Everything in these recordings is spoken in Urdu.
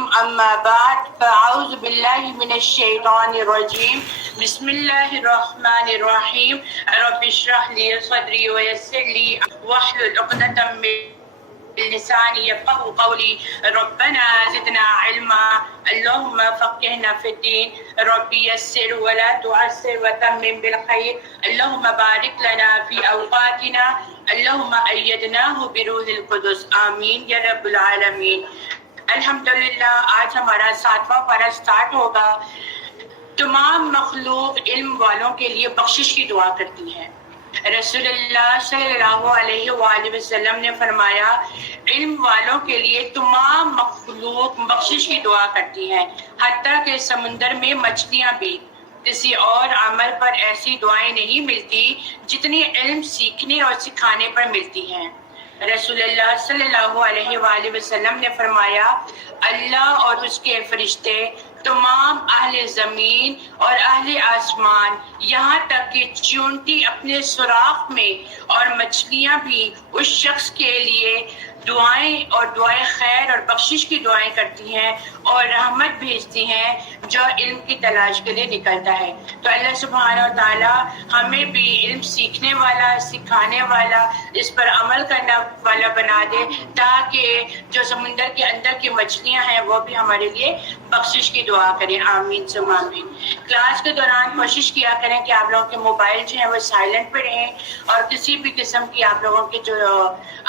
الرجيم أما بعد فأعوذ بالله من الشيطان الرجيم بسم الله الرحمن الرحيم رب اشرح لي صدري ويسر لي واحلل عقدة من لساني يفقهوا قولي ربنا زدنا علما اللهم فقهنا في الدين ربي يسر ولا تعسر وتمم بالخير اللهم بارك لنا في أوقاتنا اللهم أيدناه بروح القدس آمین یا رب العالمین۔ الحمدللہ آج ہمارا 7واں پارہ سٹارٹ ہوگا۔ تمام مخلوق علم والوں کے لیے بخشش کی دعا کرتی ہے۔ رسول اللہ صلی اللہ علیہ وآلہ وسلم نے فرمایا علم والوں کے لیے تمام مخلوق بخشش کی دعا کرتی ہے، حتیٰ کہ سمندر میں مچھلیاں بھی۔ کسی اور عمل پر ایسی دعائیں نہیں ملتی جتنی علم سیکھنے اور سکھانے پر ملتی ہیں۔ رسول اللہ صلی اللہ علیہ وآلہ وسلم نے فرمایا اللہ اور اس کے فرشتے، تمام اہل زمین اور اہل آسمان، یہاں تک کہ چیونٹی اپنے سوراخ میں اور مچھلیاں بھی اس شخص کے لیے دعائیں اور دعائیں خیر اور بخشش کی دعائیں کرتی ہیں اور رحمت بھیجتی ہیں جو علم کی تلاش کے لیے نکلتا ہے۔ تو اللہ سبحانہ و تعالی ہمیں بھی علم سیکھنے والا، سکھانے والا، اس پر عمل کرنے والا بنا دے تاکہ جو سمندر کے اندر کی مچھلیاں ہیں وہ بھی ہمارے لیے بخشش کی دعا کریں، آمین ثم آمین۔ کلاس کے دوران کوشش کیا کریں کہ آپ لوگوں کے موبائل جو ہیں وہ سائلنٹ پہ رہیں اور کسی بھی قسم کی آپ لوگوں کی جو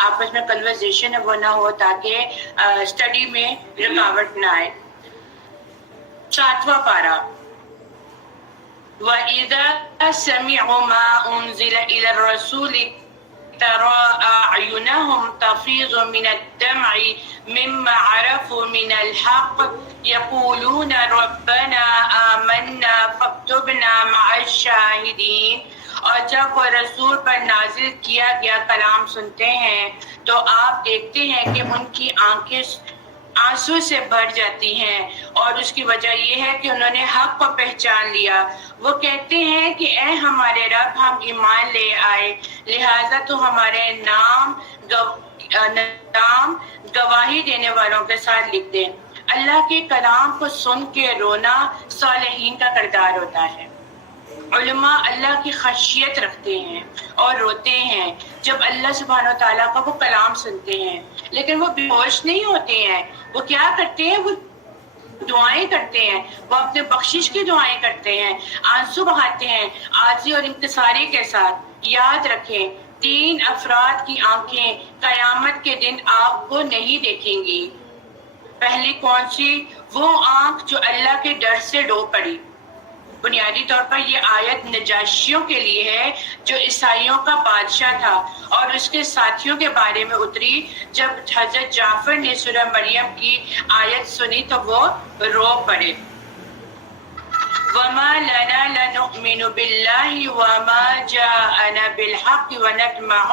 آپس میں کنورزیشن ہے وہ نہ ہو تاکہ اسٹڈی میں رکاوٹ نہ آئے۔ 7واں پارہ وَإِذَا سَمِعُوا مَا أُنزِلَ إِلَى الرَّسُولِ تَرَى أَعْيُنَهُمْ تَفِيضُ مِنَ الدَّمْعِ مِمَّا عَرَفُوا مِنَ الْحَقِّ يَقُولُونَ رَبَّنَا آمَنَّا فَاكْتُبْنَا مَعَ الشَّاهِدِينَ۔ اور جب وہ رسول پر نازل کیا گیا کلام سنتے ہیں تو آپ دیکھتے ہیں کہ ان کی آنکھیں آنسو سے بھر جاتی ہیں، اور اس کی وجہ یہ ہے کہ انہوں نے حق کو پہچان لیا۔ وہ کہتے ہیں کہ اے ہمارے رب، ہم ایمان لے آئے، لہذا تو ہمارے نام گواہی دینے والوں کے ساتھ لکھ دیں۔ اللہ کے کلام کو سن کے رونا صالحین کا کردار ہوتا ہے۔ علماء اللہ کی خشیت رکھتے ہیں اور روتے ہیں جب اللہ سبحانہ و تعالیٰ کا وہ کلام سنتے ہیں، لیکن وہ بے ہوش نہیں ہوتے ہیں۔ وہ کیا کرتے ہیں؟ وہ دعائیں کرتے ہیں، وہ اپنے بخشش کی دعائیں کرتے ہیں، آنسو بہاتے ہیں عاجزی اور انکساری کے ساتھ۔ یاد رکھیں 3 افراد کی آنکھیں قیامت کے دن آپ کو نہیں دیکھیں گی۔ پہلی کون سی؟ وہ آنکھ جو اللہ کے ڈر سے ڈو پڑی۔ بنیادی طور پر یہ آیت نجاشیوں کے لیے ہے جو عیسائیوں کا بادشاہ تھا، اور اس کے ساتھیوں کے بارے میں اتری۔ جب حضرت جعفر نے سورہ مریم کی آیت سنی تو وہ رو پڑے۔ وَمَا لَنَا لَنُؤْمِنُ بِاللَّهِ وَمَا جَاءَنَا بِالْحَقِّ وَنَطْمَعُ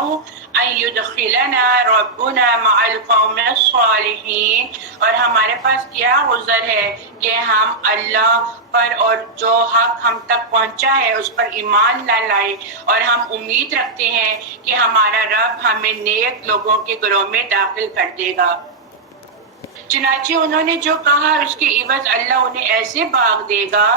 أَن يُدْخِلَنَا رَبُّنَا مَعَ الْقَوْمِ الصَّالِحِينَ۔ اور ہمارے پاس کیا عذر ہے کہ ہم اللہ پر اور جو حق ہم تک پہنچا ہے اس پر ایمان نہ لائے، اور ہم امید رکھتے ہیں کہ ہمارا رب ہمیں نیک لوگوں کے گروہ میں داخل کر دے گا۔ چنانچہ انہوں نے جو کہا اس کے عوض اللہ انہیں ایسے باغ دے گا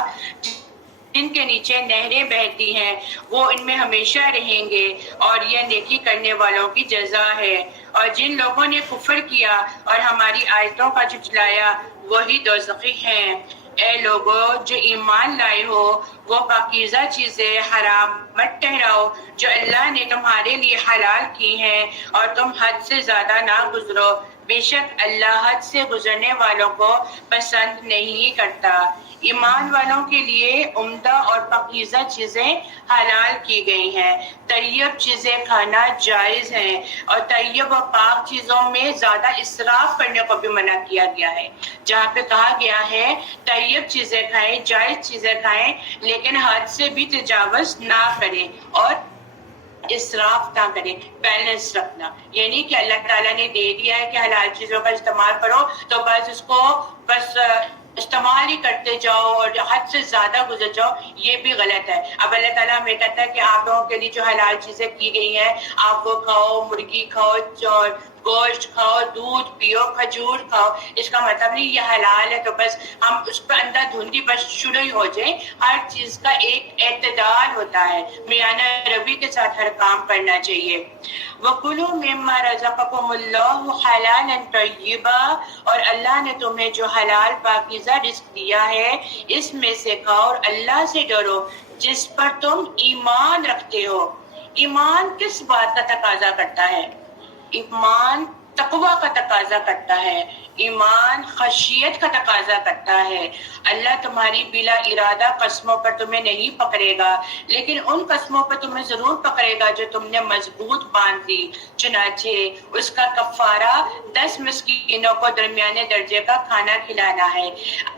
جن کے نیچے نہریں بہتی ہیں، وہ ان میں ہمیشہ رہیں گے، اور یہ نیکی کرنے والوں کی جزا ہے۔ اور جن لوگوں نے کفر کیا اور ہماری آیتوں کا جھٹلایا وہی دوزخی ہیں۔ اے لوگو جو ایمان لائے ہو، وہ پاکیزہ چیزیں حرام مت ٹھہراؤ جو اللہ نے تمہارے لیے حلال کی ہیں، اور تم حد سے زیادہ نہ گزرو، بے شک اللہ حد سے گزرنے والوں کو پسند نہیں کرتا۔ ایمان والوں کے لیے عمدہ اور پاکیزہ چیزیں حلال کی گئی ہیں، طیب چیزیں کھانا جائز ہیں، اور طیب و پاک چیزوں میں زیادہ اسراف کرنے کو بھی منع کیا گیا ہے۔ جہاں پہ کہا گیا ہے طیب چیزیں کھائیں، جائز چیزیں کھائیں، لیکن حد سے بھی تجاوز نہ کریں اور اسراف نہ کریں، بیلنس رکھنا۔ یعنی کہ اللہ تعالیٰ نے دے دیا ہے کہ حلال چیزوں کا استعمال کرو تو بس اس کو استعمال ہی کرتے جاؤ اور حد سے زیادہ گزر جاؤ، یہ بھی غلط ہے۔ اب اللہ تعالیٰ ہمیں کہتا ہے کہ آپ لوگوں کے لیے جو حلال چیزیں کی گئی ہیں آپ وہ کھاؤ، مرغی کھاؤ اور گوشت کھاؤ، دودھ پیو، کھجور کھاؤ، اس کا مطلب نہیں یہ حلال ہے تو بس ہم اس پہ اندھا دھندی بس شروع ہی ہو جائیں. ہر چیز کا ایک اعتدال ہوتا ہے، میانہ روی کے ساتھ ہر کام کرنا چاہیے. وَكُلُوا مِمَّا رَزَقَكُمُ اللَّهُ حَلَالًا طَيِّبًا، اور اللہ نے تمہیں جو حلال پاکیزہ رزق دیا ہے اس میں سے کھاؤ، اور اللہ سے ڈرو جس پر تم ایمان رکھتے ہو. ایمان کس بات کا تقاضا کرتا ہے؟ ایمان تقوی کا تقاضا کرتا ہے، ایمان خشیت کا تقاضا کرتا ہے. اللہ تمہاری بلا ارادہ قسموں پر تمہیں نہیں پکڑے گا، لیکن ان قسموں پر تمہیں ضرور پکڑے گا جو تم نے مضبوط باندھ دی. چنانچہ اس کا کفارہ 10 مسکینوں کو درمیانے درجے کا کھانا کھلانا ہے.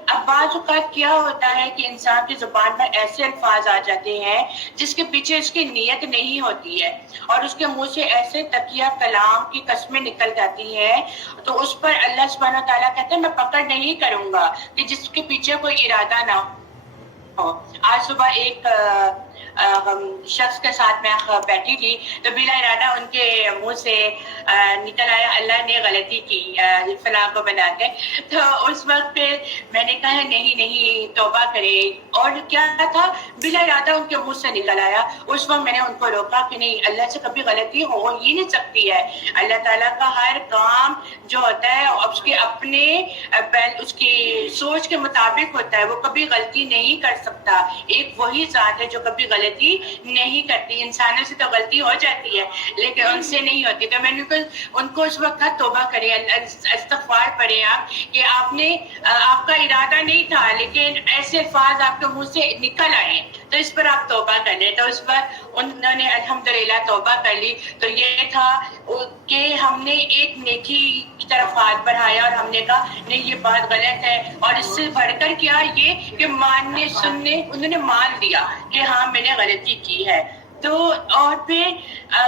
اب بعض اوقات کیا ہوتا ہے کہ انسان کی زبان پر ایسے الفاظ آ جاتے ہیں جس کے پیچھے اس کی نیت نہیں ہوتی ہے، اور اس کے منہ سے ایسے تقیہ کلام کی قسمیں نکل جاتی ہیں، تو اس پر اللہ سبحانہ و تعالیٰ کہتے ہیں میں پکڑ نہیں کروں گا کہ جس کے پیچھے کوئی ارادہ نہ ہو. آج صبح ایک شخص کے ساتھ میں بیٹھی تھی تو بلا ارادہ ان کے منہ سے نکل آیا اللہ نے غلطی کی فلاں کو بنا کے. تو اس وقت پہ میں نے کہا نہیں نہیں توبہ کرے، اور کیا تھا بلا ارادہ ان کے منہ سے نکل آیا. اس وقت میں نے ان کو روکا کہ نہیں، اللہ سے کبھی غلطی ہو ہی نہیں سکتی ہے. اللہ تعالیٰ کا ہر کام جو ہوتا ہے اس کے اپنے اس کی سوچ کے مطابق ہوتا ہے، وہ کبھی غلطی نہیں کر سکتا. ایک وہی ذات ہے جو کبھی غلطی نہیں کرتی. انسانوں سے تو غلطی ہو جاتی ہے لیکن ان سے نہیں ہوتی. تو میں نے ان کو اس وقت توبہ کرے، استغفار پڑھے آپ کہ آپ کا ارادہ نہیں تھا لیکن ایسے الفاظ آپ کے منہ سے نکل آئے، تو اس پر آپ توبہ کر لیں. تو اس پر انہوں نے الحمدللہ توبہ کر لی. تو یہ تھا کہ ہم نے ایک نیکی کی طرف ہاتھ بڑھایا اور ہم نے کہا نہیں یہ بات غلط ہے، اور اس سے بڑھ کر کیا یہ کہ ماننے سننے انہوں نے مان لیا کہ ہاں میں نے غلطی کی ہے. تو اور پھر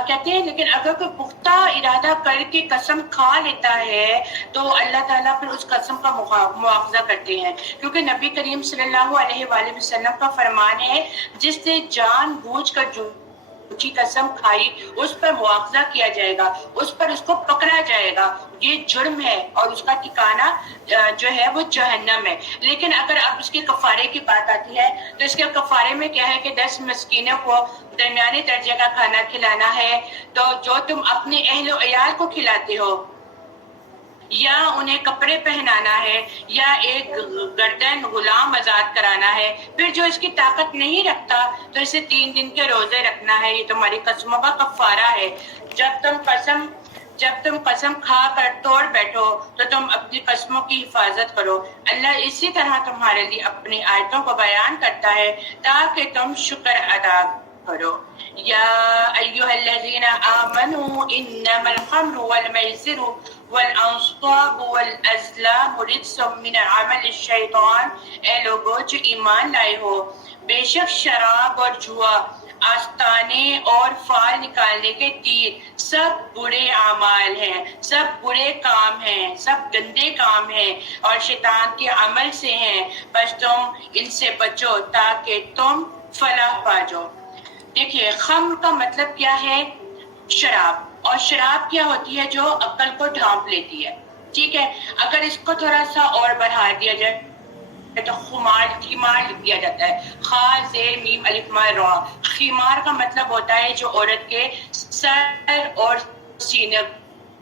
کہتے ہیں لیکن اگر کوئی پختہ ارادہ کر کے قسم کھا لیتا ہے تو اللہ تعالیٰ پھر اس قسم کا مواخذہ کرتے ہیں، کیونکہ نبی کریم صلی اللہ علیہ وآلہ وسلم کا فرمان ہے جس نے جان بوجھ کر جھوٹی قسم کھائی اس پر مواخذہ کیا جائے گا، اس پر اس کو پکڑا جائے گا. یہ جرم ہے اور اس کا ٹھکانہ جو ہے وہ جہنم ہے. لیکن اگر اب اس کے کفارے کی بات آتی ہے تو اس کے کفارے میں کیا ہے کہ 10 مسکینوں کو درمیانے درجے کا کھانا کھلانا ہے. تو جو تم اپنے اہل و عیال کو کھلاتے ہو یا انہیں کپڑے پہنانا ہے یا ایک گردن غلام آزاد کرانا ہے، پھر جو اس کی طاقت نہیں رکھتا تو اسے 3 دن کے روزے رکھنا ہے. یہ تمہاری قسموں کا کفارہ ہے. جب تم قسم کھا کر توڑ بیٹھو تو تم اپنی قسموں کی حفاظت کرو. اللہ اسی طرح تمہارے لیے اپنی آیتوں کو بیان کرتا ہے تاکہ تم شکر ادا کرو. یا ایھا الذین آمنوا انما الخمر والمیسر والانصاب والازلام رجس من عمل الشیطان، اے لوگو جو ایمان لائے ہو، بے شک شراب اور جوا، آستانے اور فال نکالنے کے تیر سب برے اعمال ہیں، سب برے کام ہیں، سب گندے کام ہیں اور شیطان کے عمل سے ہیں. بس تم ان سے بچو تاکہ تم فلاح پا جاؤ. دیکھیے خمر کا مطلب کیا ہے؟ شراب. اور شراب کیا ہوتی ہے؟ جو عقل کو ڈھانپ لیتی ہے. ٹھیک ہے، اگر اس کو تھوڑا سا اور بڑھا دیا جائے تو خمار لکھ دیا جاتا ہے، خا زیر میم الف ماء را. خمار کا مطلب ہوتا ہے جو عورت کے سر اور سینے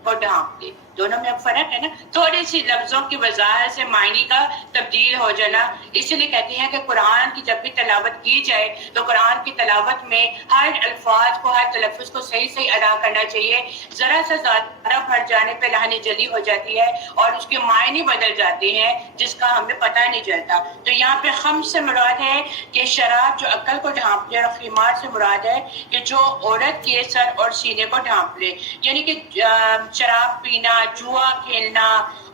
کو ڈھانپ دے. دونوں میں اب فرق ہے نا، تھوڑی سی لفظوں کی وضاحت سے معنی کا تبدیل ہو جانا. اسی لیے کہتے ہیں کہ قرآن کی جب بھی تلاوت کی جائے تو قرآن کی تلاوت میں ہر الفاظ کو، ہر تلفظ کو صحیح ادا کرنا چاہیے. ذرا سا زیادہ بڑھ جانے پہ لہانی جلی ہو جاتی ہے اور اس کے معنی بدل جاتے ہیں جس کا ہمیں پتہ نہیں چلتا. تو یہاں پہ خمر سے مراد ہے کہ شراب جو عقل کو ڈھانپ لے، اور خمار سے مراد ہے کہ جو عورت کے سر اور سینے کو ڈھانپ لے. یعنی کہ شراب پینا، جوا کھیلنا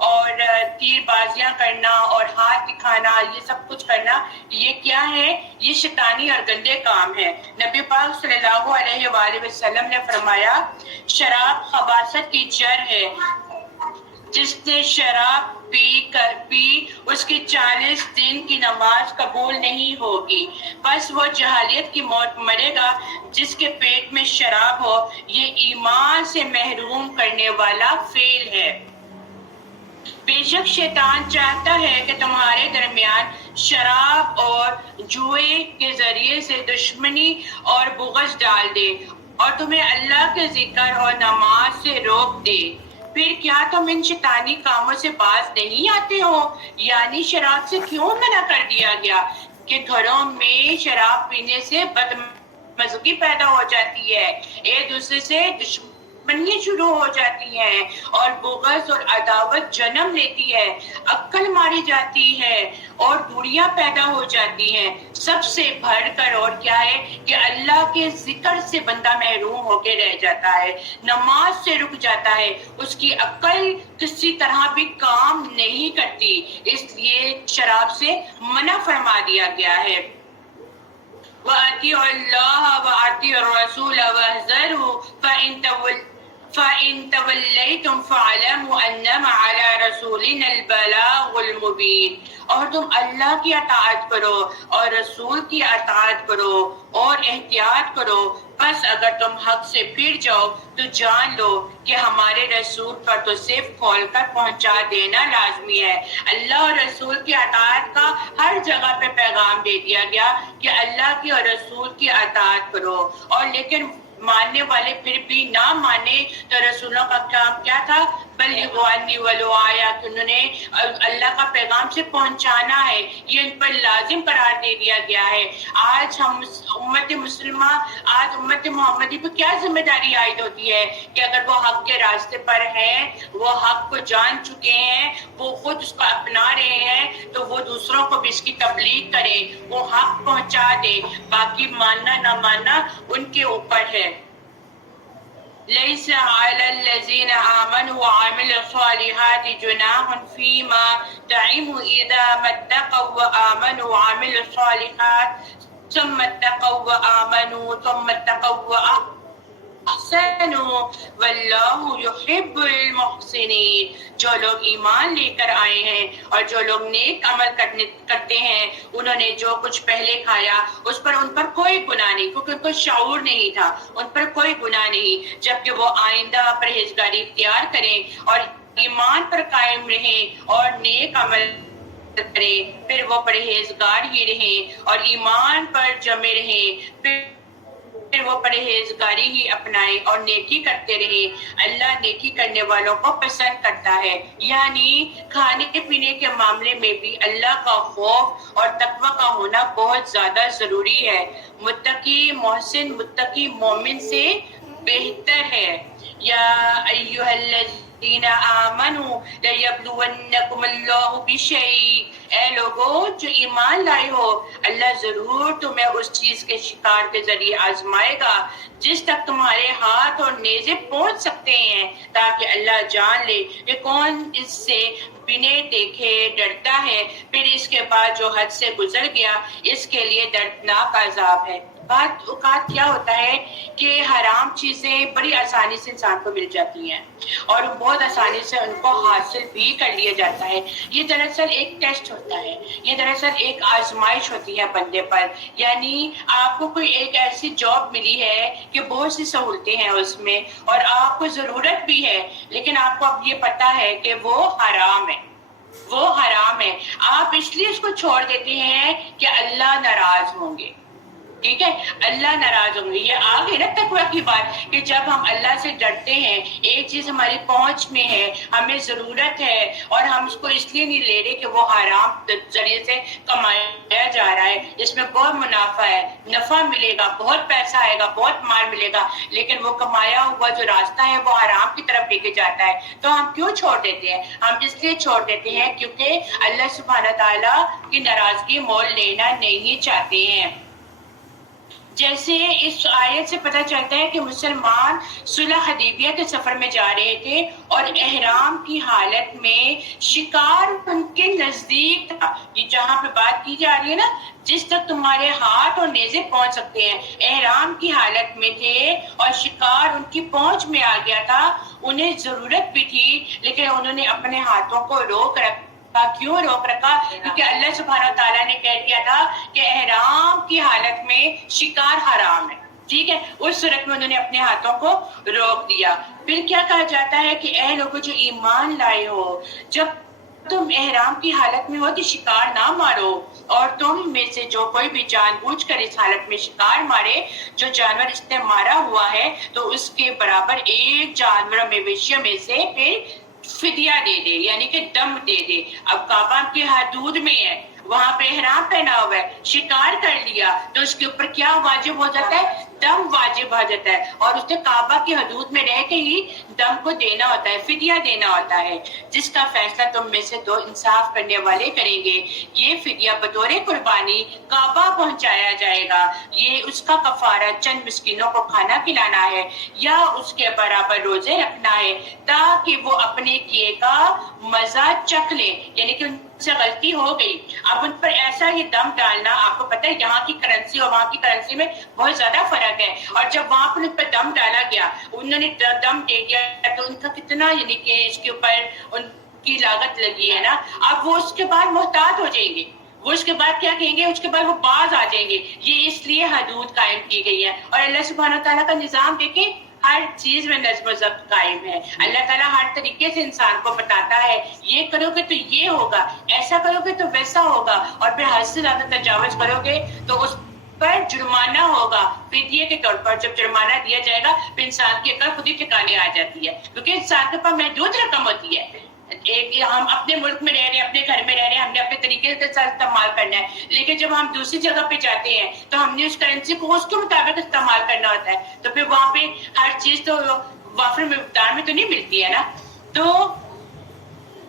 اور تیر بازیاں کرنا اور ہاتھ دکھانا، یہ سب کچھ کرنا، یہ کیا ہے؟ یہ شیطانی اور گندے کام ہے. نبی پاک صلی اللہ علیہ وآلہ وسلم نے فرمایا شراب خباثت کی جڑ ہے، جس نے شراب پی اس اس کی 40 دن کی نماز قبول نہیں ہوگی، بس وہ جہالیت کی موت مرے گا۔ جس کے پیٹ میں شراب ہو، یہ ایمان سے محروم کرنے والا فعل ہے۔ بے شک شیطان چاہتا ہے کہ تمہارے درمیان شراب اور جوئے کے ذریعے سے دشمنی اور بغض ڈال دے اور تمہیں اللہ کے ذکر اور نماز سے روک دے۔ پھر کیا تم ان شیطانی کاموں سے باز نہیں آتے ہو؟ یعنی شراب سے کیوں منع کر دیا گیا کہ گھروں میں شراب پینے سے بدمزگی پیدا ہو جاتی ہے، ایک دوسرے سے دشمنیاں شروع ہو جاتی ہیں اور بغض اور عداوت جنم لیتی ہے، عقل ماری جاتی ہے اور دوریاں پیدا ہو جاتی ہیں۔ سب سے بڑھ کر اور کیا ہے کہ اللہ کے ذکر سے بندہ محروم ہو کے رہ جاتا ہے، نماز سے رک جاتا ہے، اس کی عقل کسی طرح بھی کام نہیں کرتی، اس لیے شراب سے منع فرما دیا گیا ہے۔ وَأَطِيعُوا اللَّهَ وَأَطِيعُوا الرَّسُولَ وَاحْذَرُوا فَإِن تَوَلَّيْتُمْ فَاعْلَمُوا أَنَّمَا عَلَى رَسُولِنَا الْبَلَاغُ الْمُبِينُ۔ اور تم اللہ کی اطاعت کرو اور رسول کی اطاعت کرو اور احتیاط کرو، بس اگر تم حق سے پھر جاؤ تو جان لو کہ ہمارے رسول پر تو صرف کھول کر پہنچا دینا لازمی ہے۔ اللہ اور رسول کی اطاعت کا ہر جگہ پہ پیغام دے دیا گیا کہ اللہ کی اور رسول کی اطاعت کرو، اور لیکن ماننے والے پھر بھی نہ مانے تو رسولوں کا کام کیا تھا؟ بلغوا عنی ولو آیا، کہ انہوں نے اللہ کا پیغام سے پہنچانا ہے، یہ ان پر لازم قرار دے دیا گیا ہے۔ آج ہم امت مسلمہ، آج امت محمدی کو کیا ذمہ داری عائد ہوتی ہے کہ اگر وہ حق کے راستے پر ہیں، وہ حق کو جان چکے ہیں، وہ خود اس کو اپنا رہے ہیں، تو وہ دوسروں کو بھی اس کی تبلیغ کریں، وہ حق پہنچا دیں، باقی ماننا نہ ماننا ان کے اوپر ہے۔ لَيْسَ عَلَى الَّذِينَ آمَنُوا وَعَمِلُوا الصَّالِحَاتِ جُنَاحٌ فِيمَا طَعِمُوا إِذَا مَا اتَّقَوا وَآمَنُوا وَعَمِلُوا الصَّالِحَاتِ ثُمَّ اتَّقَوا وَآمَنُوا ثُمَّ اتَّقَوا وَأَحْسَنُوا وَاللَّهُ يُحِبُّ الْمُحْسِنِينَ۔ جو لوگ ایمان لے کر آئے ہیں اور جو لوگ نیک عمل کرتے ہیں، انہوں نے جو کچھ پہلے کھایا اس پر ان پر کوئی گناہ نہیں، کیونکہ ان کو شعور نہیں تھا، ان پر کوئی گناہ نہیں، جبکہ وہ آئندہ پرہیزگاری اختیار کریں اور ایمان پر قائم رہیں اور نیک عمل کریں، پھر وہ پرہیزگار ہی رہیں اور ایمان پر جمے رہیں، پھر وہ پرہیزگاری ہی اپنائیں اور نیکی کرتے رہیں۔ اللہ نیکی کرنے والوں کو پسند کرتا ہے۔ یعنی کھانے پینے کے معاملے میں بھی اللہ کا خوف اور تقوی کا ہونا بہت زیادہ ضروری ہے۔ متقی محسن متقی مومن سے بہتر ہے۔ یا ایھا الذین آمنوا لیبلونکم اللہ بشیء، اے لوگو جو ایمان لائے ہو، اللہ ضرور تمہیں اس چیز کے شکار کے ذریعے آزمائے گا جس تک تمہارے ہاتھ اور نیزے پہنچ سکتے ہیں، تاکہ اللہ جان لے کہ کون اس سے بنے دیکھے ڈرتا ہے، پھر اس کے بعد جو حد سے گزر گیا اس کے لیے دردناک عذاب ہے۔ بعض اوقات کیا ہوتا ہے کہ حرام چیزیں بڑی آسانی سے انسان کو مل جاتی ہیں اور بہت آسانی سے ان کو حاصل بھی کر لیا جاتا ہے۔ یہ دراصل ایک ٹیسٹ ہوتا ہے، یہ دراصل ایک آزمائش ہوتی ہے بندے پر۔ یعنی آپ کو کوئی ایک ایسی جاب ملی ہے کہ بہت سی سہولتیں ہیں اس میں اور آپ کو ضرورت بھی ہے، لیکن آپ کو اب یہ پتا ہے کہ وہ حرام ہے، وہ حرام ہے، آپ اس لیے اس کو چھوڑ دیتے ہیں کہ اللہ ناراض ہوں گے۔ ٹھیک ہے، اللہ ناراض ہوں گے۔ یہ آ گئی نا تقویٰ کی بات کہ جب ہم اللہ سے ڈرتے ہیں، ایک چیز ہماری پہنچ میں ہے، ہمیں ضرورت ہے اور ہم اس کو اس لیے نہیں لے رہے کہ وہ حرام ذریعے سے کمایا جا رہا ہے، اس میں بہت منافع ہے، نفع ملے گا، بہت پیسہ آئے گا، بہت مال ملے گا، لیکن وہ کمایا ہوا جو راستہ ہے وہ حرام کی طرف لے کے جاتا ہے، تو ہم کیوں چھوڑ دیتے ہیں؟ ہم اس لیے چھوڑ دیتے ہیں کیونکہ اللہ سبحانہ تعالیٰ کی ناراضگی مول لینا نہیں چاہتے ہیں۔ جیسے اس آیت سے پتہ چلتا ہے کہ مسلمان صلح حدیبیہ کے سفر میں جا رہے تھے اور احرام کی حالت میں شکار ان کے نزدیک تھا۔ یہ جہاں پہ بات کی جا رہی ہے نا، جس تک تمہارے ہاتھ اور نیزے پہنچ سکتے ہیں، احرام کی حالت میں تھے اور شکار ان کی پہنچ میں آ گیا تھا، انہیں ضرورت بھی تھی لیکن انہوں نے اپنے ہاتھوں کو روک کیوں روک رکھا؟ کیونکہ اللہ سبحانہ تعالیٰ نے کہہ دیا تھا کہ احرام کی حالت میں شکار حرام ہے، ٹھیک ہے، اس صورت میں انہوں نے اپنے ہاتھوں کو روک دیا۔ پھر کیا کہا جاتا ہے کہ اے لوگوں جو ایمان لائے ہو، جب تم احرام کی حالت میں ہو تو شکار نہ مارو، اور تم میں سے جو کوئی بھی جان بوجھ کر اس حالت میں شکار مارے، جو جانور اس نے مارا ہوا ہے تو اس کے برابر ایک جانور مویشیوں میں سے پھر فدیہ دے دے، یعنی کہ دم دے دے۔ اب کعبہ کی حدود میں ہے، وہاں پہ احرام پہنا ہوا ہے، شکار کر لیا تو اس کے اوپر کیا واجب ہو جاتا ہے؟ دم واجب ہو جاتا ہے، اور اس نے کعبہ کی حدود میں رہ کے ہی دم کو دینا ہوتا ہے، فدیہ دینا ہوتا ہے، جس کا فیصلہ تم میں سے دو انصاف کرنے والے کریں گے۔ یہ فدیہ بطور قربانی کعبہ پہنچایا جائے گا، یہ اس کا کفارہ چند مسکینوں کو کھانا کھلانا ہے یا اس کے برابر روزے رکھنا ہے، تاکہ وہ اپنے کیے کا مزہ چکھ لیں، یعنی کہ ان سے غلطی ہو گئی۔ اب ان پر ایسا یہ دم ڈالنا، آپ کو پتہ ہے یہاں کی کرنسی اور وہاں کی کرنسی میں بہت زیادہ فرق ہے، اور جب وہاں پر ان پر دم ڈالا گیا، انہوں نے دم دے دیا تو ان کا کتنا، یعنی کہ اس کے اوپر ان کی لاگت لگی ہے نا۔ اب وہ اس کے بعد محتاط ہو جائیں گے، وہ اس کے بعد کیا کہیں گے، اس کے بعد وہ باز آ جائیں گے۔ یہ اس لیے حدود قائم کی گئی ہے، اور اللہ سبحانہ تعالیٰ کا نظام دیکھیں، ہر چیز میں نظم و ضبط قائم ہے۔ اللہ تعالیٰ ہر طریقے سے انسان کو بتاتا ہے یہ کرو گے تو یہ ہوگا، ایسا کرو گے تو ویسا ہوگا، اور پھر حد سے زیادہ تجاوز کرو گے تو اس پر جرمانہ ہوگا فدیے کے طور پر۔ جب جرمانہ دیا جائے گا پھر انسان کی عقل خود ہی ٹھکانے آ جاتی ہے، کیونکہ انسان کے پاس محدود رقم ہوتی ہے۔ ہم اپنے ملک میں رہ رہے ہیں، اپنے گھر میں رہ رہے ہیں، ہم نے اپنے طریقے سے استعمال کرنا ہے، لیکن جب ہم دوسری جگہ پہ جاتے ہیں تو ہم نے اس کرنسی کو اس کے مطابق استعمال کرنا ہوتا ہے، تو پھر وہاں پہ ہر چیز تو وافر مقدار میں تو نہیں ملتی ہے نا۔ تو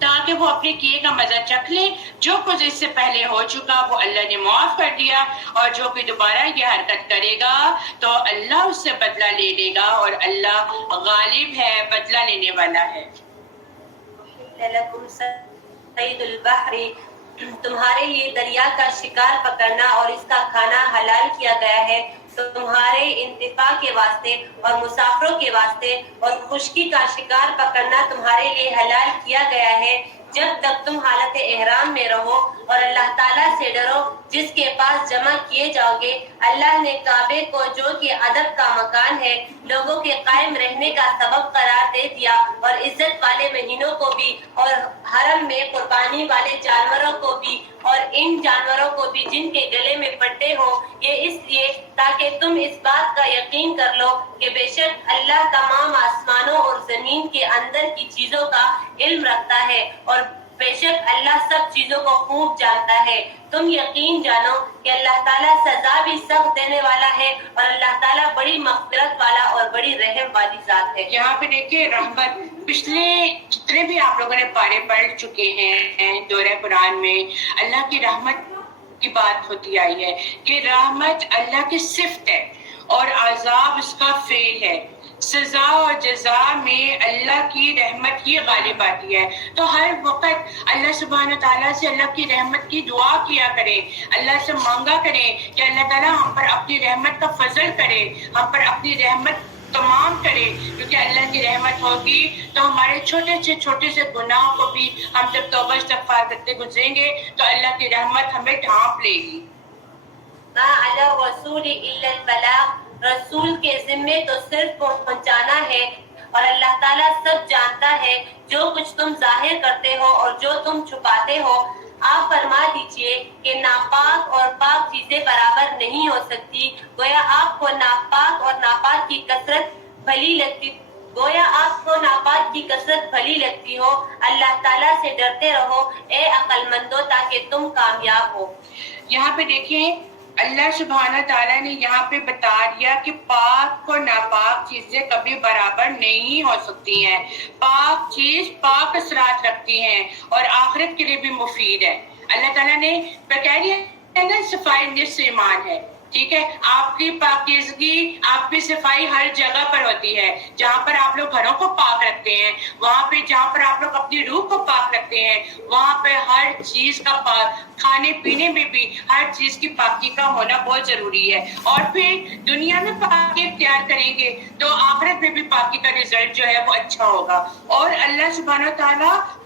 تاکہ وہ اپنے کیے کا مزہ چکھ لیں، جو کچھ اس سے پہلے ہو چکا وہ اللہ نے معاف کر دیا، اور جو کوئی دوبارہ یہ حرکت کرے گا تو اللہ اس سے بدلہ لے لے گا، اور اللہ غالب ہے، بدلہ لینے والا ہے۔ لَكُمْ صَيْدُ الْبَحْرِ، تمہارے لیے دریا کا شکار پکڑنا اور اس کا کھانا حلال کیا گیا ہے، تمہارے انتفاع کے واسطے اور مسافروں کے واسطے، اور خشکی کا شکار پکڑنا تمہارے لیے حلال کیا گیا ہے، جب تک تم حالت احرام میں رہو، اور اللہ تعالیٰ سے ڈرو جس کے پاس جمع کیے جاؤ گے۔ اللہ نے کعبے کو جو کہ ادب کا مکان ہے، لوگوں کے قائم رہنے کا سبب قرار دے دیا، اور عزت والے مہینوں کو بھی، اور حرم میں قربانی والے جانوروں کو بھی، اور ان جانوروں کو بھی جن کے گلے میں پٹے ہو، یہ اس لیے تاکہ تم اس بات کا یقین کر لو کہ بے شک اللہ تمام آسمانوں اور زمین کے اندر کی چیزوں کا علم رکھتا ہے، اور بے شک اللہ سب چیزوں کو خوب جانتا ہے۔ تم یقین جانو کہ اللہ تعالیٰ سزا بھی سخت دینے والا ہے، اور اللہ تعالیٰ بڑی مغفرت والا اور بڑی رحم والی ذات ہے۔ یہاں پہ دیکھیے رحمت، پچھلے جتنے بھی آپ لوگوں نے پارے پڑھ چکے ہیں دورہ قرآن میں، اللہ کی رحمت کی بات ہوتی آئی ہے کہ رحمت اللہ کی صفت ہے اور عذاب اس کا فعل ہے۔ سزا اور جزا میں اللہ کی رحمت ہی غالب آتی ہے، تو ہر وقت اللہ سبحانہ تعالیٰ سے اللہ کی رحمت کی دعا کیا کریں، اللہ سے مانگا کریں کہ اللہ تعالیٰ ہم پر اپنی رحمت کا فضل کرے، ہم پر اپنی رحمت تمام کرے، کیونکہ اللہ کی رحمت ہوگی تو ہمارے چھوٹے سے گناہوں کو بھی ہم جب توبہ استغفار کرتے گزریں گے تو اللہ کی رحمت ہمیں ڈھانپ لے گی۔ ما علی الرسول الا البلاغ، رسول کے ذمے تو صرف پہنچانا ہے، اور اللہ تعالیٰ سب جانتا ہے جو کچھ تم ظاہر کرتے ہو اور جو تم چھپاتے ہو۔ آپ فرما دیجئے کہ ناپاک اور پاک چیزیں برابر نہیں ہو سکتی، گویا آپ کو ناپاک اور ناپاک کی کثرت بھلی لگتی ہو۔ اللہ تعالیٰ سے ڈرتے رہو اے عقل مندو تاکہ تم کامیاب ہو۔ یہاں پہ دیکھیں اللہ سبحانہ تعالیٰ نے یہاں پہ بتا دیا کہ پاک اور ناپاک چیزیں کبھی برابر نہیں ہو سکتی ہیں۔ پاک چیز پاک اثرات رکھتی ہیں اور آخرت کے لیے بھی مفید ہے۔ اللہ تعالیٰ نے کہہ دیا ہے نا صفائی نصف ایمان ہے، ٹھیک ہے۔ آپ کی پاکیزگی، آپ کی صفائی ہر جگہ پر ہوتی ہے، جہاں پر آپ لوگ گھروں کو پاک رکھتے ہیں، وہاں پہ جہاں پر آپ لوگ اپنی روح کو پاک رکھتے ہیں، وہاں پہ ہر چیز کا پاک، کھانے پینے میں بھی ہر چیز کی پاکی کا ہونا بہت ضروری ہے۔ اور پھر دنیا میں پاکی اختیار کریں گے تو آخرت میں بھی پاکی کا رزلٹ جو ہے وہ اچھا ہوگا۔ اور اللہ سبحانہ تعالیٰ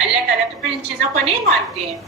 اللہ تعالیٰ تو پھر ان چیزوں کو نہیں مانتے ہیں.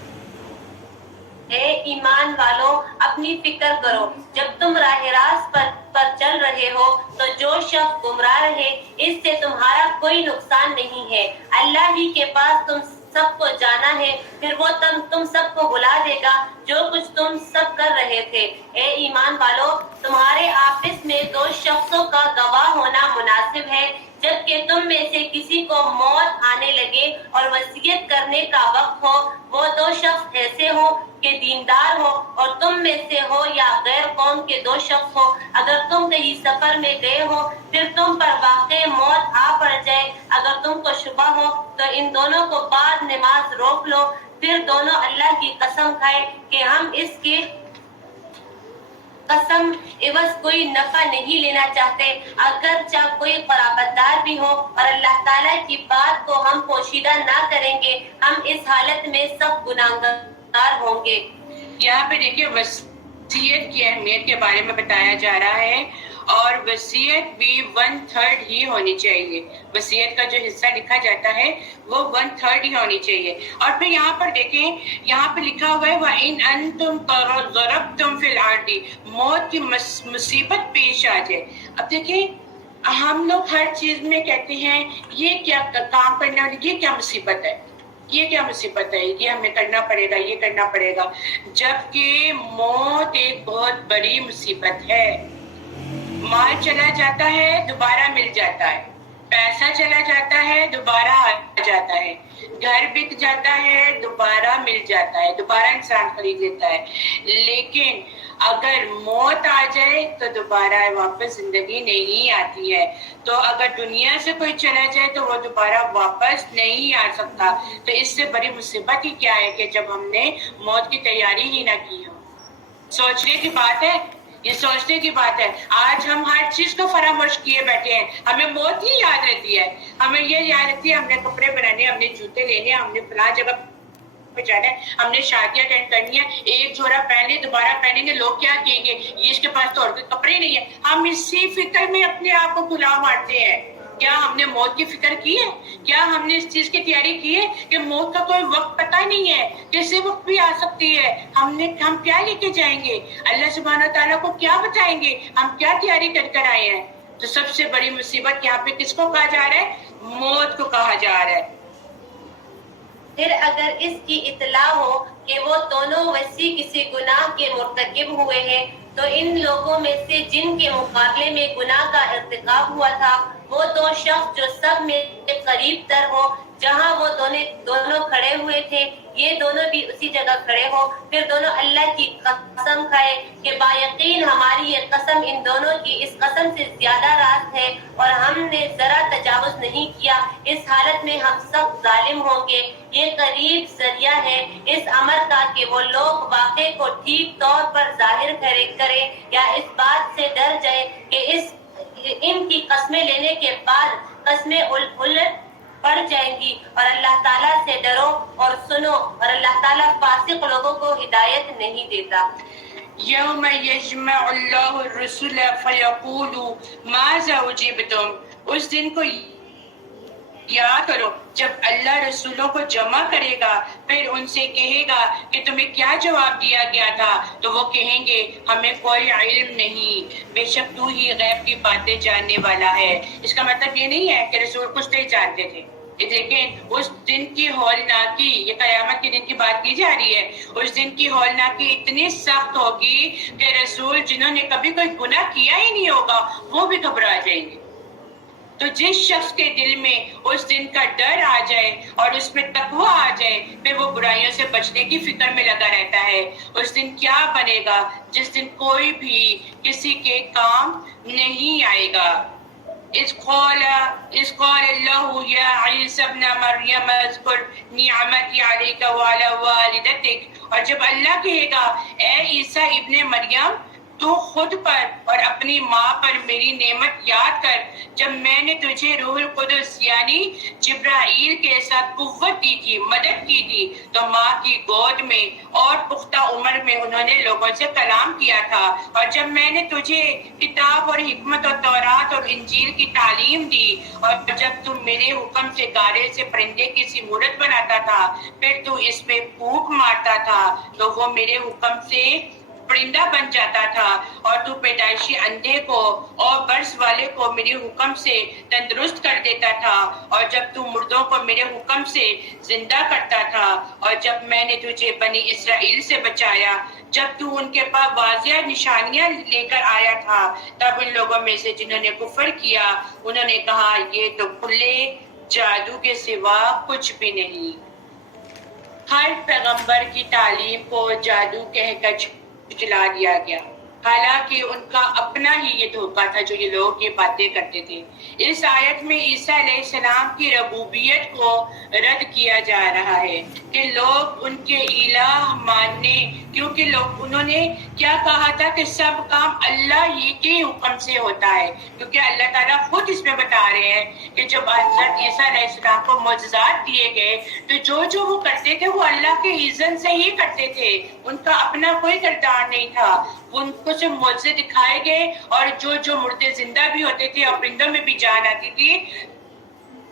اے ایمان والو اپنی فکر کرو جب تم راہ راست پر چل رہے ہو تو جو شخص گمراہ رہے اس سے تمہارا کوئی نقصان نہیں ہے. اللہ ہی کے پاس تم سب کو جانا ہے پھر وہ تم سب کو بلا دے گا جو کچھ تم سب کر رہے تھے. اے ایمان والو تمہارے آپس میں دو شخصوں کا گواہ ہونا مناسب ہے جبکہ تم میں سے کسی کو موت آنے لگے اور وصیت کرنے کا وقت ہو. وہ دو شخص ایسے ہو کہ دیندار ہو اور تم میں سے ہو یا غیر قوم کے دو شخص ہو. اگر تم کہیں سفر میں گئے ہو پھر تم پر واقع موت آ پڑ جائے اگر تم کو شبہ ہو تو ان دونوں کو بعد نماز روک لو. پھر دونوں اللہ کی قسم کھائے کہ ہم اس کے قسم عوض کوئی نفع نہیں لینا چاہتے اگرچہ کوئی قرابت دار بھی ہو اور اللہ تعالیٰ کی بات کو ہم پوشیدہ نہ کریں گے ہم اس حالت میں سب گناہگار ہوں گے. یہاں پہ دیکھیے وصیت کی اہمیت کے بارے میں بتایا جا رہا ہے اور وصیت بھی 1/3 ہی ہونی چاہیے. وصیت کا جو حصہ لکھا جاتا ہے وہ 1/3 ہی ہونی چاہیے. اور پھر یہاں پر دیکھیں یہاں پہ لکھا ہوا ہے وَإِنْ أَنْتُمْ ضَرَبْتُمْ فِي الْأَرْضِ موت کی مصیبت پیش آ جائے. اب دیکھیں ہم لوگ ہر چیز میں کہتے ہیں یہ کیا کام کرنے والی یہ کیا مصیبت ہے یہ کیا مصیبت ہے یہ ہمیں کرنا پڑے گا یہ کرنا پڑے گا جبکہ موت ایک بہت بڑی مصیبت ہے. مال چلا جاتا ہے دوبارہ مل جاتا ہے پیسہ چلا جاتا ہے دوبارہ آ جاتا ہے گھر بک جاتا ہے دوبارہ مل جاتا ہے دوبارہ انسان خرید لیتا ہے. لیکن اگر موت آ جائے تو دوبارہ واپس زندگی نہیں آتی ہے. تو اگر دنیا سے کوئی چلا جائے تو وہ دوبارہ واپس نہیں آ سکتا. تو اس سے بڑی مصیبت ہی کیا ہے کہ جب ہم نے موت کی تیاری ہی نہ کی ہو. سوچنے کی بات ہے یہ سوچنے کی بات ہے. آج ہم ہر چیز کو فراموش کیے بیٹھے ہیں ہمیں موت ہی یاد رہتی ہے ہمیں یہ یاد رہتی ہے ہم نے کپڑے بنانے ہم نے جوتے لینے ہم نے فلاں جگہ پہ جانا ہے ہم نے شادیاں اٹینڈ کرنی ہے ایک جوڑا پہنے دوبارہ پہنیں گے لوگ کیا کہیں گے یہ اس کے پاس تو اور کوئی کپڑے نہیں ہے. ہم اسی فکر میں اپنے آپ کو گلاہ مارتے ہیں. کیا ہم نے موت کی فکر کی ہے کیا ہم نے اس چیز کی تیاری کی ہے کہ موت کا کوئی وقت پتہ نہیں ہے کسی وقت بھی آ سکتی ہے. ہم کیا لے کے جائیں گے اللہ سبحانہ تعالیٰ کو کیا بتائیں گے ہم کیا تیاری کر آئے ہیں. تو سب سے بڑی مصیبت یہاں پہ کس کو کہا جا رہا ہے موت کو کہا جا رہا ہے. پھر اگر اس کی اطلاع ہو کہ وہ دونوں ویسی کسی گناہ کے مرتکب ہوئے ہیں تو ان لوگوں میں سے جن کے مقابلے میں گناہ کا ارتکاب ہوا تھا وہ دو شخص جو سب میں قریب تر ہو جہاں وہ دونوں کھڑے ہوئے تھے یہ دونوں بھی اسی جگہ کھڑے ہو پھر دونوں اللہ کی قسم کھائے کہ بايقین ہماری یہ قسم ان دونوں کی اس قسم سے زیادہ راست ہے اور ہم نے ذرا تجاوز نہیں کیا. اس حالت میں ہم سب ظالم ہوں گے. یہ قریب ذریعہ ہے اس امر کا کہ وہ لوگ واقع کو ٹھیک طور پر ظاہر کرے یا اس بات سے ڈر جائے کہ ان کی قسمیں لینے کے بعد قسمیں الٹ پڑ جائیں گی. اور اللہ تعالیٰ سے ڈرو اور سنو اور اللہ تعالیٰ فاسق لوگوں کو ہدایت نہیں دیتا. یوم یجمع اللہ الرسل فیقول ماذا اجبتم اس دن کو یاد کرو جب اللہ رسولوں کو جمع کرے گا پھر ان سے کہے گا کہ تمہیں کیا جواب دیا گیا تھا تو وہ کہیں گے ہمیں کوئی علم نہیں بے شک تو ہی غیب کی باتیں جاننے والا ہے. اس کا مطلب یہ نہیں ہے کہ رسول کچھ نہیں جانتے تھے لیکن اس دن کی ہولناکی یہ قیامت کے دن کی بات کی جا رہی ہے اس دن کی ہولناکی اتنی سخت ہوگی کہ رسول جنہوں نے کبھی کوئی گناہ کیا ہی نہیں ہوگا وہ بھی گھبرا جائیں گے. تو جس شخص کے دل میں اس دن کا ڈر آ جائے اور اس میں تقویٰ آ جائے پھر وہ برائیوں سے بچنے کی فکر میں لگا رہتا ہے. اس دن کیا بنے گا جس دن کوئی بھی کسی کے کام نہیں آئے گا. اذ قال اللہ یا عیسی ابن مریم اذکر نعمتی علیک وعلی والدتک اور جب اللہ کہے گا اے عیسیٰ ابن مریم تو خود پر اور اپنی ماں پر میری نعمت یاد کر جب میں نے تجھے روح القدس یعنی جبرائیل کے ساتھ قوت دی تھی، مدد کی تھی، تو ماں کی گود میں اور پختہ عمر میں انہوں نے لوگوں سے کلام کیا تھا، اور جب میں نے تجھے کتاب اور حکمت اور تورات اور انجیل کی تعلیم دی، اور جب تم میرے حکم سے گارے سے پرندے کی سی مورت بناتا تھا، پھر تو اس پہ پھونک مارتا تھا تو وہ میرے حکم سے پرندہ بن جاتا تھا، اور تو پیدائشی اندھے کو اور برس والے کو میرے حکم سے تندرست کر دیتا تھا، اور جب تو مردوں کو میرے حکم سے زندہ کرتا تھا، اور جب میں نے تجھے بنی اسرائیل سے بچایا، جب تو ان کے پاس واضح نشانیاں لے کر آیا تھا، تب ان لوگوں میں سے جنہوں نے کفر کیا انہوں نے کہا یہ تو کھلے جادو کے سوا کچھ بھی نہیں۔ ہر پیغمبر کی تعلیم کو جادو کہہ کر جھٹلا دیا گیا، حالانکہ ان کا اپنا ہی یہ دھوکہ تھا جو یہ لوگ یہ باتیں کرتے تھے۔ اس آیت میں عیسیٰ علیہ السلام کی ربوبیت کو رد کیا جا رہا ہے کہ لوگ ان کے الہ ماننے، کیونکہ انہوں نے کیا کہا تھا کہ سب کام اللہ ہی کے حکم سے ہوتا ہے، کیونکہ اللہ تعالیٰ خود اس میں بتا رہے ہیں کہ جب حضرت عیسیٰ علیہ السلام کو معجزات دیے گئے تو جو وہ کرتے تھے وہ اللہ کے اذن سے ہی کرتے تھے، ان کا اپنا کوئی کردار نہیں تھا، ان کو صرف معجزے دکھائے گئے، اور جو مردے زندہ بھی ہوتے تھے اور پرندوں میں بھی جان آتی تھی،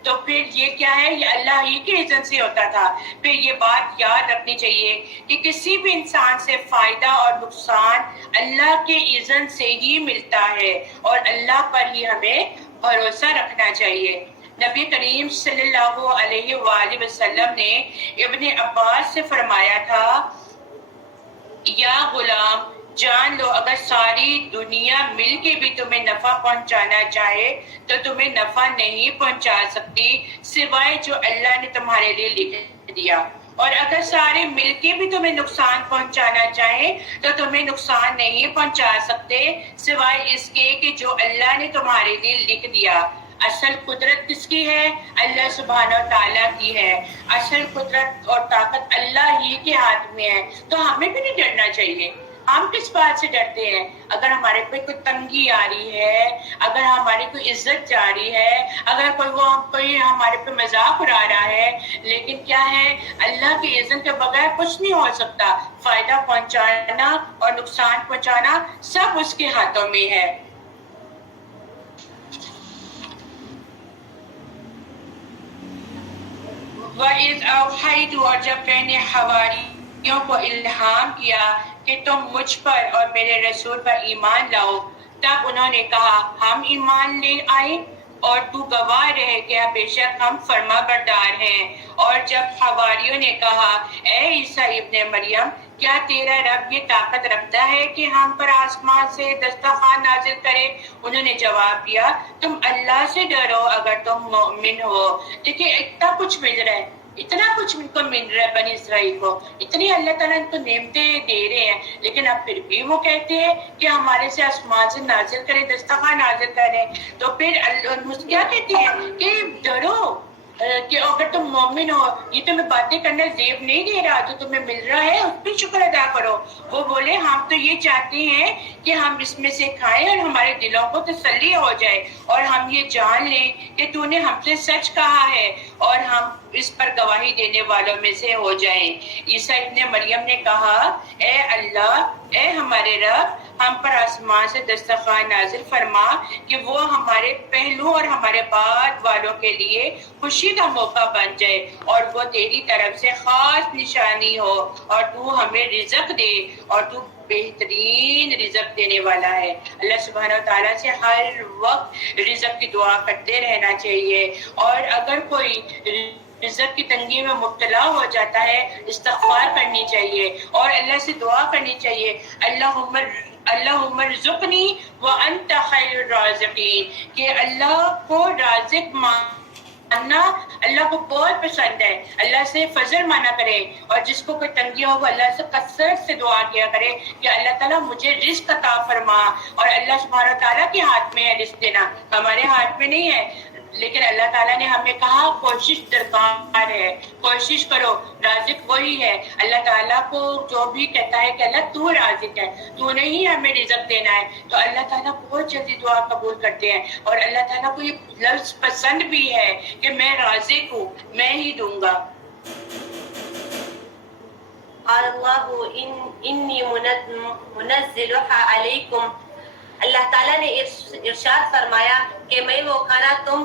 تو پھر یہ کیا ہے، یہ اللہ ہی کے اذن سے ہوتا تھا۔ پھر یہ بات یاد رکھنی چاہیے کہ کسی بھی انسان سے فائدہ اور نقصان اللہ کے اذن سے ہی ملتا ہے، اور اللہ پر ہی ہمیں بھروسہ رکھنا چاہیے۔ نبی کریم صلی اللہ علیہ وآلہ وسلم نے ابن عباس سے فرمایا تھا، یا غلام جان لو اگر ساری دنیا مل کے بھی تمہیں نفع پہنچانا چاہے تو تمہیں نفع نہیں پہنچا سکتی سوائے جو اللہ نے تمہارے لیے لکھ دیا، اور اگر سارے مل کے بھی تمہیں نقصان پہنچانا چاہے تو تمہیں نقصان نہیں پہنچا سکتے سوائے اس کے کہ جو اللہ نے تمہارے لیے لکھ دیا۔ اصل قدرت کس کی ہے؟ اللہ سبحانہ و تعالیٰ کی ہے۔ اصل قدرت اور طاقت اللہ ہی کے ہاتھ میں ہے، تو ہمیں بھی نہیں ڈرنا چاہیے۔ ہم کس بات سے ڈرتے ہیں؟ اگر ہمارے پہ کوئی تنگی آ رہی ہے، اگر ہماری کوئی عزت جا رہی ہے، اگر کوئی ہمارے پہ مذاق اڑا رہا ہے، لیکن کیا ہے، اللہ کے اذن کے بغیر کچھ نہیں ہو سکتا۔ فائدہ پہنچانا اور نقصان پہنچانا سب اس کے ہاتھوں میں ہے۔ وَإِذْ أَوْحَيْتُ، اور جب میں نے حواریوں کو الہام کیا کہ تم مجھ پر اور میرے رسول پر ایمان لاؤ، تب انہوں نے کہا ہم ایمان لے آئے، اور تو گواہ رہے کہ بے شک ہم فرما بردار ہیں۔ اور جب حواریوں نے کہا اے عیسیٰ ابن مریم، کیا تیرا رب یہ طاقت رکھتا ہے کہ ہم پر آسمان سے دسترخوان نازل کرے؟ انہوں نے جواب دیا تم اللہ سے ڈرو اگر تم مومن ہو۔ دیکھیں اتنا کچھ مل رہا ہے، اتنا کچھ ان کو مل رہا ہے بنی اسرائیل کو، اتنی اللہ تعالیٰ ان کو نعمتیں دے رہے ہیں، لیکن اب پھر بھی وہ کہتے ہیں کہ ہمارے سے آسمان سے نازل کرے، دسترخوان نازل کرے۔ تو پھر کیا کہتے ہیں کہ ڈرو کہ اگر تم مومن ہو، یہ تمہیں باتیں کرنا زیب نہیں دے رہا، جو تمہیں مل رہا ہے اس پہ شکر ادا کرو۔ وہ بولے ہم تو یہ چاہتے ہیں کہ ہم اس میں سے کھائیں اور ہمارے دلوں کو تسلی ہو جائے، اور ہم یہ جان لیں کہ تو نے ہم سے سچ کہا ہے، اور ہم اس پر گواہی دینے والوں میں سے ہو جائیں۔ عیسیٰ ابن مریم نے کہا اے اللہ، اے ہمارے رب، ہم پر آسمان سے دسترخوان نازل فرما کہ وہ ہمارے پہلو اور ہمارے بعد والوں کے لیے خوشی کا موقع بن جائے، اور وہ تیری طرف سے خاص نشانی ہو، اور تو ہمیں رزق دے، اور تو بہترین رزق دینے والا ہے۔ اللہ سبحانہ و تعالیٰ سے ہر وقت رزق کی دعا کرتے رہنا چاہیے، اور اگر کوئی رزق کی تنگی میں مبتلا ہو جاتا ہے استغفار کرنی چاہیے اور اللہ سے دعا کرنی چاہیے، اللہم ارزقنی وانت خیر الرازقین، کہ اللہ کو رازق ماننا اللہ کو بہت پسند ہے، اللہ سے فضل مانا کرے، اور جس کو کوئی تنگی ہو وہ اللہ سے کثرت سے دعا کیا کرے کہ اللہ تعالیٰ مجھے رزق عطا فرما، اور اللہ سبحانہ تعالیٰ کے ہاتھ میں ہے رزق دینا، ہمارے ہاتھ میں نہیں ہے۔ لیکن اللہ تعالیٰ نے ہمیں کہا کوشش درکار ہے، کوشش کرو، رازق وہی ہے۔ اللہ تعالیٰ کو جو بھی کہتا ہے کہ اللہ تو رازق ہے، تو نے ہی ہمیں رزق دینا ہے، تو اللہ تعالیٰ بہت جلدی دعا قبول کرتے ہیں، اور اللہ تعالیٰ کو یہ لفظ پسند بھی ہے کہ میں رازق ہوں، میں ہی دوں گا۔ قال اللہ انی منزلها علیکم، اللہ تعالیٰ نے ارشاد فرمایا کہ میں وہ کھانا تم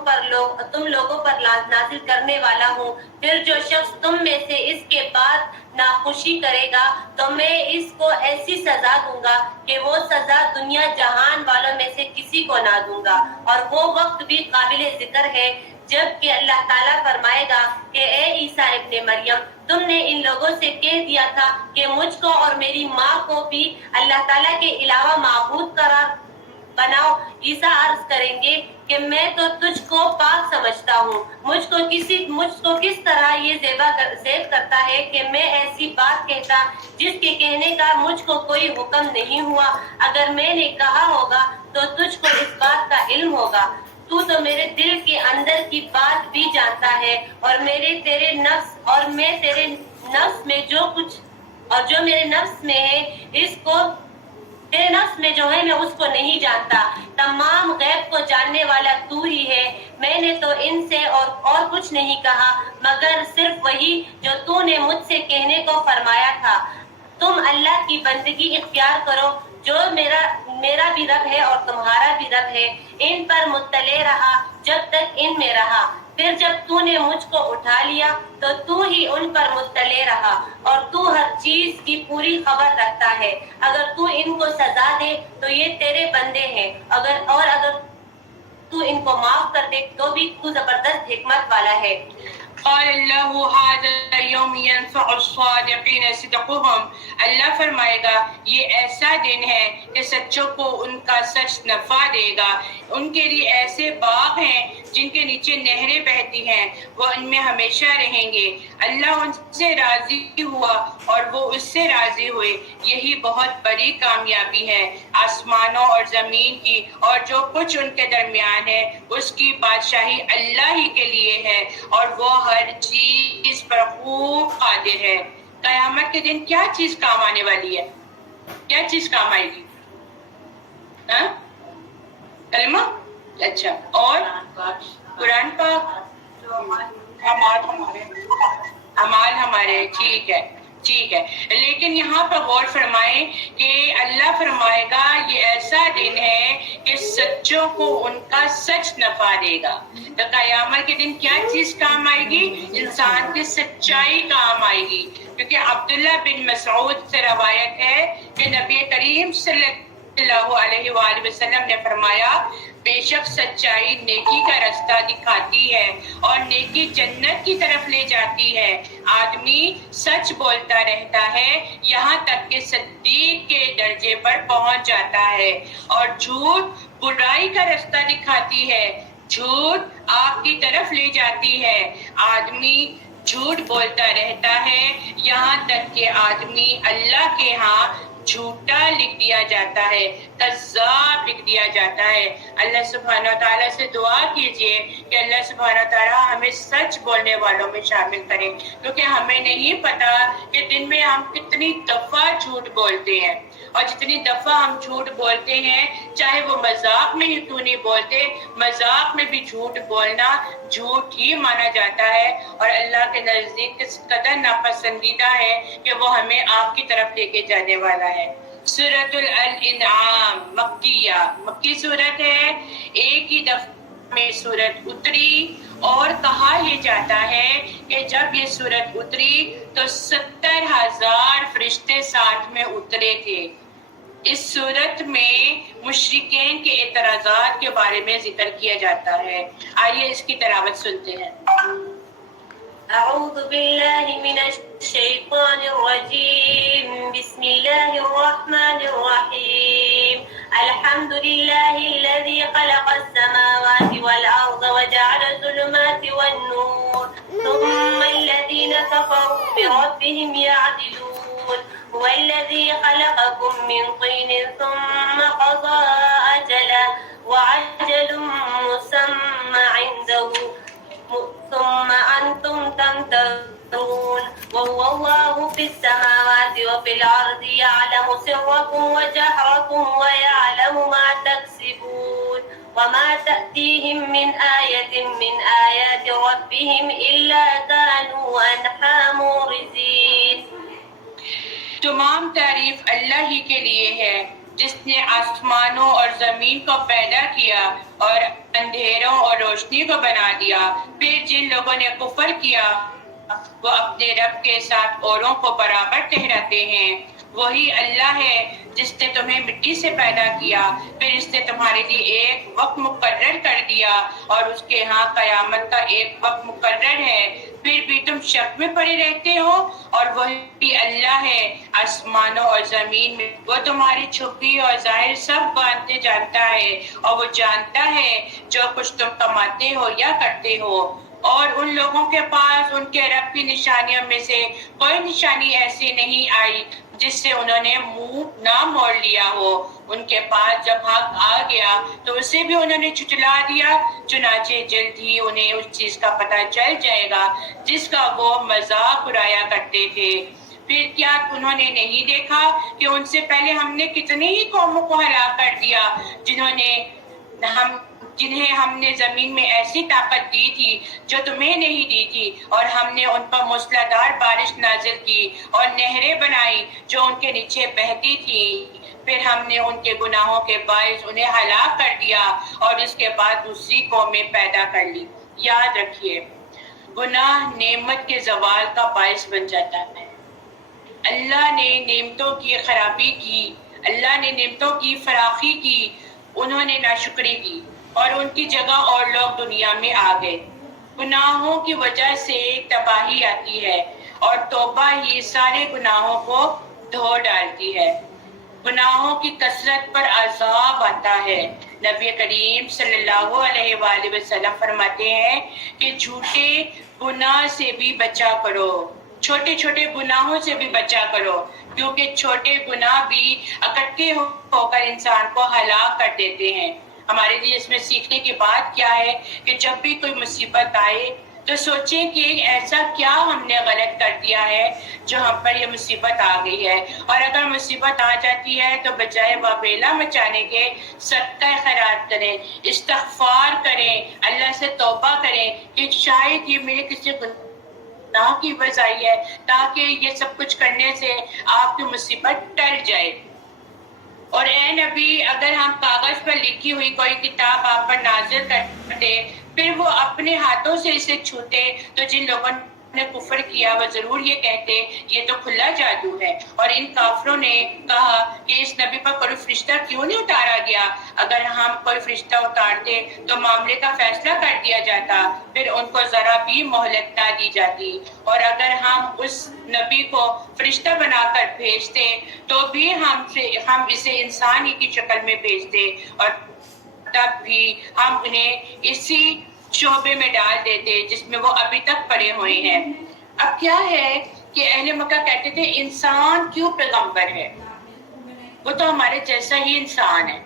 لوگوں پر نازل کرنے والا ہوں، پھر جو شخص تم میں سے اس کے بعد ناخوشی کرے گا تو میں اس کو ایسی سزا دوں گا کہ وہ سزا دنیا جہان والوں میں سے کسی کو نہ دوں گا، اور وہ وقت بھی قابل ذکر ہے جب کہ اللہ تعالیٰ فرمائے گا کہ اے عیسیٰ ابن مریم، تم نے ان لوگوں سے کہہ دیا تھا کہ مجھ کو اور میری ماں کو بھی اللہ تعالیٰ کے علاوہ معبود قرار بناؤ۔ عیسیٰ عرض کریں گے کہ میں تو تجھ کو پاک سمجھتا ہوں، مجھ کو کس طرح یہ زیب کرتا ہے کہ میں ایسی بات کہتا جس کے کہنے کا مجھ کو کوئی حکم نہیں ہوا، اگر میں نے کہا ہوگا تو تجھ کو اس بات کا علم ہوگا، تو میرے دل کے اندر کی بات بھی جانتا ہے، اور تیرے نفس میں جو کچھ اور جو میرے نفس میں ہے اس کو تیرے نفس میں جو ہے میں اس کو نہیں جانتا، تمام غیب کو جاننے والا تو ہی ہے، میں نے تو ان سے اور کچھ نہیں کہا مگر صرف وہی جو تو نے مجھ سے کہنے کو فرمایا تھا۔ تم اللہ کی بندگی اختیار کرو جو میرا بھی رب ہے اور تمہارا بھی رب ہے، ان پر مطلع رہا جب تک ان میں رہا، پھر جب تو نے مجھ کو اٹھا لیا تو ہی ان پر مطلع رہا، اور تو ہر چیز کی پوری خبر رکھتا ہے، اگر تو ان کو سزا دے تو یہ تیرے بندے ہیں، اگر تو ان کو معاف کر دے تو بھی تو زبردست حکمت والا ہے۔ قال اللہ هذا یوم ينفع الصادقین صدقهم، اللہ فرمائے گا یہ ایسا دن ہے کہ سچوں کو ان کا سچ نفع دے گا، ان کے لیے ایسے باغ ہیں جن کے نیچے نہریں بہتی ہیں، وہ ان میں ہمیشہ رہیں گے، اللہ ان سے راضی ہوا اور وہ اس سے راضی ہوئے، یہی بہت بڑی کامیابی ہے۔ آسمانوں اور زمین کی اور جو کچھ ان کے درمیان ہے اس کی بادشاہی اللہ ہی کے لیے ہے، اور وہ ہر چیز پر خوب قادر ہے۔ قیامت کے دن کیا چیز کام آنے والی ہے؟ کیا چیز کام آئے گی؟ کلمہ؟ اچھا، اور قرآن پاک، اعمال ہمارے، ٹھیک ہے۔ لیکن یہاں پر غور فرمائیں کہ اللہ فرمائے گا یہ ایسا دن ہے کہ سچوں کو ان کا سچ نفع دے گا۔ تو قیامت کے دن کیا چیز کام آئے گی؟ انسان کی سچائی کام آئے گی، کیونکہ عبداللہ بن مسعود سے روایت ہے کہ نبی کریم صلی اللہ علیہ وآلہ وسلم نے فرمایا بے شک سچائی نیکی کا رستہ دکھاتی ہے اور نیکی جنت کی طرف لے جاتی ہے۔ آدمی سچ بولتا رہتا ہے یہاں تک کہ صدیق کے درجے پر پہنچ جاتا ہے، اور جھوٹ برائی کا رستہ دکھاتی ہے، جھوٹ آگ کی طرف لے جاتی ہے۔ آدمی جھوٹ بولتا رہتا ہے یہاں تک کہ آدمی اللہ کے ہاں جھوٹا لکھ دیا جاتا ہے، کذاب لکھ دیا جاتا ہے۔ اللہ سبحانہ و تعالیٰ سے دعا کیجئے کہ اللہ سبحانہ و تعالیٰ ہمیں سچ بولنے والوں میں شامل کرے، کیونکہ ہمیں نہیں پتا کہ دن میں ہم کتنی دفعہ جھوٹ بولتے ہیں، اور جتنی دفعہ ہم جھوٹ بولتے ہیں چاہے وہ مذاق میں ہی کیوں نہیں بولتے، مذاق میں بھی جھوٹ بولنا جھوٹ ہی مانا جاتا ہے، اور اللہ کے نزدیک اس قدر ناپسندیدہ ہے کہ وہ ہمیں آپ کی طرف لے کے جانے والا ہے۔ سورۃ الانعام مکی سورت ہے، ایک ہی دفعہ میں سورت اتری، اور کہا یہ جاتا ہے کہ جب یہ سورت اتری تو 70,000 فرشتے ساتھ میں اترے تھے۔ اس سورت میں مشرکین کے اعتراضات کے بارے میں ذکر کیا جاتا ہے۔ آئیے اس کی تلاوت سنتے ہیں۔ اعوذ باللہ من الشیطان الرجیم، بسم اللہ الرحمن الرحیم، الحمد للہ الذی خلق السماوات والارض وجعل الظلمات والنور ثم الذین کفروا بربهم يعدلون، هو الذی خلقکم من طین ثم قضى أجلا وعجل مسمى عنده هو الله في السماوات وفي الأرض يعلم سركم وجهركم ويعلم ما تكسبون وما تأتيهم من آية من آيات ربهم إلا كانوا عنها معرضين۔ تمام تعریف اللہ ہی کے لیے ہے جس نے آسمانوں اور زمین کو پیدا کیا اور اندھیروں اور روشنی کو بنا دیا۔ پھر جن لوگوں نے کفر کیا وہ اپنے رب کے ساتھ اوروں کو برابر ٹھہراتے ہیں۔ وہی اللہ ہے جس نے تمہیں مٹی سے پیدا کیا، پھر اس نے تمہارے لیے ایک وقت مقرر کر دیا اور اس کے ہاں قیامت کا ایک وقت مقرر ہے، پھر بھی تم شک میں پڑے رہتے ہو۔ اور وہی اللہ ہے آسمانوں اور زمین میں، وہ تمہاری چھپی اور ظاہر سب باتیں جانتا ہے، اور وہ جانتا ہے جو کچھ تم کماتے ہو یا کرتے ہو۔ اور ان لوگوں کے پاس ان کے رب کی نشانیوں میں سے کوئی نشانی ایسی نہیں آئی جس سے انہوں نے منہ نہ موڑ لیا ہو۔ ان کے پاس جب حق آ گیا تو اسے بھی انہوں نے جھٹلا دیا، چنانچہ جلد ہی انہیں اس چیز کا پتہ چل جائے گا جس کا وہ مذاق اڑایا کرتے تھے۔ پھر کیا انہوں نے نہیں دیکھا کہ ان سے پہلے ہم نے کتنی ہی قوموں کو ہلاک کر دیا جنہیں ہم نے زمین میں ایسی طاقت دی تھی جو تمہیں نہیں دی تھی، اور ہم نے ان پر موسلادھار بارش نازل کی اور نہریں بنائی جو ان کے نیچے بہتی تھی۔ پھر ہم نے ان کے گناہوں کے باعث انہیں ہلاک کر دیا اور اس کے بعد دوسری قومیں پیدا کر لی۔ یاد رکھیے، گناہ نعمت کے زوال کا باعث بن جاتا ہے۔ اللہ نے نعمتوں کی خرابی کی، اللہ نے نعمتوں کی فراخی کی، انہوں نے ناشکری کی اور ان کی جگہ اور لوگ دنیا میں آ گئے۔ گناہوں کی وجہ سے تباہی آتی ہے اور توبہ ہی سارے گناہوں کو دھو ڈالتی ہے۔ گناہوں کی کثرت پر عذاب آتا ہے۔ نبی کریم صلی اللہ علیہ وآلہ وسلم فرماتے ہیں کہ جھوٹے گناہ سے بھی بچا کرو، چھوٹے چھوٹے گناہوں سے بھی بچا کرو، کیونکہ چھوٹے گناہ بھی اکٹھے ہو کر انسان کو ہلاک کر دیتے ہیں۔ ہمارے لیے اس میں سیکھنے کی بات کیا ہے کہ جب بھی کوئی مصیبت آئے تو سوچیں کہ ایسا کیا ہم نے غلط کر دیا ہے جو ہم پر یہ مصیبت آ گئی ہے، اور اگر مصیبت آ جاتی ہے تو بجائے واویلا مچانے کے صدقہ خیرات کریں، استغفار کریں، اللہ سے توبہ کریں کہ شاید یہ میرے کسی گناہ کی وجہ ہے، تاکہ یہ سب کچھ کرنے سے آپ کی مصیبت ٹل جائے۔ اور اے نبی، اگر ہم کاغذ پر لکھی ہوئی کوئی کتاب آپ پر نازل کرتے پھر وہ اپنے ہاتھوں سے اسے چھوتے تو جن لوگوں نے کفر کیا وہ ضرور یہ کہتے یہ تو کھلا جادو ہے، اور ان کافروں نے کہا کہ اس نبی پر کوئی فرشتہ کیوں نہیں اتارا گیا؟ اگر ہم کوئی فرشتہ اتارتے تو معاملے کا فیصلہ کر دیا جاتا، پھر ان کو ذرا بھی مہلت نہ دی جاتی، اور اگر ہم اس نبی کو فرشتہ بنا کر بھیجتے تو بھی ہم اسے انسان ہی کی شکل میں بھیجتے، اور تب بھی ہم انہیں اسی شعبے میں ڈال دیتے جس میں وہ ابھی تک پڑے ہوئے ہیں۔ اب کیا ہے کہ اہل مکہ کہتے تھے انسان کیوں پیغمبر ہے؟ وہ تو ہمارے جیسا ہی انسان ہے،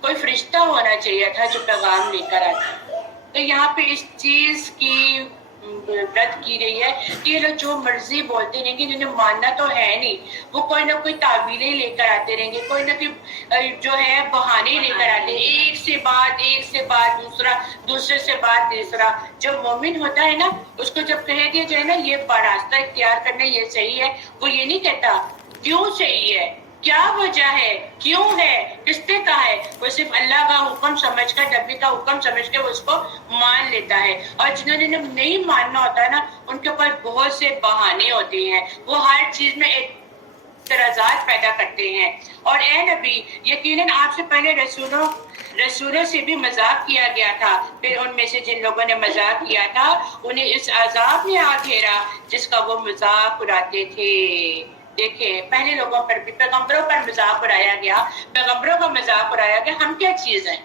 کوئی فرشتہ ہونا چاہیے تھا جو پیغام لے کر آتا۔ تو یہاں پہ اس چیز کی رد کی رہی ہے کہ یہ لوگ جو مرضی بولتے رہیں گے، جنہیں ماننا تو ہے نہیں، وہ کوئی نہ کوئی تعویلیں لے کر آتے رہیں گے، کوئی نہ کوئی جو ہے بہانے لے کر آتے ہیں، ایک سے بعد دوسرا، دوسرے سے بعد تیسرا۔ جو مومن ہوتا ہے نا، اس کو جب کہہ دیا جائے نا یہ راستہ اختیار کرنا یہ صحیح ہے، وہ یہ نہیں کہتا کیوں صحیح ہے، کیا وجہ ہے، کیوں ہے، کس نے کہا ہے، وہ صرف اللہ کا حکم سمجھ کر، نبی کا حکم سمجھ کے وہ اس کو مان لیتا ہے۔ اور جنہوں نے نہیں ماننا ہوتا ہے نا، ان کے پاس بہت سے بہانے ہوتے ہیں، وہ ہر چیز میں اعتراضات پیدا کرتے ہیں۔ اور اے نبی، یقیناً آپ سے پہلے رسولوں سے بھی مذاق کیا گیا تھا، پھر ان میں سے جن لوگوں نے مذاق کیا تھا انہیں اس عذاب نے آ گھیرا جس کا وہ مذاق اڑاتے تھے۔ دیکھیں، پہلے لوگوں پر بھی پیغمبروں پر مذاق اڑایا گیا، پیغمبروں کا مذاق اڑایا گیا۔ ہم کیا چیز ہیں؟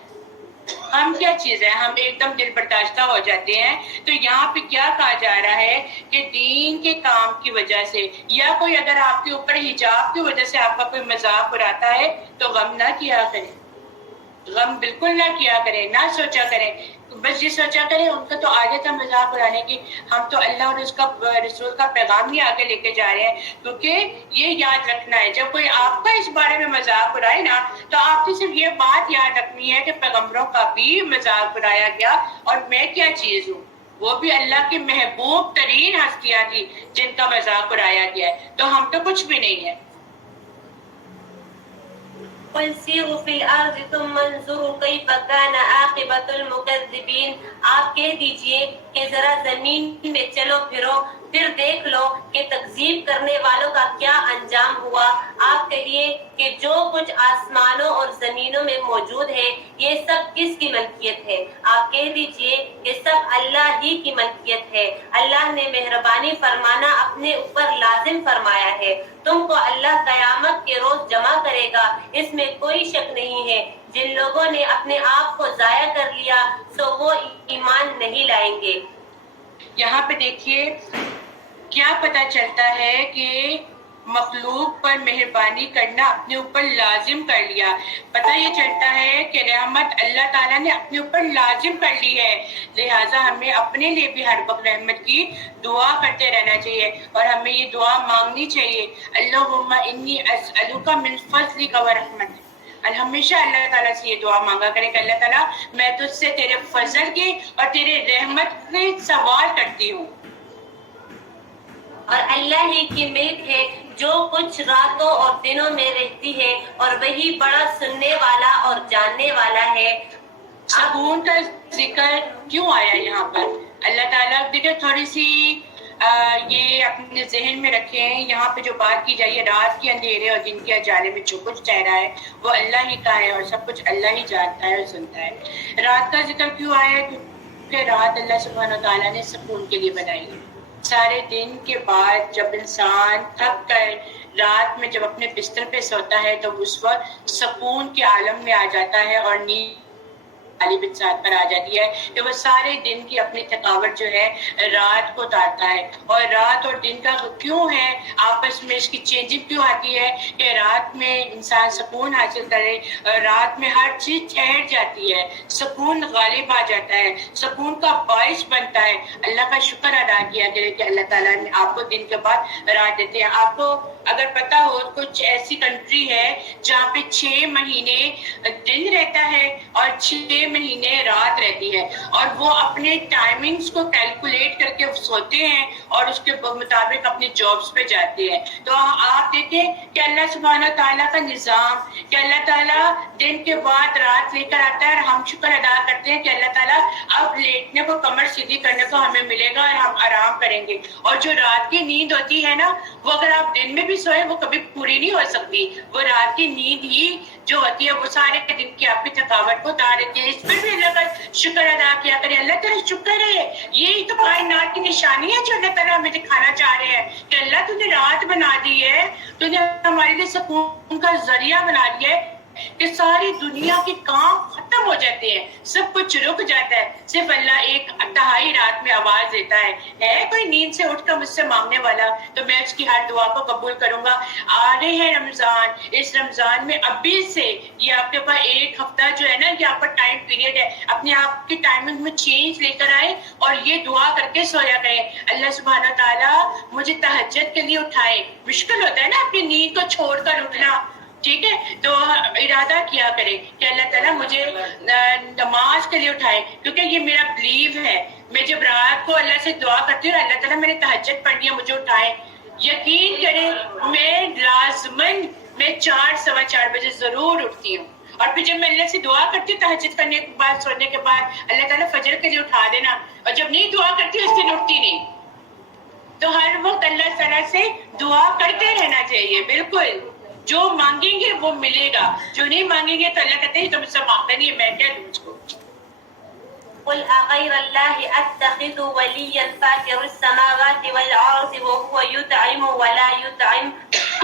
ہم ایک دم دل برداشتہ ہو جاتے ہیں۔ تو یہاں پہ کیا کہا جا رہا ہے کہ دین کے کام کی وجہ سے، یا کوئی اگر آپ کے اوپر حجاب کی وجہ سے آپ کا کوئی مذاق اڑاتا ہے تو غم نہ کیا کریں، غم بالکل نہ کیا کریں، نہ سوچا کریں، بس یہ سوچا کریں ان کا تو عادت ہے مذاق اڑانے کی، ہم تو اللہ اور اس کا رسول کا پیغام ہی آگے لے کے جا رہے ہیں. کیونکہ یہ یاد رکھنا ہے جب کوئی آپ کا اس بارے میں مذاق اڑائے نا تو آپ کو صرف یہ بات یاد رکھنی ہے کہ پیغمبروں کا بھی مذاق اڑایا گیا اور میں کیا چیز ہوں، وہ بھی اللہ کی محبوب ترین ہستیاں تھی جن کا مذاق اڑایا گیا ہے، تو ہم تو کچھ بھی نہیں ہیں. قل سیروا فی الارض ثم انظروا کیف کان عاقبۃ المکذبین، آپ کہہ دیجئے کہ ذرا زمین میں چلو پھرو، پھر دیکھ لو کہ تکذیب کرنے والوں کا کیا انجام ہوا. آپ کہیے کہ جو کچھ آسمانوں اور زمینوں میں موجود ہے یہ سب کس کی ملکیت ہے؟ آپ کہہ دیجئے کہ سب اللہ ہی کی ملکیت ہے. اللہ نے مہربانی فرمانا اپنے اوپر لازم فرمایا ہے. تم کو اللہ قیامت کے روز جمع کرے گا، اس میں کوئی شک نہیں ہے. جن لوگوں نے اپنے آپ کو ضائع کر لیا سو وہ ایمان نہیں لائیں گے. یہاں پہ دیکھیے کیا پتہ چلتا ہے کہ مخلوق پر مہربانی کرنا اپنے اوپر لازم کر لیا. پتہ یہ چلتا ہے کہ رحمت اللہ تعالیٰ نے اپنے اوپر لازم کر لی ہے، لہٰذا ہمیں اپنے لیے بھی ہر وقت رحمت کی دعا کرتے رہنا چاہیے اور ہمیں یہ دعا مانگنی چاہیے. اللہم انی اسألک من فضلک و رحمتک. ہمیشہ اللہ تعالیٰ سے یہ دعا مانگا کرے کہ اللہ تعالیٰ میں تجھ سے تیرے فضل کی اور تیرے رحمت سے سوال کرتی ہوں. اور اللہ ہی کی ملک ہے جو کچھ راتوں اور دنوں میں رہتی ہے اور وہی بڑا سننے والا اور جاننے والا ہے. سکون کا ذکر کیوں آیا یہاں پر؟ اللہ تعالیٰ دیکھیں تھوڑی سی یہ اپنے ذہن میں رکھیں، یہاں پہ جو بات کی جائے رات کے اندھیرے اور دن کے اجالے میں جو کچھ چل رہا ہے وہ اللہ ہی کا ہے اور سب کچھ اللہ ہی جانتا ہے اور سنتا ہے. رات کا ذکر کیوں آیا ہے؟ کیونکہ رات اللہ سبحانہ و تعالیٰ نے سکون کے لیے بنائی ہے. سارے دن کے بعد جب انسان تھک کر رات میں جب اپنے بستر پہ سوتا ہے تو اس وقت سکون کے عالم میں آ جاتا ہے اور نیند غالب انسان پر آ جاتی ہے کہ وہ سارے دن کی اپنی تھکاوٹ جو ہے رات کو اتارتا ہے. اور رات اور دن کا کیوں ہے آپس میں اس کی چینجنگ کیوں آتی ہے کہ رات میں انسان سکون حاصل کرے، رات میں ہر چیز ٹھہر جاتی ہے، سکون غالب آ جاتا ہے، سکون کا باعث بنتا ہے. اللہ کا شکر ادا کیا کرے کہ اللہ تعالیٰ نے آپ کو دن کے بعد رات دیتے ہیں. آپ کو اگر پتہ ہو کچھ ایسی کنٹری ہے جہاں پہ 6 مہینے دن رہتا ہے اور 6 مہینے رات رہتی ہے اور وہ اپنے ٹائمنگز کو کیلکولیٹ کر کے سوتے ہیں اور اس کے مطابق اپنی جابس پہ جاتے ہیں. تو آپ دیکھیں کہ اللہ سبحانہ تعالیٰ کا نظام کہ اللہ تعالیٰ دن کے بعد رات لے کر آتا ہے اور ہم شکر ادا کرتے ہیں کہ اللہ تعالیٰ اب لیٹنے کو کمر سیدھی کرنے کو ہمیں ملے گا اور ہم آرام کریں گے. اور جو رات کی نیند ہوتی ہے نا وہ اگر آپ دن میں بھی سوئے وہ کبھی پوری نہیں ہو سکتی. وہ رات کی نیند ہی جو ہوتی ہے وہ سارے دن کی آپ کی تھکاوٹ کو اتار دیتی ہے. اس پر بھی اللہ کا شکر ادا کیا کرے. اللہ تعالیٰ شکر ہے، یہی تو کائنات کی نشانی ہے جو اللہ تعالیٰ ہمیں دکھانا چاہ رہے ہیں کہ اللہ تو نے رات بنا دی ہے، تو نے ہمارے لیے سکون کا ذریعہ بنا دیا ہے کہ ساری دنیا کے کام ختم ہو جاتے ہیں، سب کچھ رک جاتا ہے، صرف اللہ ایک تہائی رات میں آواز دیتا ہے کوئی نیند سے اٹھ کر مجھ سے مانگنے والا تو میں اس کی ہر دعا کو قبول کروں گا. آ رہے ہیں رمضان، اس رمضان میں ابھی سے یہ آپ کے پاس ایک ہفتہ جو ہے نا یہ آپ کا ٹائم پیریڈ ہے، اپنے آپ کی ٹائمنگ میں چینج لے کر آئے اور یہ دعا کر کے سویا کریں اللہ سبحانہ تعالیٰ مجھے تہجد کے لیے اٹھائے. مشکل ہوتا ہے نا اپنی نیند کو چھوڑ کر اٹھنا، ٹھیک ہے، تو ارادہ کیا کرے کہ اللہ تعالیٰ مجھے نماز کے لیے اٹھائے کیونکہ یہ میرا بلیو ہے. میں جب رات کو اللہ سے دعا کرتی ہوں اللہ تعالیٰ میں نے تہجد پڑھنی ہے مجھے اٹھائے. یقین کریں میں لازماً میں 4-4:15 بجے ضرور اٹھتی ہوں اور پھر جب میں اللہ سے دعا کرتی ہوں تہجد کرنے کے بعد سونے کے بعد اللہ تعالیٰ فجر کے لیے اٹھا دینا، اور جب نہیں دعا کرتی اس دن اٹھتی نہیں. تو ہر وقت اللہ تعالیٰ سے دعا کرتے رہنا چاہیے. بالکل جو مانگیں گے وہ ملے گا، جو نہیں مانگیں گے تو اللہ کہتے ہیں تم سے مانگتا نہیں ہے میں کیا دوں اس کو. قل اغیر اللہ اتخذ ولیا فاطر السماوات والارض وهو يطعم ولا يطعم.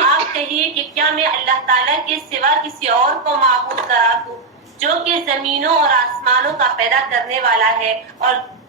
آپ کہیے کہ کیا میں اللہ تعالیٰ کے سوا کسی اور کو معبود قرار دوں جو کہ زمینوں اور آسمانوں کا پیدا کرنے والا ہے اور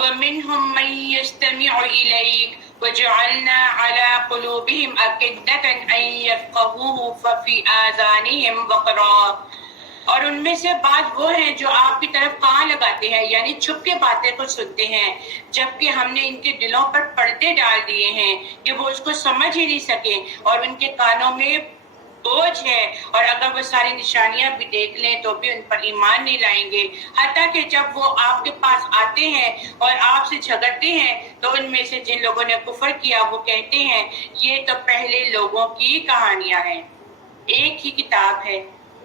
ومنهم من يستمع إليك وجعلنا على قلوبهم أكنة أن يفقهوه ففي آذانهم وقرا। اور ان میں سے بعض وہ ہیں جو آپ کی طرف کان لگاتے ہیں، یعنی چھپ کے باتیں کو سنتے ہیں، جبکہ ہم نے ان کے دلوں پر پردے ڈال دیے ہیں کہ وہ اس کو سمجھ ہی نہیں سکے، اور ان کے کانوں میں بوجھ ہے، اور اگر وہ ساری نشانیاں بھی دیکھ لیں تو بھی ان پر ایمان نہیں لائیں گے۔ حتیٰ کہ جب وہ آپ کے پاس آتے ہیں اور آپ سے جھگڑتے ہیں تو ان میں سے جن لوگوں نے کفر کیا وہ کہتے ہیں یہ تو پہلے لوگوں کی کہانیاں ہیں۔ ایک ہی کتاب ہے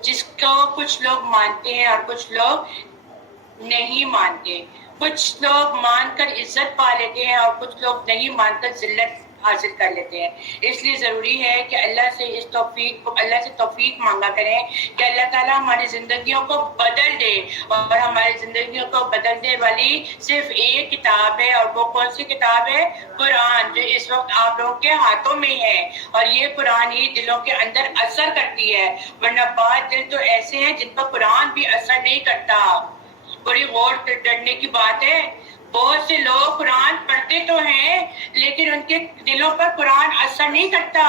جس کو کچھ لوگ مانتے ہیں اور کچھ لوگ نہیں مانتے۔ کچھ لوگ مان کر عزت پا لیتے ہیں اور کچھ لوگ نہیں مان کر ذلت حاصل کر لیتے ہیں. اس لیے ضروری ہے کہ اللہ سے توفیق مانگا کریں کہ اللہ تعالیٰ ہماری زندگیوں کو بدل دے. اور ہماری زندگیوں کو بدلنے والی صرف ایک کتاب ہے, اور وہ کون سی کتاب ہے؟ قرآن, جو اس وقت آپ لوگوں کے ہاتھوں میں ہے. اور یہ قرآن ہی دلوں کے اندر اثر کرتی ہے, ورنہ بعض دل تو ایسے ہیں جن پر قرآن بھی اثر نہیں کرتا. بڑی غور کرنے کی بات ہے, بہت سے لوگ قرآن پڑھتے تو ہیں لیکن ان کے دلوں پر قرآن اثر نہیں کرتا,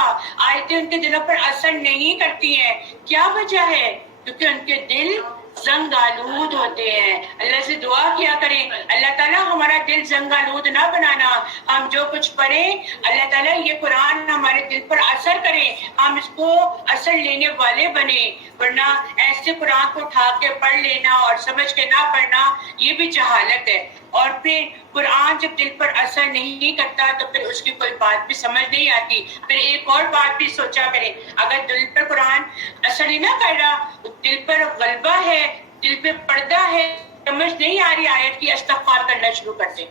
آیتیں ان کے دلوں پر اثر نہیں کرتی ہیں. کیا وجہ ہے؟ کیونکہ ان کے دل زنگ آلود ہوتے ہیں. اللہ سے دعا کیا کریں, اللہ تعالیٰ ہمارا دل زنگ آلود نہ بنانا. ہم جو کچھ پڑھیں اللہ تعالیٰ یہ قرآن ہمارے دل پر اثر کریں, ہم اس کو اثر لینے والے بنیں. ورنہ ایسے قرآن کو اٹھا کے پڑھ لینا اور سمجھ کے نہ پڑھنا یہ بھی جہالت ہے. اور پھر قرآن جب دل پر اثر نہیں کرتا تو پھر اس کی کوئی بات بھی سمجھ نہیں آتی. پھر ایک اور بات بھی سوچا کریں, اگر دل پر قرآن اثر ہی نہ کر رہا, دل پر غلبہ ہے, دل پہ پردہ ہے, سمجھ نہیں آ رہی آیت کی, استغفار کرنا شروع کر دیں,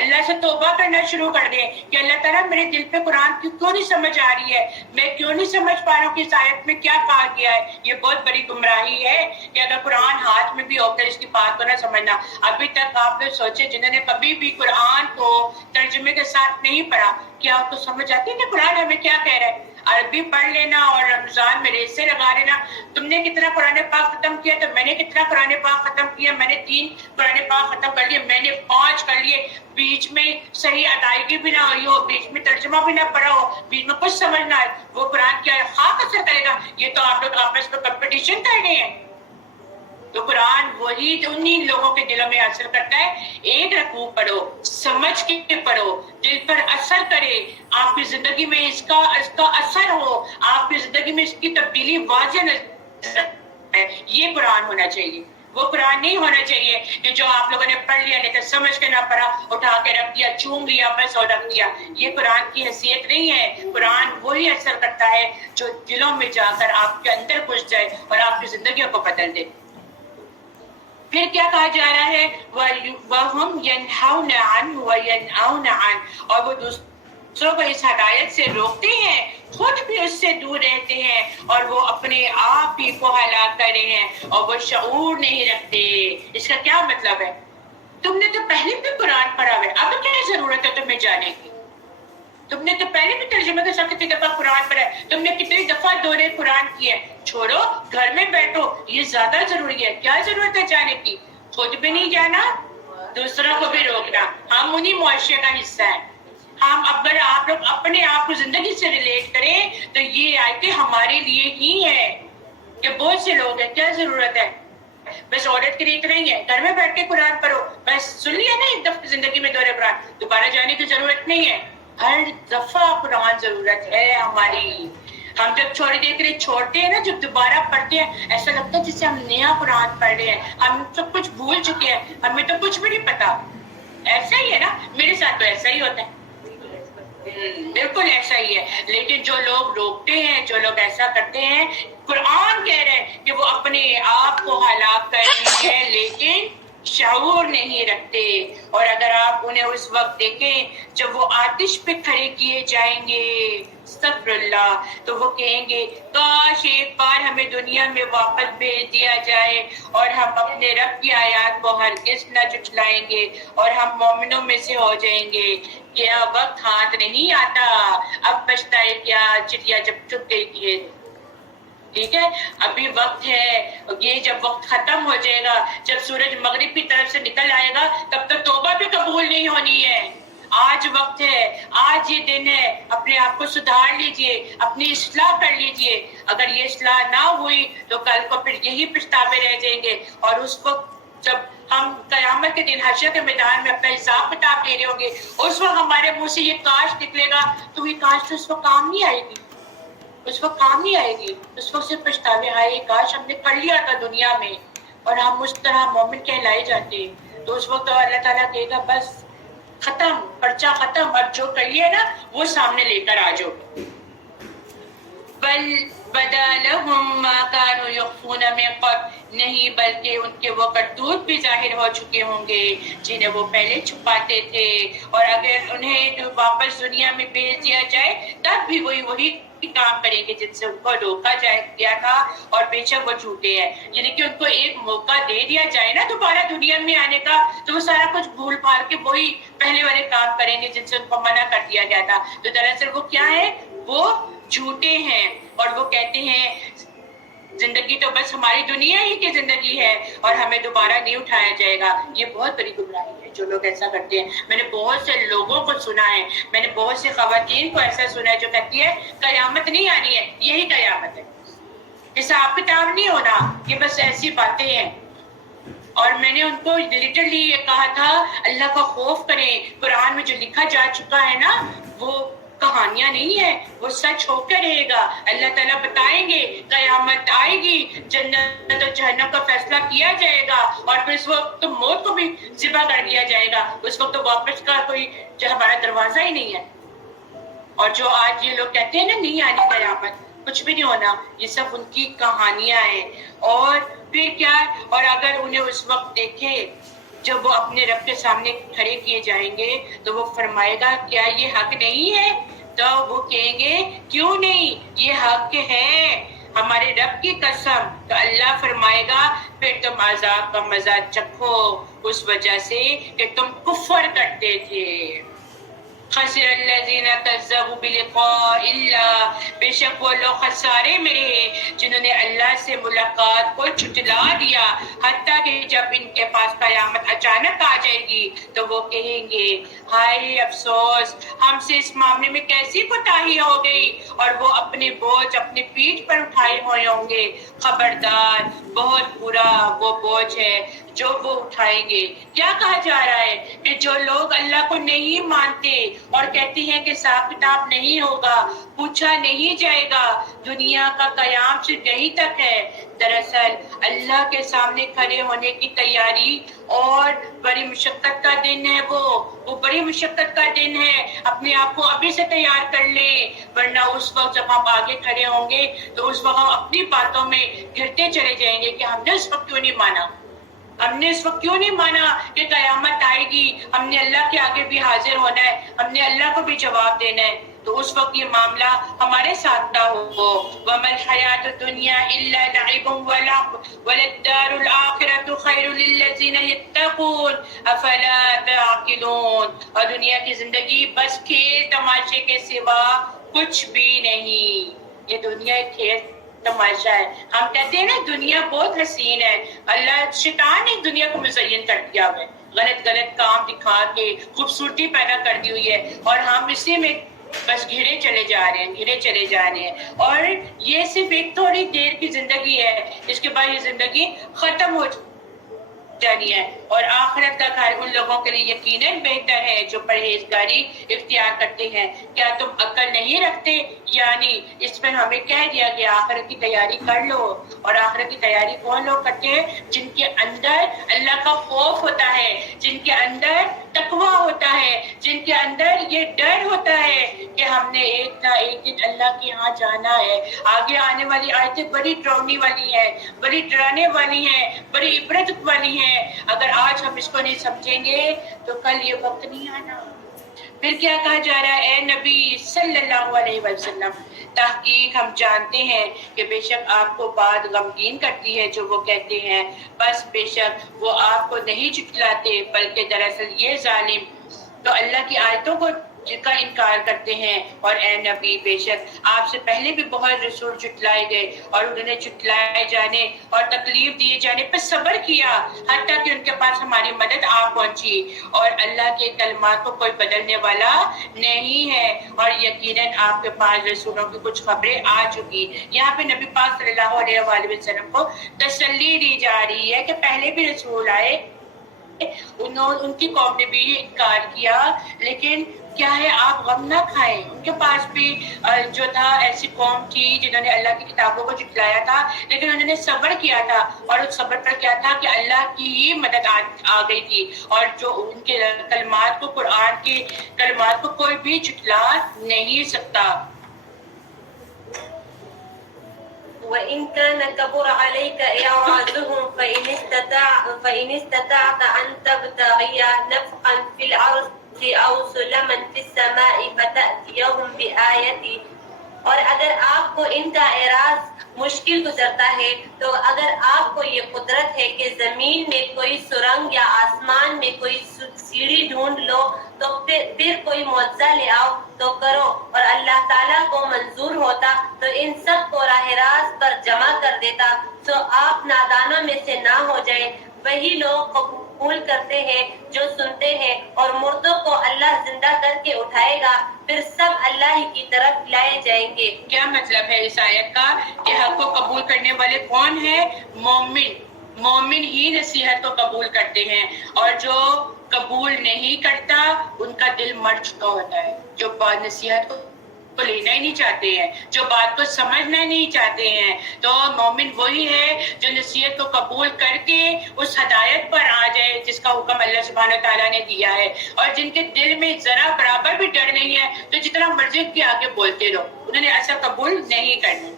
اللہ سے توبہ کرنا شروع کر دیں کہ اللہ تعالیٰ میرے دل پہ قرآن کیوں نہیں سمجھ آ رہی ہے, میں کیوں نہیں سمجھ پا رہا ہوں کہ اس آیت میں کیا کہا گیا ہے. یہ بہت بڑی گمراہی ہے کہ اگر قرآن ہاتھ میں بھی ہوتا ہے اس کی بات کو نہ سمجھنا. ابھی تک آپ لوگ سوچے جنہوں نے کبھی بھی قرآن کو ترجمے کے ساتھ نہیں پڑھا, کیا آپ کو سمجھ آتی ہے کہ قرآن ہمیں کیا کہہ رہا ہے؟ عربی پڑھ لینا اور رمضان میں ریسے لگا لینا. تم نے کتنا قرآن پاک ختم کیا؟ تو میں نے کتنا قرآن پاک ختم کیا؟ میں نے 3 قرآن پاک ختم کر لیے, میں نے 5 کر لیے. بیچ میں صحیح ادائیگی بھی نہ ہوئی ہو, بیچ میں ترجمہ بھی نہ پڑھا ہو, بیچ میں کچھ سمجھ نہ آئے, وہ قرآن کیا خاک اثر کرے گا؟ یہ تو آپ لوگ آپس میں کمپٹیشن کر رہے ہیں. تو قرآن وہی انہی لوگوں کے دلوں میں اثر کرتا ہے. ایک رکوع پڑھو, سمجھ کے پڑھو, دل پر اثر کرے, آپ کی زندگی میں اس کا اثر ہو, آپ کی زندگی میں اس کی تبدیلی واضح نظر ہے. یہ قرآن ہونا چاہیے. وہ قرآن نہیں ہونا چاہیے کہ جو آپ لوگوں نے پڑھ لیا لیکن سمجھ کے نہ پڑھا, اٹھا کے رکھ دیا, چوم لیا بس اور رکھ دیا. یہ قرآن کی حیثیت نہیں ہے. قرآن وہی اثر کرتا ہے جو دلوں میں جا کر آپ کے اندر گھس جائے اور آپ کی زندگیوں کو بدل دے. پھر کیا کہا جا رہا ہے؟ وَهُمْ يَنْهَوْنَ عَنْهُ وَيَنْأَوْنَ عَنْهُ, اور وہ دوسروں کو اس ہدایت سے روکتے ہیں, خود بھی اس سے دور رہتے ہیں, اور وہ اپنے آپ ہی کو ہلاک کر رہے ہیں, اور وہ شعور نہیں رکھتے. اس کا کیا مطلب ہے؟ تم نے تو پہلے بھی قرآن پڑھا ہے, اب کیا ضرورت ہے تمہیں جانے کی؟ تم نے تو پہلے بھی ترجمے کے ساتھ کتنی دفعہ قرآن پڑھا ہے, تم نے کتنی دفعہ دورے قرآن کیے. چھوڑو, گھر میں بیٹھو, یہ زیادہ ضروری ہے. کیا ضرورت ہے جانے کی؟ خود بھی نہیں جانا, دوسروں کو بھی روکنا. ہم انہی معاشرے کا حصہ ہیں. ہم اگر آپ لوگ اپنے آپ کو زندگی سے ریلیٹ کریں تو یہ آیتیں ہمارے لیے ہی ہیں کہ بہت سے لوگ ہیں. کیا ضرورت ہے؟ بس عورت کی ریت نہیں ہے, گھر میں بیٹھ کے قرآن پڑھو, بس سن لیا نا ایک دفعہ زندگی میں دورے قرآن, دوبارہ جانے کی ضرورت نہیں ہے. ہر دفعہ قرآن ضرورت ہے ہماری. ہم جب چھوڑ دے کے چھوڑتے ہیں نا, جب دوبارہ پڑھتے ہیں ایسا لگتا ہے جسے ہم نیا قرآن پڑھ رہے ہیں, ہم سب کچھ بھول چکے ہیں, ہمیں تو کچھ بھی نہیں پتا. ایسا ہی ہے نا, میرے ساتھ تو ایسا ہی ہوتا ہے, بالکل ایسا ہی ہے. لیکن جو لوگ روکتے ہیں, جو لوگ ایسا کرتے ہیں, قرآن کہہ رہے ہیں کہ وہ اپنے آپ کو ہلاک کر رہے ہیں لیکن شعور نہیں رکھتے. اور اگر آپ انہیں اس وقت دیکھیں جب وہ آتش پہ کھڑے کیے جائیں گے, استغفر اللہ, تو وہ کہیں گے کاش ایک بار ہمیں دنیا میں واپس بھیج دیا جائے اور ہم اپنے رب کی آیات کو ہرگز نہ جھٹلائیں گے اور ہم مومنوں میں سے ہو جائیں گے. کیا وقت ہاتھ نہیں آتا, اب پچھتائے کیا چڑیا جب چگ گئی تھی. ٹھیک ہے, ابھی وقت ہے. یہ جب وقت ختم ہو جائے گا, جب سورج مغرب کی طرف سے نکل آئے گا, تب تک توبہ بھی قبول نہیں ہونی ہے. آج وقت ہے, آج یہ دن ہے, اپنے آپ کو سدھار لیجئے, اپنی اصلاح کر لیجئے. اگر یہ اصلاح نہ ہوئی تو کل کو پھر یہی پچھتاوے رہ جائیں گے, اور اس وقت جب ہم قیامت کے دن حشر کے میدان میں اپنا حساب کتاب لے رہے ہوں گے, اس وقت ہمارے منہ سے یہ کاش نکلے گا, تو یہ کاش تو اس وقت کام نہیں آئے گی, اس وقت کام نہیں آئے گی. اس وقت صرف پچھتاوے آئے, کاش ہم نے کر لیا تھا دنیا میں اور ہم اس طرح مومن کہلائے جاتے. تو اس وقت اللہ تعالیٰ کہے گا بس ختم, پرچہ ختم, اب جو کر لیا نا وہ سامنے لے کر آ جاؤ. بل بدا لهم ما كانوا يخفون من قبل، نہیں بلکہ ان کے وہ کرتوت بھی ظاہر ہو چکے ہوں گے جنہیں وہ پہلے چھپاتے تھے، اور اگر انہیں واپس دنیا میں بھیج دیا جائے تب بھی وہی کام کریں گے جن سے ان کو روکا گیا تھا، اور بے شک وہ جھوٹے ہیں۔ یعنی کہ ان کو ایک موقع دے دیا جائے نا دوبارہ دنیا میں آنے کا، تو وہ سارا کچھ بھول بھال کے وہی پہلے والے کام کریں گے جن سے ان کو منع کر دیا گیا تھا۔ تو دراصل وہ کیا ہے؟ وہ جھوٹے ہیں، اور وہ کہتے ہیں زندگی تو بس ہماری دنیا ہی کی زندگی ہے اور ہمیں دوبارہ نہیں اٹھایا جائے گا۔ یہ بہت بڑی گمراہی ہے جو لوگ ایسا کرتے ہیں۔ میں نے بہت سے لوگوں کو سنا ہے، میں نے بہت سی خواتین کو ایسا سنا ہے جو کہتی ہے قیامت نہیں آنی ہے، یہی قیامت ہے، حساب کتاب نہیں ہونا، یہ بس ایسی باتیں ہیں۔ اور میں نے ان کو لٹرلی یہ کہا تھا اللہ کا خوف کریں، قرآن میں جو لکھا جا چکا ہے نا وہ کہانیاں نہیں ہے، وہ سچ ہو کے رہے گا۔ اللہ تعالیٰ بتائیں گے قیامت آئے گی، جنت اور جہنم کا فیصلہ کیا جائے گا، اور پھر اس وقت تو موت کو بھی ذبح کر دیا جائے گا، اس وقت تو واپس کا کوئی ہمارا دروازہ ہی نہیں ہے۔ اور جو آج یہ لوگ کہتے ہیں نا نہیں آنی قیامت، کچھ بھی نہیں ہونا، یہ سب ان کی کہانیاں ہیں۔ اور پھر کیا، اور اگر انہیں اس وقت دیکھے جب وہ اپنے رب کے سامنے کھڑے کیے جائیں گے تو وہ فرمائے گا کیا یہ حق نہیں ہے؟ تو وہ کہیں گے کیوں نہیں، یہ حق ہے ہمارے رب کی قسم۔ تو اللہ فرمائے گا پھر تم عذاب کا مزہ چکھو اس وجہ سے کہ تم کفر کرتے تھے۔ خسر الذین کذبوا بلقاء اللہ، بے شک وہ لوگ خسارے میں رہے جنہوں نے اللہ سے ملاقات کو جھٹلا دیا، حتیٰ کہ جب ان کے پاس قیامت اچانک آ جائے گی تو وہ کہیں گے ہائے افسوس، ہم سے اس معاملے میں کیسی کوتاہی ہو گئی، اور وہ اپنے بوجھ اپنے پیٹھ پر اٹھائے ہوئے ہوں گے۔ خبردار، بہت برا وہ بوجھ ہے جو وہ اٹھائیں گے۔ کیا کہا جا رہا ہے کہ جو لوگ اللہ کو نہیں مانتے اور کہتے ہیں کہ حساب کتاب نہیں ہوگا، پوچھا نہیں جائے گا، دنیا کا قیام صرف یہیں تک ہے، دراصل اللہ کے سامنے کھڑے ہونے کی تیاری اور بڑی مشقت کا دن ہے۔ وہ بڑی مشقت کا دن ہے، اپنے آپ کو ابھی سے تیار کر لیں، ورنہ اس وقت جب ہم آگے کھڑے ہوں گے تو اس وقت ہم اپنی باتوں میں گرتے چلے جائیں گے کہ ہم نے اس وقت کیوں نہیں مانا، ہم نے اس وقت کیوں نہیں مانا کہ قیامت آئے گی، ہم نے اللہ کے آگے بھی حاضر ہونا ہے، ہم نے اللہ کو بھی جواب دینا ہے۔ تو اس وقت یہ معاملہ ہمارے ساتھ نہ ہو۔ وَمَا الْحَيَاةُ الدُّنْيَا إِلَّا لَعِبٌ وَلَهْوٌ وَلَلدَّارُ الْآخِرَةُ خَيْرٌ لِلَّذِينَ يَتَّقُونَ أَفَلَا تَعْقِلُونَ، اور دنیا کی زندگی بس کھیل تماشے کے سوا کچھ بھی نہیں۔ یہ دنیا ایک کھیل تماشا ہے۔ ہم کہتے ہیں نا دنیا بہت حسین ہے، اللہ شیطان نے دنیا کو مزین کر دیا ہوا ہے، غلط کام دکھا کے خوبصورتی پیدا کر دی ہوئی ہے، اور ہم اسی میں بس گھرے چلے جا رہے ہیں، اور یہ صرف ایک تھوڑی دیر کی زندگی ہے، اس کے بعد یہ زندگی ختم ہو جانی ہے، اور آخرت کا گھر ان لوگوں کے لیے یقیناً بہتر ہے جو پرہیزگاری اختیار کرتے ہیں۔ کیا تم عقل نہیں رکھتے؟ یعنی اس پر ہمیں کہہ دیا کہ آخرت کی تیاری کر لو، اور آخرت کی تیاری کون لوگ کرتے ہیں؟ جن کے اندر اللہ کا خوف ہوتا ہے، جن کے اندر تقویٰ ہوتا ہے، جن کے اندر یہ ڈر ہوتا ہے کہ ہم نے ایک نہ ایک دن اللہ کے ہاں جانا ہے۔ آگے آنے والی آیتیں بڑی ڈراؤنی والی ہیں، بڑی ڈرانے والی ہیں، بڑی عبرت والی ہیں۔ اگر آج ہم اس کو نہیں سمجھیں گے تو کل یہ وقت نہیں آنا۔ پھر کیا کہا جا رہا ہے؟ اے نبی صلی اللہ علیہ وسلم، تحقیق ہم جانتے ہیں کہ بے شک آپ کو بات غمگین کرتی ہے جو وہ کہتے ہیں، بس بے شک وہ آپ کو نہیں جھٹلاتے بلکہ دراصل یہ ظالم تو اللہ کی آیتوں کو جن کا انکار کرتے ہیں۔ اور اے نبی، بے شک آپ سے پہلے بھی بہت رسول جھٹلائے گئے، اور انہوں نے جھٹلائے جانے اور تکلیف دیے جانے پر صبر کیا حتیٰ کہ ان کے پاس ہماری مدد آ پہنچی، اور اللہ کے کلمات کو کوئی بدلنے والا نہیں ہے، اور یقیناً آپ کے پاس رسولوں کی کچھ خبریں آ چکی۔ یہاں پہ نبی پاک صلی اللہ علیہ وآلہ وسلم کو تسلی دی جا رہی ہے کہ پہلے بھی رسول آئے، ان کی قوم نے بھی یہ انکار کیا، لیکن کیا ہے آپ غم نہ کھائیں، ان کے پاس بھی جو تھا ایسی قوم تھی جنہوں نے اللہ کی کتابوں کو جھٹلایا تھا، لیکن انہوں نے صبر کیا تھا، اور اس صبر پر کیا تھا کہ اللہ کی ہی مدد آ گئی تھی، اور جو ان کے کلمات کو، قرآن کے کلمات کو کوئی بھی جھٹلا نہیں سکتا۔ وإن كان كبر عليك إعراضهم فإن استطعت أن تبتغي نفقا في الأرض أو سلما في السماء فتأتيهم بآية. اور اگر آپ کو ان کا اعراض مشکل گزرتا ہے تو اگر آپ کو یہ قدرت ہے کہ زمین میں کوئی سرنگ یا آسمان میں کوئی سیڑھی ڈھونڈ لو تو پھر کوئی معجزہ لے آؤ تو کرو. اور اللہ تعالیٰ کو منظور ہوتا تو ان سب کو راہ راست پر جمع کر دیتا. تو آپ نادانوں میں سے نہ ہو جائیں. وہی لوگ قبول کرتے ہیں جو سنتے ہیں اور مردوں کو اللہ زندہ کر کے اٹھائے گا پھر سب اللہ ہی کی طرف لائے جائیں گے. کیا مطلب ہے اس آیت کا کہ حق کو قبول کرنے والے کون ہیں؟ مومن. مومن ہی نصیحت کو قبول کرتے ہیں اور جو قبول نہیں کرتا ان کا دل مر چکا ہوتا ہے. جو نصیحت کو لینا ہی نہیں چاہتے ہیں, جو بات کو سمجھنا نہیں چاہتے ہیں. تو مومن وہی ہے جو نصیحت کو قبول کر کے اس ہدایت پر آ جائے جس کا حکم اللہ سبحانہ تعالیٰ نے دیا ہے, اور جن کے دل میں ذرا برابر بھی ڈر نہیں ہے تو جتنا مرضی کے آگے بولتے رہو, انہوں نے ایسا قبول نہیں کرنا.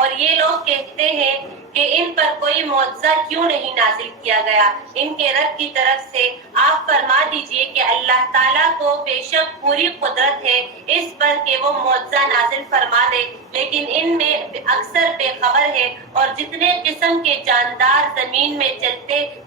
اور یہ لوگ کہتے ہیں کہ ان پر کوئی معجزہ کیوں نہیں نازل کیا گیا. ان کے رب کی طرف سے آپ فرما دیجئے کہ اللہ تعالیٰ کو بے شک پوری قدرت ہے اس پر کہ وہ معجزہ نازل فرما دے, لیکن ان میں اکثر بے خبر ہے. اور جتنے قسم کے جاندار زمین میں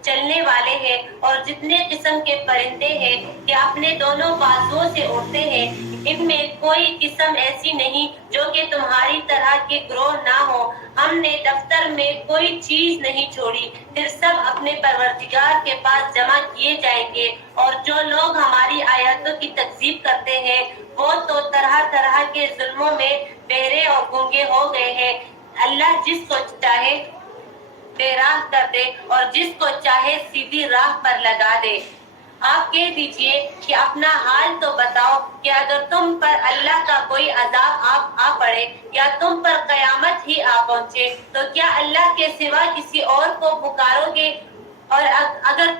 چلنے والے ہیں اور جتنے قسم کے پرندے ہیں کہ اپنے دونوں بازوؤں سے اڑتے ہیں, ان میں کوئی قسم ایسی نہیں جو کہ تمہاری طرح کے گروہ نہ ہو. ہم نے دفتر میں کوئی چیز نہیں چھوڑی, پھر سب اپنے پروردگار کے پاس جمع کیے جائیں گے. اور جو لوگ ہماری آیاتوں کی تکذیب کرتے ہیں وہ تو طرح طرح کے ظلموں میں بہرے اور گونگے ہو گئے ہیں. اللہ جس کو چاہے بے راہ کر دے اور جس کو چاہے سیدھی راہ پر لگا دے. آپ کہہ دیجئے کہ اپنا حال تو بتاؤ کہ اگر تم پر اللہ کا کوئی عذاب آ پڑے یا تم پر قیامت ہی آ پہنچے تو کیا اللہ کے سوا کسی اور کو پکارو گے؟ اور اگر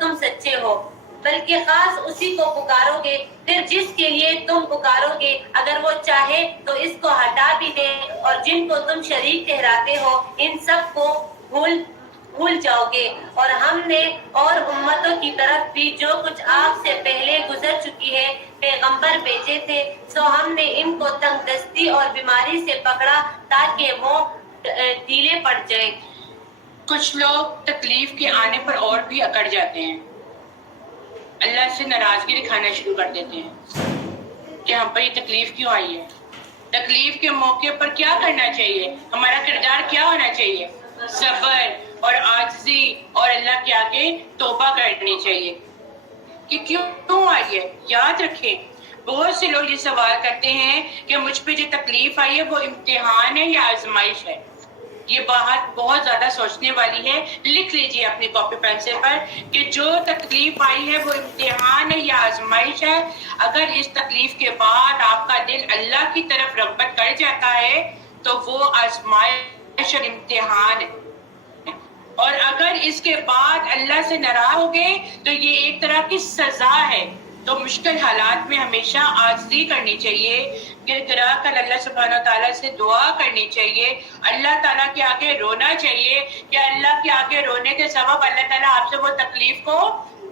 تم سچے ہو بلکہ خاص اسی کو پکارو گے. پھر جس کے لیے تم پکارو گے اگر وہ چاہے تو اس کو ہٹا بھی دے, اور جن کو تم شریک ٹھہراتے ہو ان سب کو بھول جاؤ گے. اور ہم نے اور امتوں کی طرف بھی جو کچھ آپ سے پہلے گزر چکی ہے پیغمبر بھیجے تھے, سو ہم نے ان کو تنگ دستی اور بیماری سے پکڑا تاکہ وہ ڈھیلے پڑ جائیں. کچھ لوگ تکلیف کے آنے پر اور بھی اکڑ جاتے ہیں, اللہ سے ناراضگی دکھانا شروع کر دیتے ہیں کہ ہم پر یہ تکلیف کیوں آئی ہے. تکلیف کے موقع پر کیا کرنا چاہیے؟ ہمارا کردار کیا ہونا چاہیے؟ صبر اور عاجزی اور اللہ کے آگے توبہ کرنی چاہیے کہ کیوں آئی ہے. یاد رکھیں بہت سے لوگ یہ سوال کرتے ہیں کہ مجھ پہ جو تکلیف آئی ہے وہ امتحان ہے یا آزمائش ہے. یہ بات بہت زیادہ سوچنے والی ہے. لکھ لیجئے اپنی کاپی پینسل پر کہ جو تکلیف آئی ہے وہ امتحان ہے یا آزمائش ہے. اگر اس تکلیف کے بعد آپ کا دل اللہ کی طرف رغبت کر جاتا ہے تو وہ آزمائش اور امتحان ہے, اور اگر اس کے بعد اللہ سے ناراض ہو گئے تو یہ ایک طرح کی سزا ہے. تو مشکل حالات میں ہمیشہ عاجزی کرنی چاہیے, گڑگڑا کر اللہ سبحانہ تعالیٰ سے دعا کرنی چاہیے, اللہ تعالیٰ کے آگے رونا چاہیے کہ اللہ کے آگے رونے کے سبب اللہ تعالیٰ آپ سے وہ تکلیف کو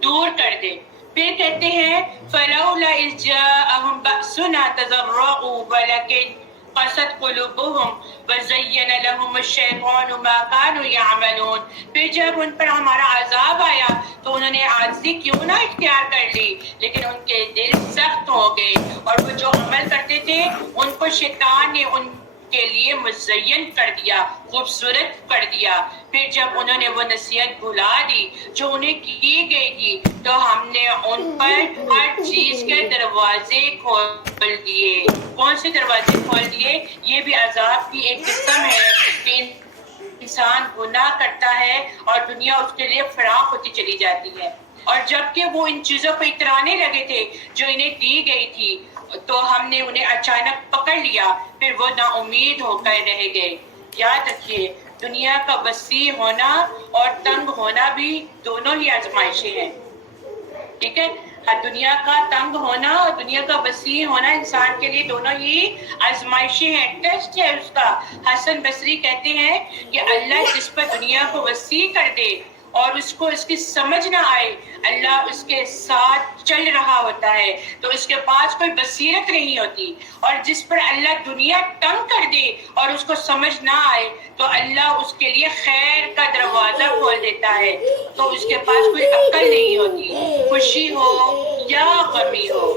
دور کر دے. پھر کہتے ہیں فَلَوْلَا إِذْ جَاءَهُمْ بَأْسُنَا تَضَرَّعُوا وَلَكِنْ قَسَتْ قُلُوبُهُمْ وَزَيَّنَ لَهُمُ الشَّيْطَانُ مَا كَانُوا يَعْمَلُونَ. پھر جب ان پر ہمارا عذاب آیا تو انہوں نے عاجزی کیوں نہ اختیار کر لی, لیکن ان کے دل سخت ہو گئے اور وہ جو عمل کرتے تھے ان کو شیطان نے ان کے لیے مزین کر دیا, خوبصورت کر دیا. پھر جب انہوں نے وہ نصیحت بھلا دی جو انہیں کی گئی تھی تو ہم نے ان پر ہر چیز کے دروازے کھول دیے. کون سے دروازے کھول دیے؟ یہ بھی عذاب کی ایک قسم ہے کہ انسان گناہ کرتا ہے اور دنیا اس کے لیے فراخ ہوتی چلی جاتی ہے, اور جبکہ وہ ان چیزوں پہ اترانے لگے تھے جو انہیں دی گئی تھی تو ہم نے انہیں اچانک پکڑ لیا, پھر وہ نا امید ہو کر رہ گئے. یاد رکھیے دنیا کا وسیع ہونا اور تنگ ہونا بھی دونوں ہی آزمائشیں ہیں. ٹھیک ہے, دنیا کا تنگ ہونا اور دنیا کا وسیع ہونا انسان کے لیے دونوں ہی آزمائشیں ہیں، ٹیسٹ ہے اس کا۔ حسن بصری کہتے ہیں کہ اللہ جس پر دنیا کو وسیع کر دے اور اس کو اس کی سمجھ نہ آئے، اللہ اس کے ساتھ چل رہا ہوتا ہے تو اس کے پاس کوئی بصیرت نہیں ہوتی، اور جس پر اللہ دنیا تنگ کر دے اور اس کو سمجھ نہ آئے تو اللہ اس کے لیے خیر کا دروازہ کھول دیتا ہے تو اس کے پاس کوئی عقل نہیں ہوتی۔ خوشی ہو یا غمی ہو،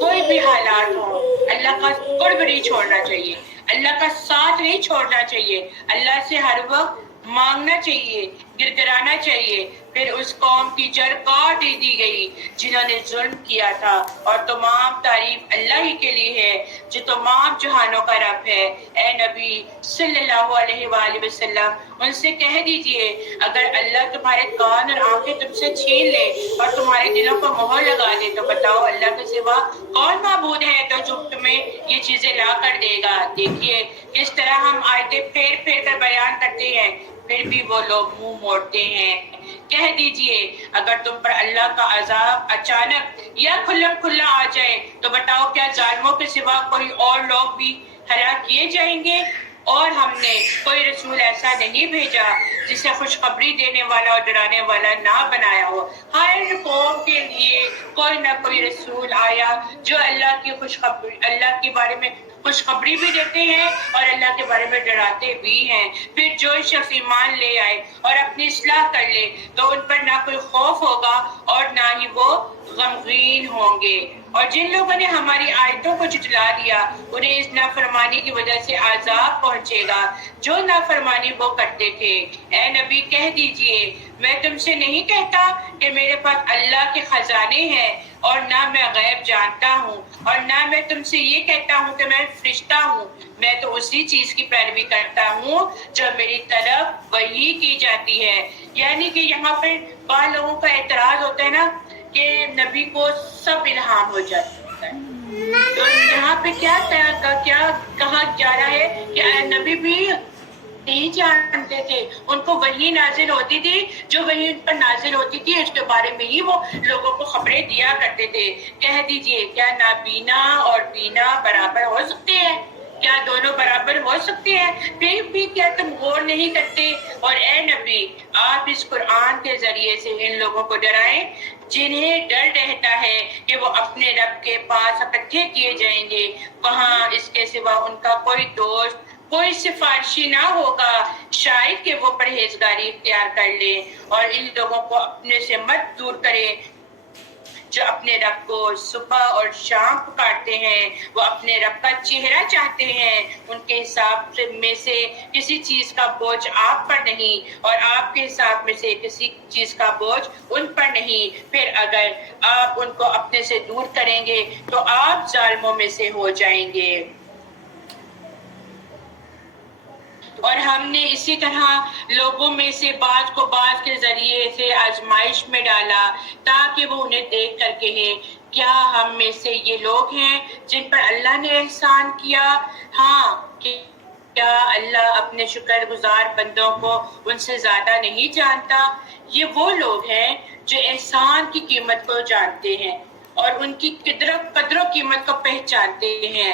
کوئی بھی حالات ہو، اللہ کا قرب نہیں چھوڑنا چاہیے، اللہ کا ساتھ نہیں چھوڑنا چاہیے، اللہ سے ہر وقت مانگنا چاہیے، گر گرانا چاہیے۔ پھر اس قوم کی جڑ کاٹ دی گئی جنہوں نے ظلم کیا تھا، اور تمام تعریف اللہ ہی کے لیے ہے جو تمام جہانوں کا رب ہے۔ اے نبی صلی اللہ علیہ وآلہ وسلم ان سے کہہ دیجئے اگر اللہ تمہارے کان اور آنکھیں تم سے چھین لے اور تمہارے دلوں کو مہر لگا دے تو بتاؤ اللہ کے سوا کون معبود ہے تو جو تمہیں یہ چیزیں لا کر دے گا۔ دیکھیے کس طرح ہم آیتیں پھیر پھیر کر بیان کرتے ہیں، پھر بھی وہ لوگ منہ موڑتے ہیں۔ کہہ دیجئے اگر تم پر اللہ کا عذاب اچانک یا کھلا کھلا آ جائے تو بتاؤ کیا ظالموں کے سوا کوئی اور لوگ بھی ہلاک کیے جائیں گے؟ اور ہم نے کوئی رسول ایسا نہیں بھیجا جسے خوشخبری دینے والا اور ڈرانے والا نہ بنایا ہو۔ ہر قوم کے لیے کوئی نہ کوئی رسول آیا جو اللہ کے بارے میں خوشخبری بھی دیتے ہیں اور اللہ کے بارے میں ڈراتے بھی ہیں۔ پھر جو شخص ایمان لے آئے اور اپنی اصلاح کر لے تو ان پر نہ کوئی خوف ہوگا اور نہ ہی وہ غمگین ہوں گے۔ اور جن لوگوں نے ہماری آیتوں کو جھٹلا دیا انہیں اس نافرمانی کی وجہ سے عذاب پہنچے گا جو نافرمانی وہ کرتے تھے۔ اے نبی کہہ دیجئے میں تم سے نہیں کہتا کہ میرے پاس اللہ کے خزانے ہیں اور نہ میں غیب جانتا ہوں، اور نہ میں تم سے یہ کہتا ہوں کہ میں فرشتہ ہوں، میں تو اسی چیز کی پیروی کرتا ہوں جو میری طرف وحی کی جاتی ہے۔ یعنی کہ یہاں پر بعض لوگوں کا اعتراض ہوتا ہے نا کہ نبی کو سب الہام ہو جاتا ہے، تو یہاں پہ کیا کہا جا رہا ہے کہ نبی بھی نہیں جانتے تھے، ان کو وحی نازل ہوتی تھی، جو وحی ان پر نازل ہوتی تھی اس کے بارے میں ہی وہ لوگوں کو خبریں دیا کرتے تھے۔ کہہ دیجئے کیا نابینا اور بینا برابر ہو سکتے ہیں؟ کیا دونوں برابر ہو سکتے ہیں؟ پھر بھی کیا تم غور نہیں کرتے؟ اور اے نبی آپ اس قرآن کے ذریعے سے ان لوگوں کو ڈرائیں جنہیں ڈر رہتا ہے کہ وہ اپنے رب کے پاس اکٹھے کیے جائیں گے، وہاں اس کے سوا ان کا کوئی دوست کوئی سفارشی نہ ہوگا، شاید کہ وہ پرہیزگاری اختیار کر لیں، اور ان لوگوں کو اپنے سے مت دور کریں جو اپنے رب کو صبح اور شام پکارتے ہیں، وہ اپنے رب کا چہرہ چاہتے ہیں، ان کے حساب میں سے کسی چیز کا بوجھ آپ پر نہیں اور آپ کے حساب میں سے کسی چیز کا بوجھ ان پر نہیں۔ پھر اگر آپ ان کو اپنے سے دور کریں گے تو آپ ظالموں میں سے ہو جائیں گے۔ اور ہم نے اسی طرح لوگوں میں سے بعض کو بعض کے ذریعے سے آزمائش میں ڈالا تاکہ وہ انہیں دیکھ کر کہیں کیا ہم میں سے یہ لوگ ہیں جن پر اللہ نے احسان کیا؟ ہاں، کیا اللہ اپنے شکر گزار بندوں کو ان سے زیادہ نہیں جانتا؟ یہ وہ لوگ ہیں جو احسان کی قیمت کو جانتے ہیں اور ان کی قدر و قیمت کو پہچانتے ہیں۔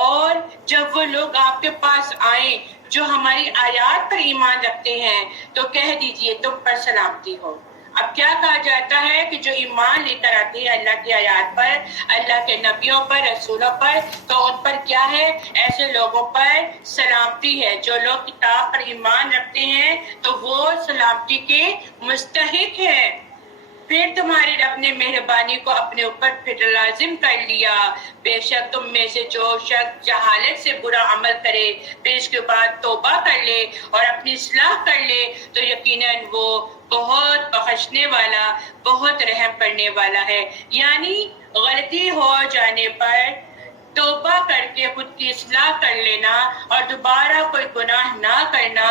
اور جب وہ لوگ آپ کے پاس آئیں جو ہماری آیات پر ایمان رکھتے ہیں تو کہہ دیجئے تم پر سلامتی ہو۔ اب کیا کہا جاتا ہے کہ جو ایمان لے کر آتے ہیں اللہ کی آیات پر، اللہ کے نبیوں پر، رسولوں پر، تو ان پر کیا ہے؟ ایسے لوگوں پر سلامتی ہے۔ جو لوگ کتاب پر ایمان رکھتے ہیں تو وہ سلامتی کے مستحق ہیں۔ پھر تمہارے رب نے مہربانی کو اپنے اوپر پھر لازم کر لیا، بے شک تم میں سے جو شخص جہالت سے برا عمل کرے پھر اس کے بعد توبہ کر لے اور اپنی اصلاح کر لے تو یقیناً وہ بہت بخشنے والا، بہت رحم کرنے والا ہے۔ یعنی غلطی ہو جانے پر توبہ کر کے خود کی اصلاح کر لینا اور دوبارہ کوئی گناہ نہ کرنا،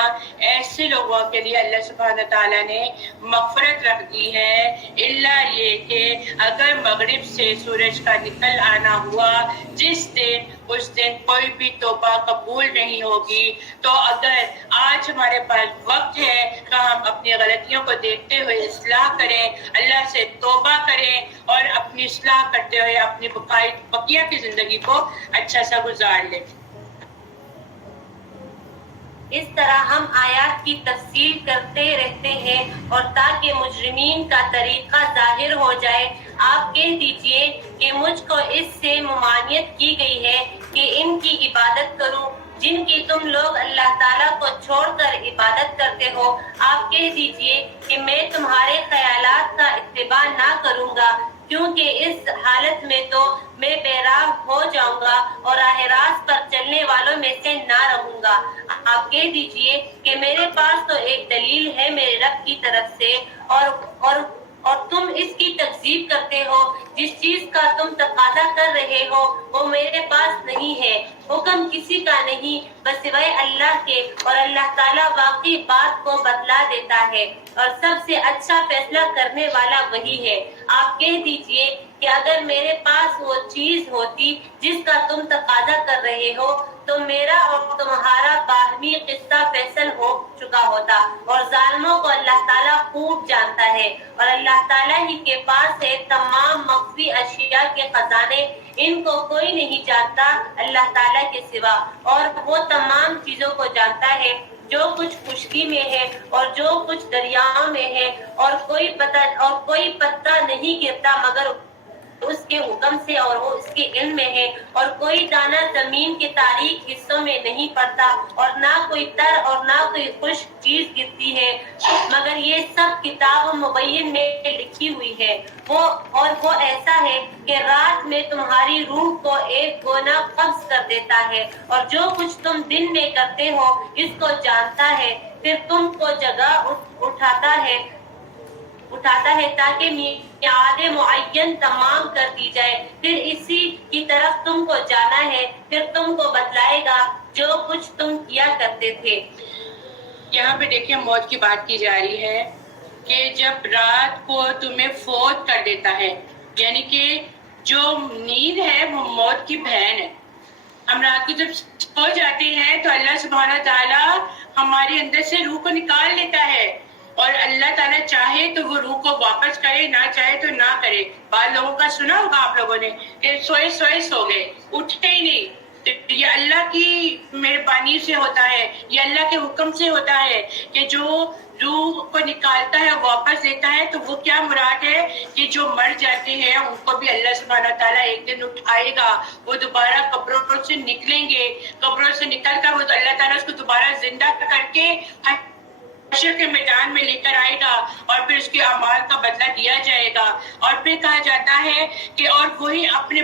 ایسے لوگوں کے لیے اللہ سبحانہ تعالیٰ نے مغفرت رکھ دی ہے، الا یہ کہ اگر مغرب سے سورج کا نکل آنا ہوا جس دن اس دن کوئی بھی توبہ قبول نہیں ہوگی۔ تو اگر آج ہمارے پاس وقت ہے تو ہم اپنی غلطیوں کو دیکھتے ہوئے اصلاح کریں، اللہ سے توبہ کریں اور اپنی اصلاح کرتے ہوئے اپنی بقیہ کی زندگی کو اچھا سا گزار لیں۔ اس طرح ہم آیات کی تفصیل کرتے رہتے ہیں اور تاکہ مجرمین کا طریقہ ظاہر ہو جائے، آپ کہہ دیجئے کہ مجھ کو اس سے ممانعت کی گئی ہے کہ ان کی عبادت کروں جن کی تم لوگ اللہ تعالیٰ کو چھوڑ کر عبادت کرتے ہو۔ آپ کہہ دیجئے کہ میں تمہارے خیالات کا اتباع نہ کروں گا، کیونکہ اس حالت میں تو میں بے راہ ہو جاؤں گا اور راہ راست پر چلنے والوں میں سے نہ رہوں گا۔ آپ کہہ دیجئے کہ میرے پاس تو ایک دلیل ہے میرے رب کی طرف سے، اور تم اس کی تکذیب کرتے ہو۔ جس چیز کا تم تقاضا کر رہے ہو وہ میرے پاس نہیں ہے، حکم کسی کا نہیں بس سوائے اللہ کے، اور اللہ تعالیٰ واقعی بات کو بتلا دیتا ہے اور سب سے اچھا فیصلہ کرنے والا وہی ہے۔ آپ کہہ دیجئے کہ اگر میرے پاس وہ چیز ہوتی جس کا تم تقاضا کر رہے ہو تو میرا اور تمہارا باہمی قصہ فیصل ہو چکا ہوتا، اور ظالموں کو اللہ تعالیٰ خوب جانتا ہے، اور اللہ تعالیٰ ہی کے پاس ہے تمام مخفی اشیاء کے خزانے، ان کو کوئی نہیں جانتا اللہ تعالیٰ کے سوا، اور وہ تمام چیزوں کو جانتا ہے جو کچھ خشکی میں ہے اور جو کچھ دریاؤں میں ہے، اور کوئی پتا نہیں گرتا مگر اس کے حکم سے، اور وہ اس کے علم میں ہے، اور کوئی دانہ زمین کے تاریک حصوں میں نہیں پڑتا، اور نہ کوئی تر اور نہ کوئی خشک چیز گرتی ہے مگر یہ سب کتاب مبین میں لکھی ہوئی ہے۔ وہ ایسا ہے کہ رات میں تمہاری روح کو ایک گونا قبض کر دیتا ہے، اور جو کچھ تم دن میں کرتے ہو اس کو جانتا ہے، پھر تم کو جگہ اٹھاتا ہے تاکہ میعاد معین تمام کر دی جائے، پھر اسی کی طرف تم کو جانا ہے، پھر تم کو بتلائے گا جو کچھ تم کیا کرتے تھے۔ یہاں پہ دیکھیں موت کی بات کی جا رہی ہے کہ جب رات کو تمہیں فوت کر دیتا ہے، یعنی کہ جو نیند ہے وہ موت کی بہن ہے۔ ہم رات کو جب سو جاتے ہیں تو اللہ سبحانہ تعالیٰ ہمارے اندر سے روح کو نکال لیتا ہے، اور اللہ تعالیٰ چاہے تو وہ روح کو واپس کرے، نہ چاہے تو نہ کرے۔ بعض لوگوں کا سنا ہوگا آپ لوگوں نے کہ سوئے سو گئے، اٹھے ہی نہیں۔ یہ اللہ کی مہربانی سے ہوتا ہے، یہ اللہ کے حکم سے ہوتا ہے کہ جو روح کو نکالتا ہے واپس لیتا ہے، تو وہ کیا مراد ہے کہ جو مر جاتے ہیں ان کو بھی اللہ سبحانہ تعالیٰ ایک دن اٹھائے گا، وہ دوبارہ قبروں سے نکلیں گے، قبروں سے نکل کر وہ اللہ تعالیٰ اس کو دوبارہ زندہ کر کے حشر کے میدان میں لے کر آئے گا، اور پھر اس کے اعمال کا بدلہ دیا جائے گا، اور پھر کہا جاتا ہے کہ اور وہی اپنے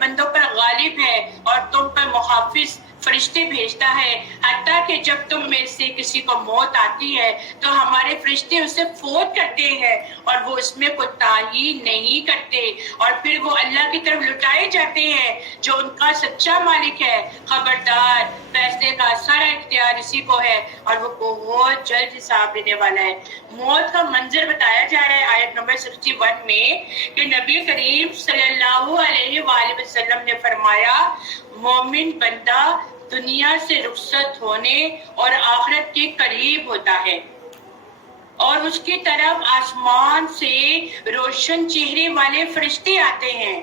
بندوں پر غالب ہے اور تم پر محافظ فرشتے بھیجتا ہے، حتیٰ کہ جب تم میں سے کسی کو موت آتی ہے تو ہمارے فرشتے اسے فوت کرتے ہیں اور وہ اس میں کوتاہی نہیں کرتے، اور پھر وہ اللہ کی طرف لٹائے جاتے ہیں جو ان کا سچا مالک ہے۔ خبردار، فیصلے کا سارا اختیار اسی کو ہے اور وہ بہت جلد حساب لینے والا ہے۔ موت کا منظر بتایا جا رہا ہے آیت نمبر 61 میں کہ نبی کریم صلی اللہ علیہ وآلہ وسلم نے فرمایا، مومن بندہ دنیا سے رخصت ہونے اور آخرت کے قریب ہوتا ہے، اور اس کی طرف آسمان سے روشن چہرے والے فرشتے آتے ہیں،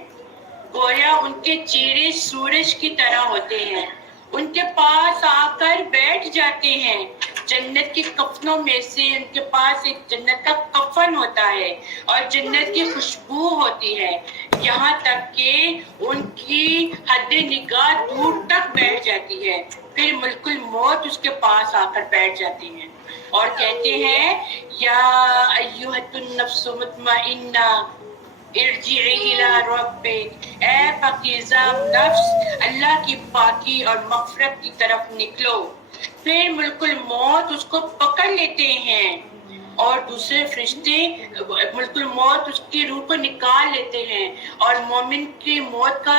گویا ان کے چہرے سورج کی طرح ہوتے ہیں، ان کے پاس آ کر بیٹھ جاتے ہیں۔ جنت کے کفنوں میں سے ان کے پاس ایک جنت کا کفن ہوتا ہے اور جنت کی خوشبو ہوتی ہے، یہاں تک کہ ان کی حد نگاہ دور تک بیٹھ جاتی ہے۔ پھر ملک الموت اس کے پاس آ کر بیٹھ جاتے ہیں اور کہتے ہیں، یا ایھا النفس مطمئنہ ارجعی الی ربک، اے پاکیزہ نفس اللہ کی پاکی اور مغفرت کی طرف نکلو۔ پھر ملک الموت اس کو پکڑ لیتے ہیں اور دوسرے فرشتے ملک الموت اس کی روح کو نکال لیتے ہیں، اور مومن کی موت کا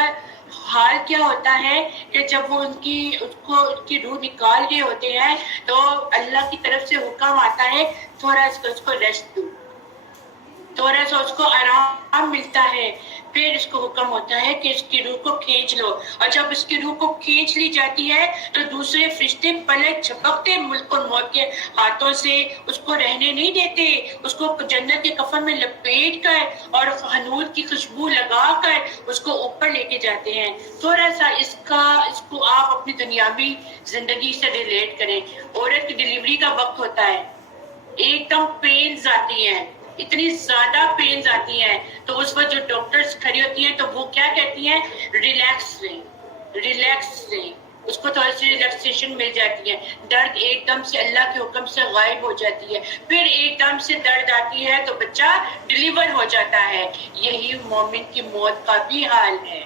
حال کیا ہوتا ہے کہ جب وہ ان کی روح نکال رہے ہوتے ہیں تو اللہ کی طرف سے حکم آتا ہے تھوڑا اس کو ریسٹ دو، تھوڑا سا اس کو آرام ملتا ہے، پھر اس کو حکم ہوتا ہے کہ اس کی روح کو کھینچ لو، اور جب اس کی روح کو کھینچ لی جاتی ہے تو دوسرے فرشتے پلک جھپکتے ملک اور موت کے ہاتھوں سے اس کو رہنے نہیں دیتے، اس کو جنت کے کفن میں لپیٹ کر اور حنوط کی خوشبو لگا کر اس کو اوپر لے کے جاتے ہیں۔ تھوڑا سا اس کو آپ اپنی دنیاوی زندگی سے ریلیٹ کریں۔ عورت کی ڈلیوری کا وقت ہوتا ہے، ایک دم پینز آتی ہیں، اتنی زیادہ پینز آتی ہیں، تو اس وقت جو ڈاکٹرز کھڑی ہوتی ہیں تو وہ کیا کہتی ہیں؟ ریلیکس لیں، ریلیکس لیں، اس کو تھوڑی سی ریلیکسیشن مل جاتی ہے، درد ایک دم سے اللہ کے حکم سے غائب ہو جاتی ہے، پھر ایک دم سے درد آتی ہے تو بچہ ڈلیور ہو جاتا ہے۔ یہی مومن کی موت کا بھی حال ہے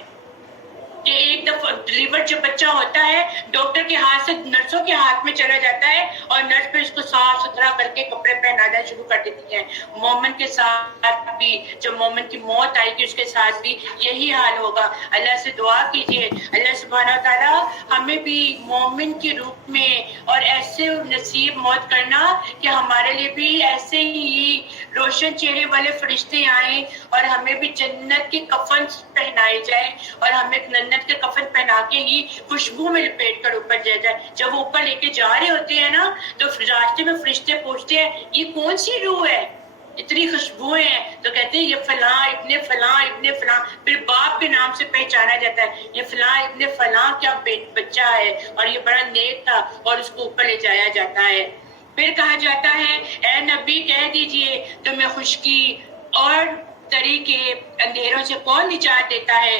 کہ ایک دفعہ ڈلیور جب بچہ ہوتا ہے ڈاکٹر کے ہاتھ سے نرسوں کے ہاتھ میں چلا جاتا ہے اور نرس پہ اس کو صاف ستھرا کر کے کپڑے پہنانا شروع کر دیتی ہیں۔ مومن کے ساتھ بھی جب مومن کی موت آئے گی اس کے ساتھ بھی یہی حال ہوگا۔ اللہ سے دعا کیجیے اللہ سبحانہ تعالیٰ ہمیں بھی مومن کے روپ میں اور ایسے نصیب موت کرنا کہ ہمارے لیے بھی ایسے ہی روشن چہرے والے فرشتے آئیں اور ہمیں بھی جنت کے کفن پہنائے جائیں اور ہمیں جنت کے کفن پہنا کے ہی خوشبو میں لپیٹ کر اوپر جا جائے۔ جب وہ اوپر لے کے جا رہے ہوتے ہیں نا تو راستے میں فرشتے پوچھتے ہیں یہ کون سی روح ہے، اتنی خوشبوئیں ہیں، تو کہتے ہیں یہ فلاں ابن فلاں ابن فلاں، پھر باپ کے نام سے پہچانا جاتا ہے، یہ فلاں ابن فلاں کیا بچہ ہے اور یہ بڑا نیک تھا، اور اس کو اوپر لے جایا جاتا ہے۔ پھر کہا جاتا ہے اے نبی کہہ دیجئے تمہیں خشکی اور تری کے اندھیروں سے کون نجات دیتا ہے،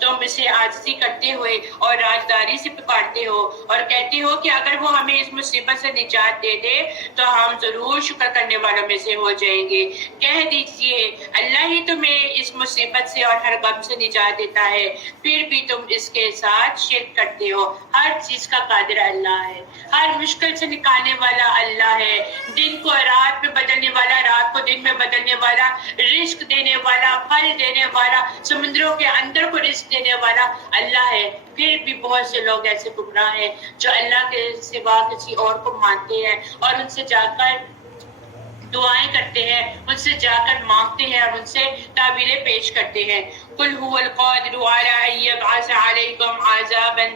تم اسے عاجزی کرتے ہوئے اور رازداری سے پکارتے ہو اور کہتے ہو کہ اگر وہ ہمیں اس مصیبت سے نجات دے دے تو ہم ضرور شکر کرنے والوں میں سے ہو جائیں گے۔ کہہ دیجئے اللہ ہی تمہیں اس مصیبت سے اور ہر غم سے نجات دیتا ہے، پھر بھی تم اس کے ساتھ شرک کرتے ہو۔ ہر چیز کا قادر اللہ ہے، ہر مشکل سے نکالنے والا اللہ ہے، دن کو رات میں بدلنے والا، رات کو دن میں بدلنے والا، رزق دینے والا، پھل دینے والا، سمندروں کے اندر کو رزق دینے والا اللہ ہے۔ پھر بھی بہت سے لوگ ایسے گمراہ ہیں جو اللہ کے سوا کسی اور کو مانتے ہیں اور ان سے جا کر دعائیں کرتے ہیں، ان سے جا کر مانگتے ہیں اور ان سے تعبیریں پیش کرتے ہیں۔ قل هو القادر على ان يبعث عليكم عذابا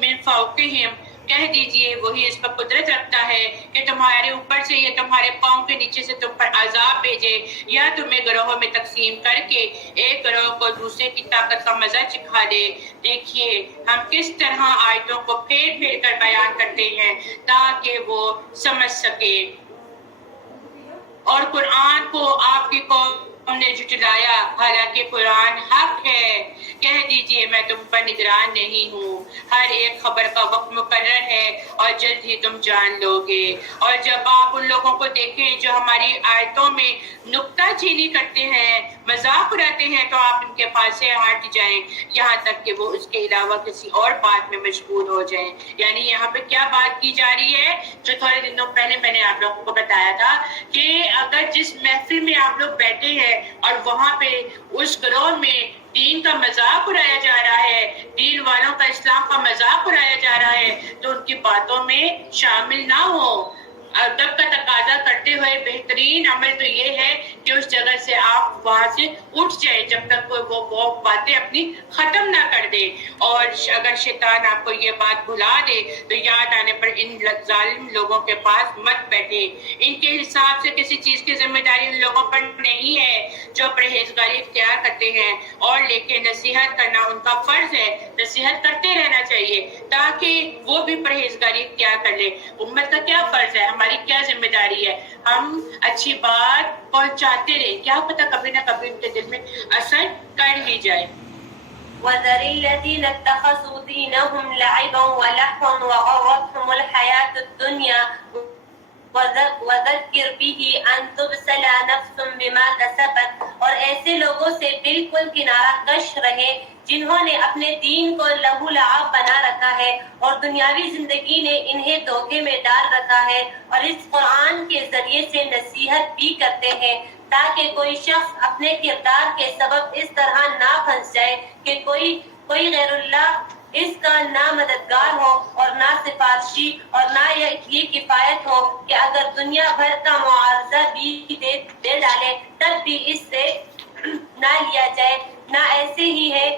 من فوقهم، کہہ دیجئے وہی اس پر قدرت رکھتا ہے کہ تمہارے اوپر سے یا تمہارے پاؤں کے نیچے سے تم پر عذاب بھیجے، یا تمہیں گروہوں میں تقسیم کر کے ایک گروہ کو دوسرے کی طاقت کا مزہ چکھا دے۔ دیکھیے ہم کس طرح آیتوں کو پھیر پھیر کر بیان کرتے ہیں تاکہ وہ سمجھ سکے۔ اور قرآن کو آپ کی قوم نے جھٹلایا حالانکہ قرآن حق ہے۔ کہہ دیجئے میں تم پر نگران نہیں ہوں، ہر ایک خبر کا وقت مقرر ہے اور جلد ہی تم جان لو گے۔ اور جب آپ ان لوگوں کو دیکھیں جو ہماری آیتوں میں نکتہ چینی کرتے ہیں، مذاق اڑاتے ہیں، تو آپ ان کے پاس سے ہٹ جائیں یہاں تک کہ وہ اس کے علاوہ کسی اور بات میں مشغول ہو جائیں۔ یعنی یہاں پہ کیا بات کی جا رہی ہے جو تھوڑے دنوں پہلے میں نے آپ لوگوں کو بتایا تھا کہ اگر جس محفل میں آپ لوگ بیٹھے ہیں اور وہاں پہ اس گروہ میں دین کا مذاق اڑایا جا رہا ہے، دین والوں کا اسلام کا مذاق اڑایا جا رہا ہے، تو ان کی باتوں میں شامل نہ ہو۔ ادب کا تقاضا کرتے ہوئے بہترین عمل تو یہ ہے کہ اس جگہ سے آپ وہاں سے اٹھ جائیں جب تک وہ باتیں اپنی ختم نہ کر دے۔ اور اگر شیطان آپ کو یہ بات بھلا دے تو یاد آنے پر ان ظالم لوگوں کے پاس مت بیٹھے۔ ان کے حساب سے کسی چیز کی ذمہ داری ان لوگوں پر نہیں ہے جو پرہیزگاری اختیار کرتے ہیں، اور لیکن نصیحت کرنا ان کا فرض ہے، نصیحت کرتے رہنا چاہیے تاکہ وہ بھی پرہیزگاری اختیار کر لے۔ امت کا کیا فرض ہے، ہماری کیا ذمہ داری ہے؟ ہم اچھی بات پہنچاتے رہیں، کیا پتہ کبھی نہ کبھی ان کے دل میں اثر کر ہی جائے۔ وَذَرِ الَّذِينَ اتَّخَذُوا دِينَهُمْ لَعِبًا وَلَهْوًا وَغَرَّتْهُمُ الْحَيَاةُ الدُّنْيَا وَذَكِّرْ بِهِ أَن تُبْسَلَ نَفْسٌ بِمَا كَسَبَتْ، اور ایسے لوگوں سے بالکل کنارہ کش رہے جنہوں نے اپنے دین کو لہو لعاب بنا رکھا ہے اور دنیاوی زندگی نے انہیں دھوکے میں ڈال رکھا ہے، اور اس قرآن کے ذریعے سے نصیحت بھی کرتے ہیں تاکہ کوئی شخص اپنے کردار کے سبب اس طرح نہ پھنس جائے کہ کوئی غیر اللہ اس کا نہ مددگار ہو اور نہ سفارشی، اور نہ یہ کفایت ہو کہ اگر دنیا بھر کا معاوضہ بھی دے ڈالے تب بھی اس سے نہ لیا جائے۔ نہ ایسے ہی ہے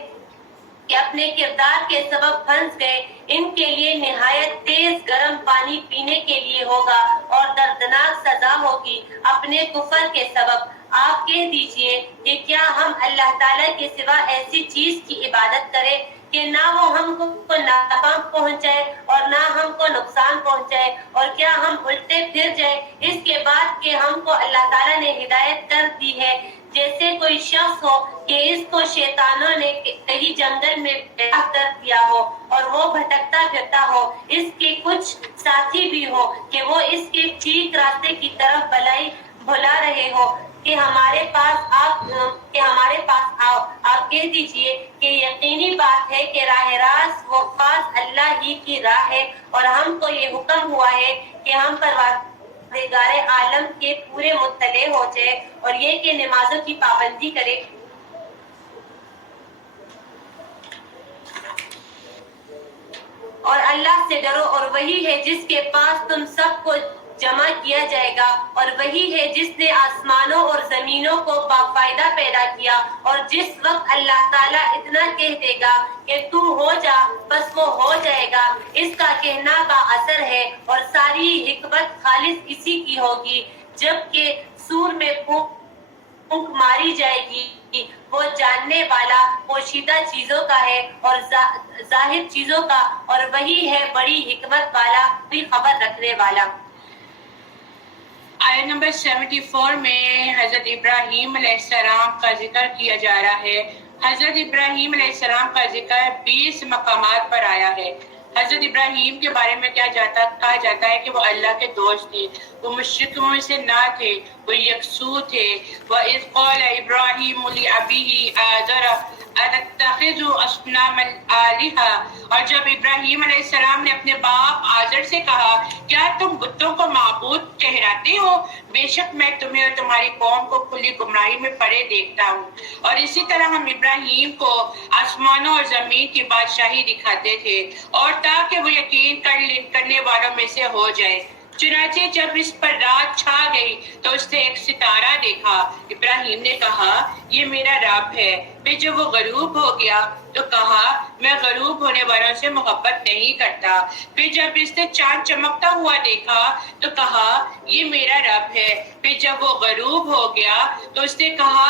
کہ اپنے کردار کے سبب پھنس گئے، ان کے لیے نہایت تیز گرم پانی پینے کے لیے ہوگا اور دردناک سزا ہوگی اپنے کفر کے سبب۔ آپ کہہ دیجئے کہ کیا ہم اللہ تعالیٰ کے سوا ایسی چیز کی عبادت کریں کہ نہ وہ ہم کو نفع پہنچائے اور نہ ہم کو نقصان پہنچائے، اور کیا ہم الٹے پھر جائیں اس کے بعد کہ ہم کو اللہ تعالیٰ نے ہدایت کر دی ہے؟ جیسے کوئی شخص ہو کہ اس کو شیطانوں نے کہیں جنگل میں کر دیا ہو اور وہ بھٹکتا پھرتا ہو، اس کے کچھ ساتھی بھی ہو کہ وہ اس کے ٹھیک راستے کی طرف بلا رہے ہو کہ ہمارے پاس آؤ۔ آپ کہہ دیجئے کہ یقینی بات ہے کہ راہ راست وہ خاص اللہ ہی کی راہ ہے، اور ہم کو یہ حکم ہوا ہے کہ ہم پروردگار عالم کے پورے مطلع ہو جائے، اور یہ کہ نمازوں کی پابندی کرے۔ اور اللہ سے ڈرو، اور وہی ہے جس کے پاس تم سب کو جمع کیا جائے گا، اور وہی ہے جس نے آسمانوں اور زمینوں کو باقاعدہ پیدا کیا، اور جس وقت اللہ تعالیٰ اتنا کہہ دے گا کہ تو ہو جا، بس وہ ہو جائے گا۔ اس کا کہنا با اثر ہے، اور ساری حکمت خالص اسی کی ہوگی۔ جبکہ سور میں پھونک ماری جائے گی، وہ جاننے والا پوشیدہ چیزوں کا ہے اور ظاہر چیزوں کا، اور وہی ہے بڑی حکمت والا، بھی خبر رکھنے والا۔ آیت نمبر 74 میں حضرت ابراہیم علیہ السلام کا ذکر کیا جا رہا ہے۔ حضرت ابراہیم علیہ السلام کا ذکر 20 مقامات پر آیا ہے۔ حضرت ابراہیم کے بارے میں کہا جاتا ہے کہ وہ اللہ کے دوست تھے، وہ مشرکوں میں سے نہ تھے، وہ یکسو تھے۔ وَإِذْ قَالَ إِبْرَاهِيمُ لِأَبِيهِ آزَرَ أَتَتَّخِذُ أَصْنَامًا آلِهَةً، اور جب ابراہیم علیہ السلام نے اپنے باپ آزر سے کہا کیا تم بتوں کو معبود ٹھہراتے ہو؟ بے شک میں تمہیں اور تمہاری قوم کو کھلی گمراہی میں پڑے دیکھتا ہوں۔ اور اسی طرح ہم ابراہیم کو آسمانوں اور زمین کی بادشاہی دکھاتے تھے، اور تاکہ وہ یقین کرنے والوں میں سے ہو جائے۔ چنانچہ جب اس پر رات چھا گئی تو اس نے ایک ستارہ دیکھا۔ ابراہیم نے کہا یہ میرا رب ہے۔ پھر جب وہ غروب ہو گیا تو کہا میں غروب ہونے والوں سے محبت نہیں کرتا۔ پھر جب اس نے چاند چمکتا ہوا دیکھا تو کہا یہ میرا رب ہے۔ پھر جب وہ غروب ہو گیا تو اس نے کہا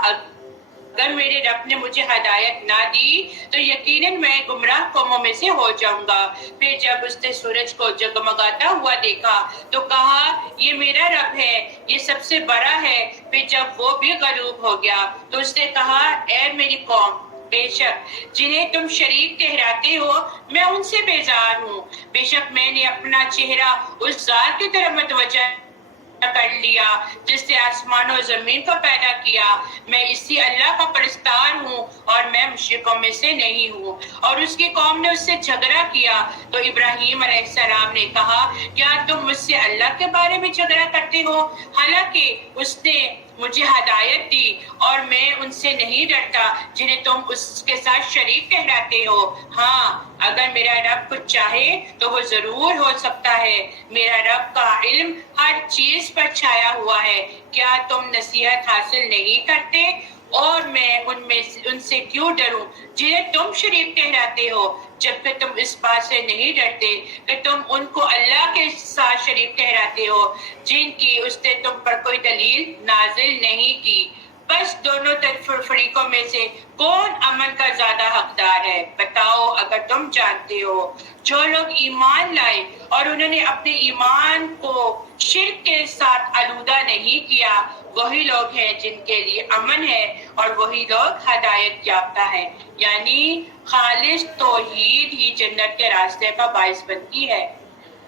اگر میرے رب نے مجھے ہدایت نہ دی تو یقیناً میں گمراہ قوموں میں سے ہو جاؤں گا۔ پھر جب اس نے سورج کو جگمگاتا ہوا دیکھا تو کہا یہ میرا رب ہے، یہ سب سے بڑا ہے۔ پھر جب وہ بھی غروب ہو گیا تو اس نے کہا اے میری قوم، بے شک جنہیں تم شریک ٹھہراتے ہو میں ان سے بیزار ہوں۔ بے شک میں نے اپنا چہرہ اس ذات کی طرف متوجہ کر لیا جس نے آسمان و زمین کو پیدا کیا۔ میں اسی اللہ کا پرستار ہوں اور میں مشرکوں میں سے نہیں ہوں۔ اور اس کی قوم نے اس سے جھگڑا کیا تو ابراہیم علیہ السلام نے کہا کیا تم مجھ سے اللہ کے بارے میں جھگڑا کرتے ہو، حالانکہ اس نے مجھے ہدایت دی اور میں ان سے نہیں ڈرتا جنہیں تم اس کے ساتھ شریک ٹھہراتے ہو۔ ہاں اگر میرا رب کچھ چاہے تو وہ ضرور ہو سکتا ہے۔ میرا رب کا علم ہر چیز پر چھایا ہوا ہے۔ کیا تم نصیحت حاصل نہیں کرتے؟ اور میں ان سے کیوں ڈروں جنہیں تم شریک ٹھہراتے ہو، جبکہ تم اس بات سے نہیں ڈرتے کہ تم ان کو اللہ کے ساتھ شریک ٹھہراتے ہو جن کی اس نے تم پر کوئی دلیل نازل نہیں کی۔ بس دونوں فریقوں میں سے کون امن کا زیادہ حقدار ہے؟ بتاؤ اگر تم جانتے ہو۔ جو لوگ ایمان لائے اور انہوں نے اپنے ایمان کو شرک کے ساتھ آلودہ نہیں کیا، وہی لوگ ہیں جن کے لیے امن ہے اور وہی لوگ ہدایت یافتہ ہیں۔ یعنی خالص توحید ہی جنت کے راستے کا باعث بنتی ہے۔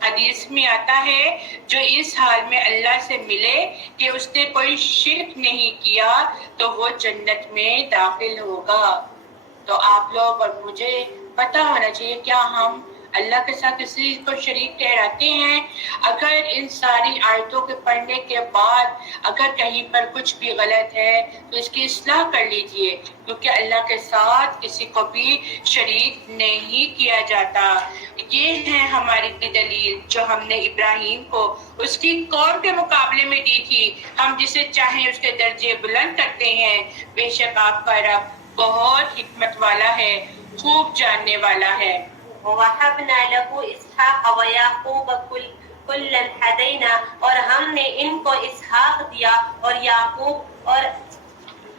حدیث میں آتا ہے جو اس حال میں اللہ سے ملے کہ اس نے کوئی شرک نہیں کیا تو وہ جنت میں داخل ہوگا۔ تو آپ لوگ اور مجھے پتہ ہونا چاہیے کیا ہم اللہ کے ساتھ کسی کو شریک ٹھہراتے ہیں. اگر ان ساری آیتوں کے پڑھنے کے بعد اگر کہیں پر کچھ بھی غلط ہے تو اس کی اصلاح کر لیجئے، کیونکہ اللہ کے ساتھ کسی کو بھی شریک نہیں کیا جاتا. یہ ہے ہماری دلیل جو ہم نے ابراہیم کو اس کی قوم کے مقابلے میں دی تھی. ہم جسے چاہیں اس کے درجے بلند کرتے ہیں. بے شک آپ کا رب بہت حکمت والا ہے، خوب جاننے والا ہے. وَوَهَبْنَا لَهُ إِسْحَاقَ وَيَعْقُوبَ كُلًّا هَدَيْنَا، اور ہم نے ان کو اسحاق دیا اور یعقوب، اور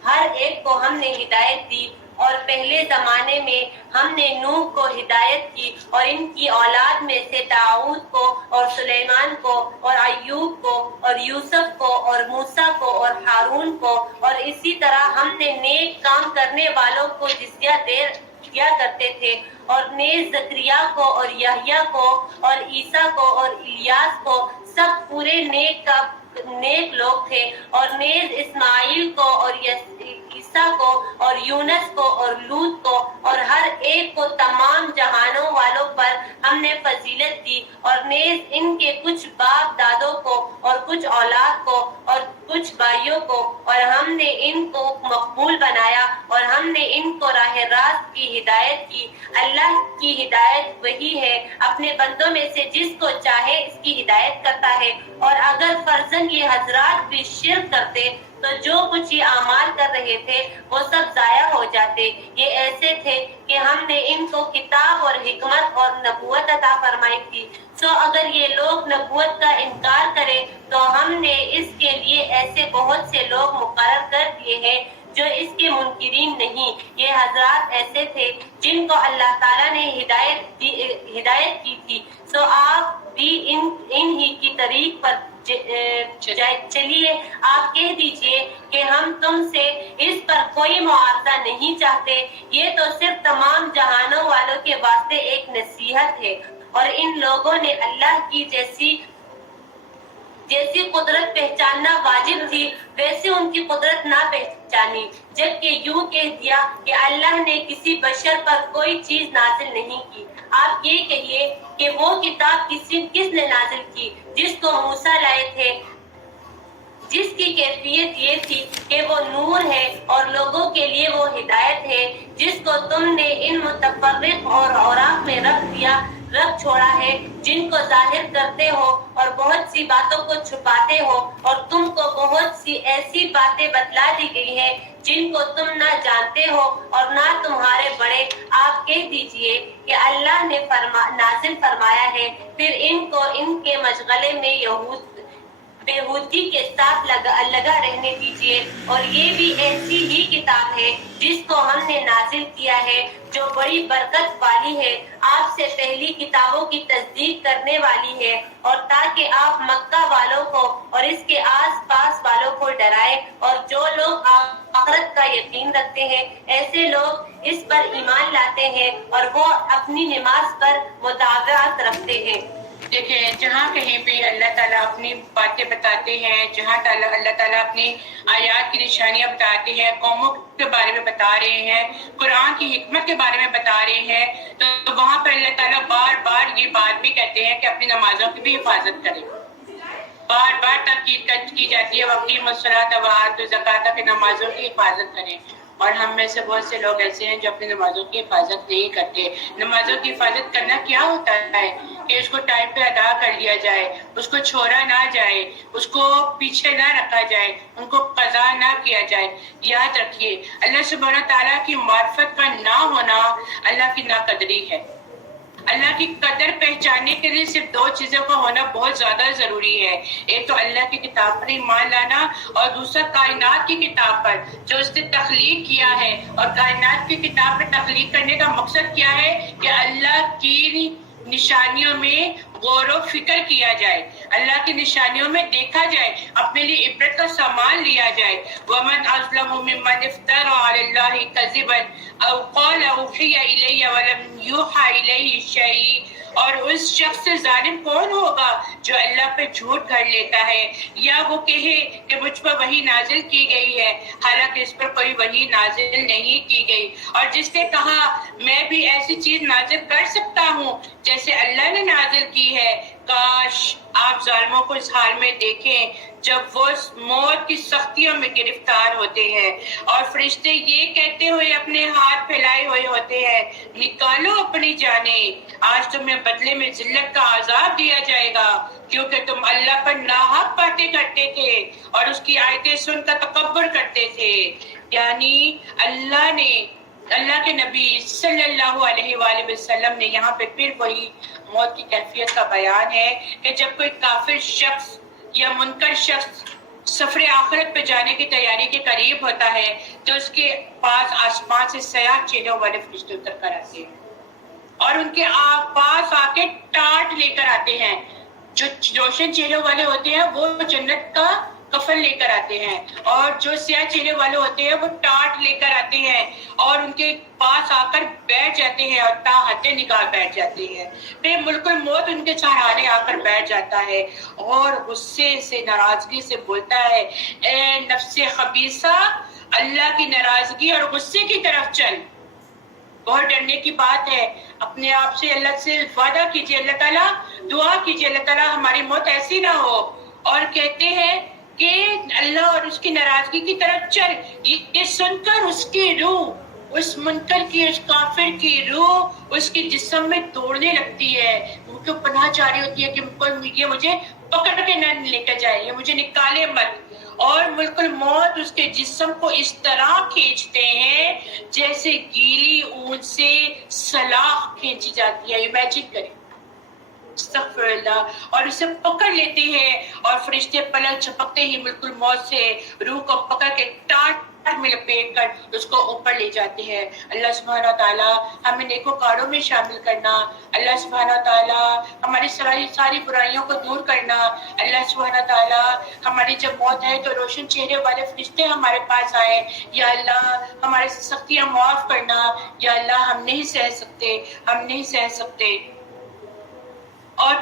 ہر ایک کو ہم نے ہدایت دی. اور پہلے زمانے میں ہم نے نوح کو ہدایت کی، اور ان کی اولاد میں سے داؤد کو اور سلیمان کو اور ایوب کو اور یوسف کو اور موسیٰ کو اور ہارون کو، اور اسی طرح ہم نے نیک کام کرنے والوں کو جزیہ دیا کرتے تھے. اور نیز زکریا کو اور یحییٰ کو اور عیسیٰ کو اور الیاس کو، سب پورے نیک لوگ تھے. اور نیز اسماعیل کو اور عیسیٰ کو اور یونس کو اور لوط کو، اور ہر ایک کو تمام جہانوں والوں پر ہم نے فضیلت دی. اور نیز ان کے کچھ باپ دادوں کو اور کچھ اولاد کو اور کچھ بھائیوں کو، اور ہم نے ان کو مقبول بنایا، اور ہم نے ان کو راہ راست کی ہدایت کی. اللہ کی ہدایت وہی ہے، اپنے بندوں میں سے جس کو چاہے اس کی ہدایت کرتا ہے. اور اگر فرضاً یہ حضرات بھی شرک کرتے تو جو کچھ یہ اعمال کر رہے تھے وہ سب ضائع ہو جاتے. یہ ایسے تھے کہ ہم نے ان کو کتاب اور حکمت اور نبوت عطا فرمائی تھی. سو اگر یہ لوگ نبوت کا انکار کریں تو ہم نے اس کے لیے ایسے بہت سے لوگ مقرر کر دیے ہیں جو اس کے منکرین نہیں. یہ حضرات ایسے تھے جن کو اللہ تعالیٰ نے ہدایت کی تھی. سو آپ بھی ان ہی کی طریق پر چلیے. آپ کہہ دیجئے کہ ہم تم سے اس پر کوئی معاوضہ نہیں چاہتے، یہ تو صرف تمام جہانوں والوں کے واسطے ایک نصیحت ہے. اور ان لوگوں نے اللہ کی جیسی قدرت پہچاننا واجب تھی ویسے ان کی قدرت نہ پہچانی، جبکہ یوں کہہ دیا کہ اللہ نے کسی بشر پر کوئی چیز نازل نہیں کی. آپ یہ کہیے کہ وہ کتاب کس نے نازل کی جس کو موسیٰ لائے تھے، جس کی کیفیت یہ تھی کہ وہ نور ہے اور لوگوں کے لیے وہ ہدایت ہے، جس کو تم نے ان متفرق اور اوراق میں رکھ چھوڑا ہے، جن کو ظاہر کرتے ہو اور بہت سی باتوں کو چھپاتے ہو. اور تم کو بہت سی ایسی باتیں بتلا دی گئی ہیں جن کو تم نہ جانتے ہو اور نہ تمہارے بڑے. آپ کہہ دیجئے کہ اللہ نے نازل فرمایا ہے، پھر ان کو ان کے مشغلے میں بےہودگی کے ساتھ لگا رہنے دیجئے. اور یہ بھی ایسی ہی کتاب ہے جس کو ہم نے نازل کیا ہے جو بڑی برکت والی ہے، آپ سے پہلی کتابوں کی تصدیق کرنے والی ہے، اور تاکہ آپ مکہ والوں کو اور اس کے آس پاس والوں کو ڈرائے. اور جو لوگ آخرت کا یقین رکھتے ہیں ایسے لوگ اس پر ایمان لاتے ہیں اور وہ اپنی نماز پر مداوعت رکھتے ہیں. دیکھیں، جہاں کہیں پہ اللہ تعالیٰ اپنی باتیں بتاتے ہیں، جہاں اللہ تعالیٰ اپنی آیات کی نشانیاں بتاتے ہیں، قوموں کے بارے میں بتا رہے ہیں، قرآن کی حکمت کے بارے میں بتا رہے ہیں، تو وہاں پہ اللہ تعالیٰ بار بار یہ بات بھی کہتے ہیں کہ اپنی نمازوں کی بھی حفاظت کریں. بار بار تاکید کی جاتی ہے وقیم الصلاۃ وآتوا الزکاۃ کی نمازوں کی حفاظت کریں. اور ہم میں سے بہت سے لوگ ایسے ہیں جو اپنی نمازوں کی حفاظت نہیں کرتے. نمازوں کی حفاظت کرنا کیا ہوتا ہے کہ اس کو ٹائم پہ ادا کر لیا جائے، اس کو چھوڑا نہ جائے، اس کو پیچھے نہ رکھا جائے، ان کو قضا نہ کیا جائے. یاد رکھیے اللہ سبحانہ تعالیٰ کی معرفت کا نہ ہونا اللہ کی ناقدری ہے. اللہ کی قدر پہچاننے کے لیے صرف دو چیزوں کا ہونا بہت زیادہ ضروری ہے. ایک تو اللہ کی کتاب پر ایمان لانا، اور دوسرا کائنات کی کتاب پر جو اس نے تخلیق کیا ہے. اور کائنات کی کتاب پر تخلیق کرنے کا مقصد کیا ہے کہ اللہ کی نشانیوں میں غور و فکر کیا جائے، اللہ کی نشانیوں میں دیکھا جائے، اپنے لیے عبرت کا سامان لیا جائے. وَمَنْ أَظْلَمُ مِمَّنِ افْتَرَىٰ عَلَى اللَّهِ كَذِبًا أَوْ قَالَ أُوحِيَ إِلَيَّ وَلَمْ يُوحَىٰ إِلَيْهِ شَيْءٌ اور اس شخص سے ظالم کون ہوگا جو اللہ پہ جھوٹ گھڑ لیتا ہے یا وہ کہے کہ مجھ پر وحی نازل کی گئی ہے حالانکہ اس پر کوئی وحی نازل نہیں کی گئی، اور جس نے کہا میں بھی ایسی چیز نازل کر سکتا ہوں جیسے اللہ نے نازل کی ہے۔ کاش آپ ظالموں کو اس حال میں دیکھیں جب وہ موت کی سختیوں میں گرفتار ہوتے ہیں اور فرشتے یہ کہتے ہوئے اپنے ہاتھ پھیلائے ہوئے ہوتے ہیں نکالو اپنی جانیں، آج تمہیں بدلے میں ذلت کا عذاب دیا جائے گا کیونکہ تم اللہ پر ناحق باتیں کرتے تھے اور اس کی آیتیں سن کر تکبر کرتے تھے۔ یعنی اللہ کے نبی صلی اللہ علیہ وآلہ وسلم نے یہاں پہ پھر وہی موت کی کیفیت کا بیان ہے کہ جب کوئی کافر شخص یا منکر شخص سفر آخرت پہ جانے کی تیاری کے قریب ہوتا ہے تو اس کے پاس آسمان سے سیاہ چہروں والے فرشتے اتر کر آتے ہیں اور ان کے پاس آ کے ٹاٹ لے کر آتے ہیں۔ جو روشن چہروں والے ہوتے ہیں وہ جنت کا کفن لے کر آتے ہیں اور جو سیاہ چہرے والے ہوتے ہیں وہ ٹاٹ لے کر آتے ہیں اور ان کے پاس آ کر بیٹھ جاتے ہیں اور تا حد نگاہ بیٹھ جاتے ہیں۔ پھر ملک الموت ان کے سہارے آ کر بیٹھ جاتا ہے اور غصے سے ناراضگی سے بولتا ہے اے نفس خبیثہ اللہ کی ناراضگی اور غصے کی طرف چل۔ بہت ڈرنے کی بات ہے، اپنے آپ سے اللہ سے وعدہ کیجیے، اللہ تعالیٰ دعا کیجیے اللہ تعالیٰ ہماری موت ایسی نہ ہو، اور کہتے ہیں کہ اللہ اور اس کی ناراضگی کی طرف چل۔ یہ سن کر اس کی روح، اس منکر کی، اس کافر کی روح اس کے جسم میں دوڑنے لگتی ہے، وہ کو پناہ چاہ رہی ہوتی ہے کہ یہ مجھے پکڑ کے نہ لے کر جائے، یہ مجھے نکالے مت، اور ملک الموت اس کے جسم کو اس طرح کھینچتے ہیں جیسے گیلی اون سے سلاخ کھینچی جاتی ہے۔ امیجن کریں، استغفر اللہ، اور اسے پکڑ لیتے ہیں اور فرشتے پلک جھپکتے ہی ملک الموت سے روح کو پکڑ کے ٹاٹ میں لپیٹ کر اس کو اوپر لے جاتے ہیں۔ اللہ سبحانہ تعالیٰ ہمیں نیکوکاروں میں شامل کرنا، اللہ سبحانہ تعالیٰ ہماری ساری برائیوں کو دور کرنا، اللہ سبحانہ تعالیٰ ہماری جب موت ہے تو روشن چہرے والے فرشتے ہمارے پاس آئے، یا اللہ ہماری سختیاں معاف کرنا، یا اللہ ہم نہیں سہ سکتے، ہم نہیں سہ سکتے۔ اور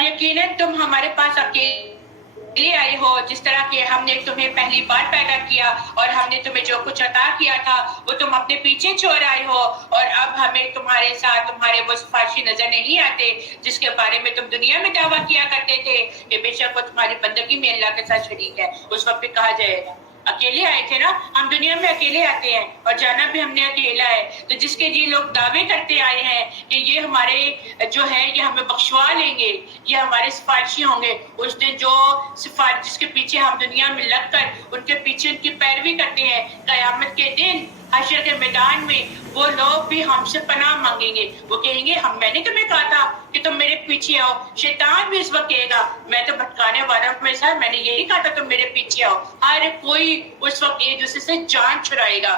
یقیناً تم ہمارے پاس اکیلے آئے ہو، جس طرح کہ ہم نے تمہیں پہلی بار پیدا کیا اور ہم نے تمہیں جو کچھ عطا کیا تھا وہ تم اپنے پیچھے چھوڑ آئے ہو، اور اب ہمیں تمہارے ساتھ تمہارے وہ سفارشی نظر نہیں آتے جس کے بارے میں تم دنیا میں دعویٰ کیا کرتے تھے کہ بے شک وہ تمہاری بندگی میں اللہ کے ساتھ شریک ہے۔ اس وقت پہ کہا جائے گا اکیلے آئے تھے نا، ہم دنیا میں اکیلے آتے ہیں اور جانا بھی ہم نے اکیلا ہے، تو جس کے یہ لوگ دعوے کرتے آئے ہیں کہ یہ ہمارے جو ہے یہ ہمیں بخشوا لیں گے، یہ ہمارے سفارشی ہوں گے، اس دن جو سفارش جس کے پیچھے ہم دنیا میں لگ کر ان کے پیچھے ان کی پیروی کرتے ہیں، قیامت کے دن حشر کے میدان میں وہ لوگ بھی ہم سے پناہ مانگیں گے، وہ کہیں گے میں نے تمہیں کہا تھا کہ تم میرے پیچھے آؤ۔ شیطان بھی اس وقت کہے گا میں تو بھٹکانے والا ہوں، میں نے یہی کہا تھا تم میرے پیچھے آؤ۔ ہر کوئی اس وقت ایک دوسرے سے جان چھڑائے گا،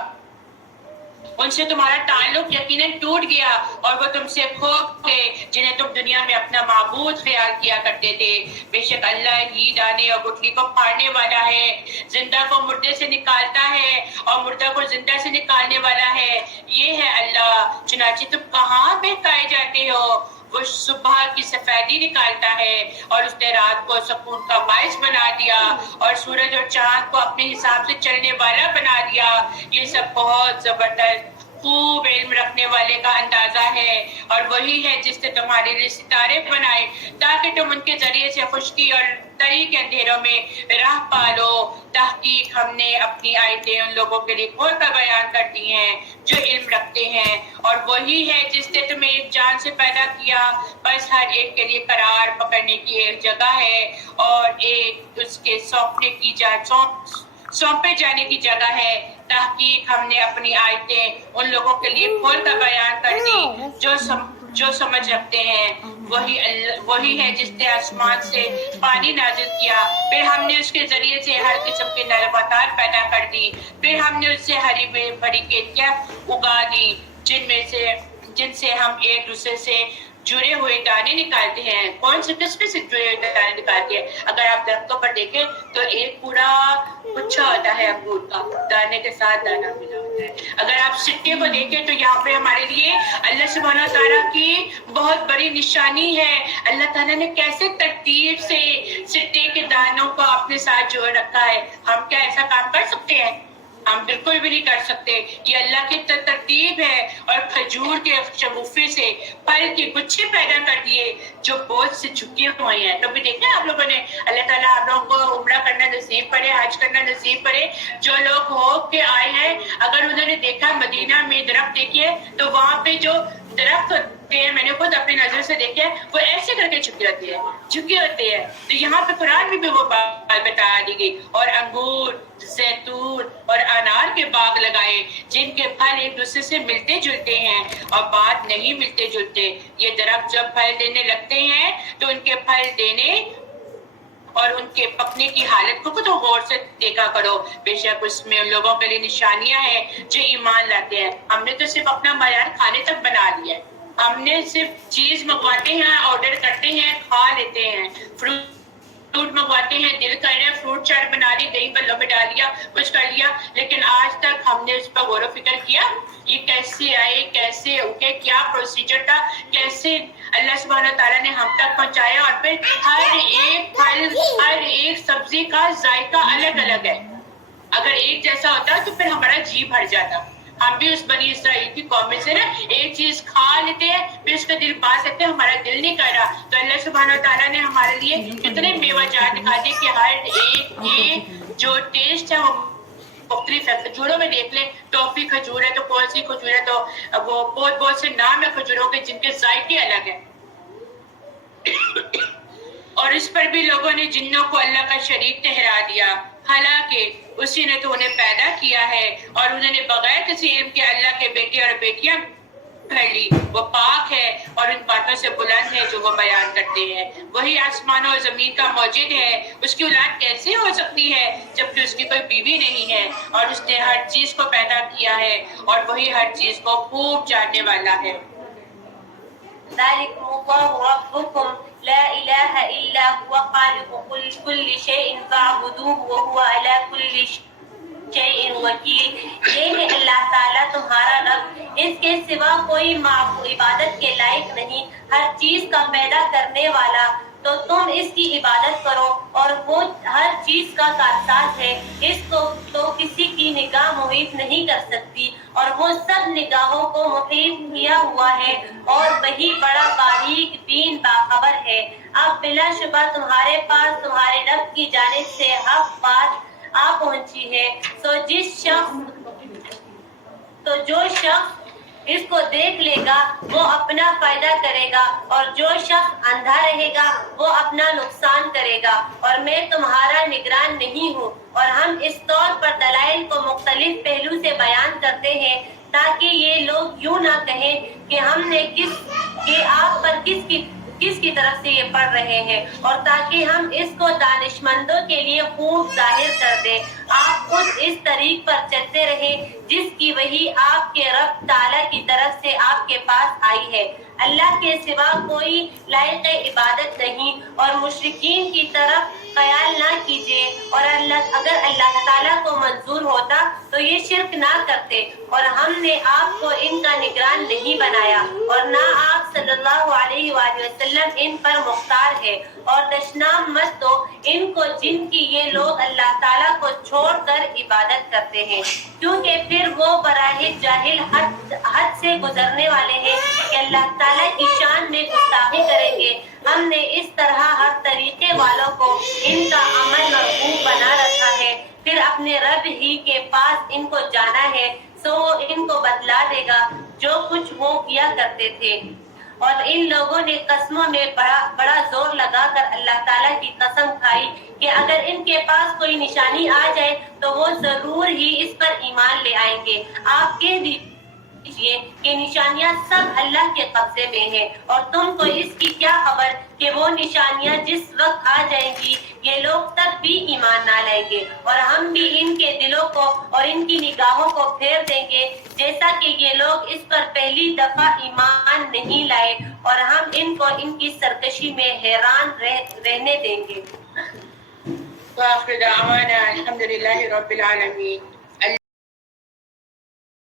ان سے تمہارا تعلق یقیناً ٹوٹ گیا اور وہ تم سے کھو گئے جنہیں تم دنیا میں اپنا معبود خیال کیا کرتے تھے۔ بے شک اللہ ہی دانے اور گٹھلی کو پھاڑنے والا ہے، زندہ کو مردے سے نکالتا ہے اور مردہ کو زندہ سے نکالنے والا ہے، یہ ہے اللہ۔ چنانچہ تم کہاں بہکائے جاتے ہو؟ وہ صبح کی سفیدی نکالتا ہے اور اس نے رات کو سکون کا باعث بنا دیا اور سورج اور چاند کو اپنے حساب سے چلنے والا بنا دیا۔ یہ سب بہت زبردست خوب علم رکھنے والے کا اندازہ ہے، اور وہی ہے جس نے تمہارے لیے ستارے بنائے تاکہ تم ان کے ذریعے سے خشکی اور تری کے اندھیروں میں راہ پالو۔ تحقیق ہم نے اپنی آیتیں ان لوگوں کے لیے کھول کر بیان کر دی ہیں جو علم رکھتے ہیں، اور وہی ہے جس نے تمہیں ایک جان سے پیدا کیا، بس ہر ایک کے لیے قرار پکڑنے کی ایک جگہ ہے اور ایک اس کے سونپے جانے کی جگہ ہے۔ تحقیق ہم نے اپنی آیتیں ان لوگوں کے لیے کھول کر بیان کر دی جو سمجھ رکھتے ہیں۔ وہی ہے جس نے آسمان سے پانی نازل کیا، پھر ہم نے اس کے ذریعے سے ہر قسم کے نباتات پیدا کر دی، پھر ہم نے اس سے ہری بھری کھیتیاں اگا دی جن سے ہم ایک دوسرے سے جڑے ہوئے دانے نکالتے ہیں. کون سے قسم سے جڑے ہوئے دانے نکالتے ہیں؟ اگر آپ درختوں پر دیکھیں تو ایک پورا گچھا ہوتا ہے انگور کا، دانے کے ساتھ دانا ملا ہوتا ہے. اگر آپ سکے کو دیکھیں تو یہاں پہ ہمارے لیے اللہ سبحانہ تعالیٰ کی بہت بڑی نشانی ہے. اللہ تعالیٰ نے کیسے ترتیب سے سکے کے دانوں کو اپنے ساتھ جوڑ رکھا ہے. ہم کیا ایسا کام کر سکتے ہیں؟ ہم بالکل بھی نہیں کر سکتے. یہ اللہ کی ترتیب ہے. اور کھجور کے شگوفے سے پھل کے گچھے پیدا کر دیے جو بوجھ سے جھکے ہوئے ہیں. کبھی دیکھا آپ لوگوں نے؟ اللہ تعالیٰ آپ لوگوں کو عمرہ کرنا نصیب کرے، حج کرنا نصیب کرے. جو لوگ ہو کے آئے ہیں، اگر انہوں نے دیکھا مدینہ میں درخت دیکھے تو وہاں پہ جو درخت ہوتے ہیں، میں نے خود اپنی نظر سے دیکھے، وہ ایسے کر کے جھکے ہوتے ہیں، جھکے ہوتے ہیں. تو یہاں پہ قرآن میں بھی وہ بات بتا دی گئی. اور انگور، زیتون اور انار کے باغ لگائے جن کے پھل ایک دوسرے سے ملتے جلتے ہیں اور بات نہیں ملتے جلتے. یہ درخت جب پھل دینے لگتے ہیں تو ان کے پھل دینے اور ان کے پکنے کی حالت کو تو غور سے دیکھا کرو. بے شک اس میں ان لوگوں کے لیے نشانیاں ہیں جو ایمان لاتے ہیں. ہم نے تو صرف اپنا معیار کھانے تک بنا لیا ہے. ہم نے صرف چیز منگواتے ہیں، آرڈر کرتے ہیں، کھا لیتے ہیں. فروٹ منگواتے ہیں، دل کر رہا ہے فروٹ چاٹ بنا لی، دہی بلوں میں ڈال لیا، کچھ کر لیا. لیکن آج تک ہم نے اس پر غور و فکر کیا یہ کیسے آئے، کیسے اگے، کیا پروسیجر تھا، کیسے اللہ سبحانہ تعالیٰ نے ہم تک پہنچایا. اور پھر ہر ایک پھل، ہر ایک سبزی کا ذائقہ الگ الگ ہے. اگر ایک جیسا ہوتا تو پھر ہمارا جی بھر جاتا. ہم بھی اس بنی اسرائیل کی قوم میں سے نا ایک چیز کھا لیتے ہیں پھر اس کا دل پا سکتے ہیں، ہمارا دل نہیں کر رہا. تو اللہ سبحانہ تعالیٰ نے ہمارے لیے کتنے میوہ جات دکھا دیے کہ ہر ایک کے جو ٹیسٹ ہے وہ مختلف ہے. کھجوروں میں دیکھ لیں، ٹوفی کھجور ہے تو کون سی کھجور ہے، تو وہ بہت بہت سے نام ہے کھجوروں کے جن کے ذائقے الگ ہیں. اور اس پر بھی لوگوں نے جنوں کو اللہ کا شریک ٹھہرا دیا، حالانکہ اسی نے تو انہیں پیدا کیا ہے اور انہوں نے بغیر کسی علم کے اللہ کے بیٹے اور بیٹیاں گھر لی. وہ پاک ہے اور ان باتوں سے بلند ہے جو وہ بیان کرتے ہیں. وہی آسمانوں اور زمین کا موجد ہے. اس کی اولاد کیسے ہو سکتی ہے جبکہ اس کی کوئی بیوی نہیں ہے؟ اور اس نے ہر چیز کو پیدا کیا ہے اور وہی ہر چیز کو خوب جاننے والا ہے. ذلكم الله ربكم لا إله إلا هو خالق كل شيء فاعبدوه وهو على كل شيء وكيل. یہ ہے اللہ تعالیٰ تمہارا رب، اس کے سوا کوئی معبود عبادت کے لائق نہیں، ہر چیز کا پیدا کرنے والا. تو تم اس کی عبادت کرو اور وہ ہر چیز کا کارساز ہے. اس کو تو کسی کی نگاہ محیط نہیں کر سکتی اور وہ سب نگاہوں کو محیط کیا ہوا ہے اور وہی بڑا باریک بین باخبر ہے. اب بلا شبہ تمہارے پاس تمہارے رب کی جانب سے حق بات آ پہنچی ہے. جو شخص اس کو دیکھ لے گا وہ اپنا فائدہ کرے گا اور جو شخص اندھا رہے گا وہ اپنا نقصان کرے گا. اور میں تمہارا نگران نہیں ہوں. اور ہم اس طور پر دلائل کو مختلف پہلو سے بیان کرتے ہیں تاکہ یہ لوگ یوں نہ کہیں کہ ہم نے آپ پر کس کی طرف سے یہ پڑھ رہے ہیں، اور تاکہ ہم اس کو دانشمندوں کے لیے خوب ظاہر کر دیں. آپ خود اس طریق پر چلتے رہیں جس کی وحی آپ کے رب تعالیٰ کی طرف سے آپ کے پاس آئی ہے. اللہ کے سوا کوئی لائق عبادت نہیں اور مشرکین کی طرف خیال نہ کیجیے. اور اگر اللہ تعالیٰ کو منظور ہوتا تو یہ شرک نہ کرتے، اور ہم نے آپ کو ان کا نگران نہیں بنایا اور نہ آپ صلی اللہ علیہ وآلہ وسلم ان پر مختار ہے. اور دشنام مت دو ان کو جن کی یہ لوگ اللہ تعالیٰ کو چھوڑ کر عبادت کرتے ہیں، کیونکہ پھر وہ براہ جاہل حد سے گزرنے والے ہیں کہ اللہ تعالیٰ کی شان میں گستاخی کریں گے. ہم نے اس طرح ہر طریقے والوں کو ان کا عمل مرغوب بنا رکھا ہے، پھر اپنے رب ہی کے پاس ان کو جانا ہے، سو وہ ان کو بتلا دے گا جو کچھ وہ کیا کرتے تھے. اور ان لوگوں نے قسموں میں بڑا زور لگا کر اللہ تعالیٰ کی قسم کھائی کہ اگر ان کے پاس کوئی نشانی آ جائے تو وہ ضرور ہی اس پر ایمان لے آئیں گے. آپ کہہ دیجیے پوچھئے کہ نشانیاں سب اللہ کے قبضے میں ہیں، اور تم کو اس کی کیا خبر کہ وہ نشانیاں جس وقت آ جائیں گی یہ لوگ تب بھی ایمان نہ لائیں گے، اور ہم بھی ان کے دلوں کو اور ان کی نگاہوں کو پھیر دیں گے جیسا کہ یہ لوگ اس پر پہلی دفعہ ایمان نہیں لائے، اور ہم ان کو ان کی سرکشی میں حیران رہنے دیں گے۔ وآخر دعوانا الحمد لله رب العالمين.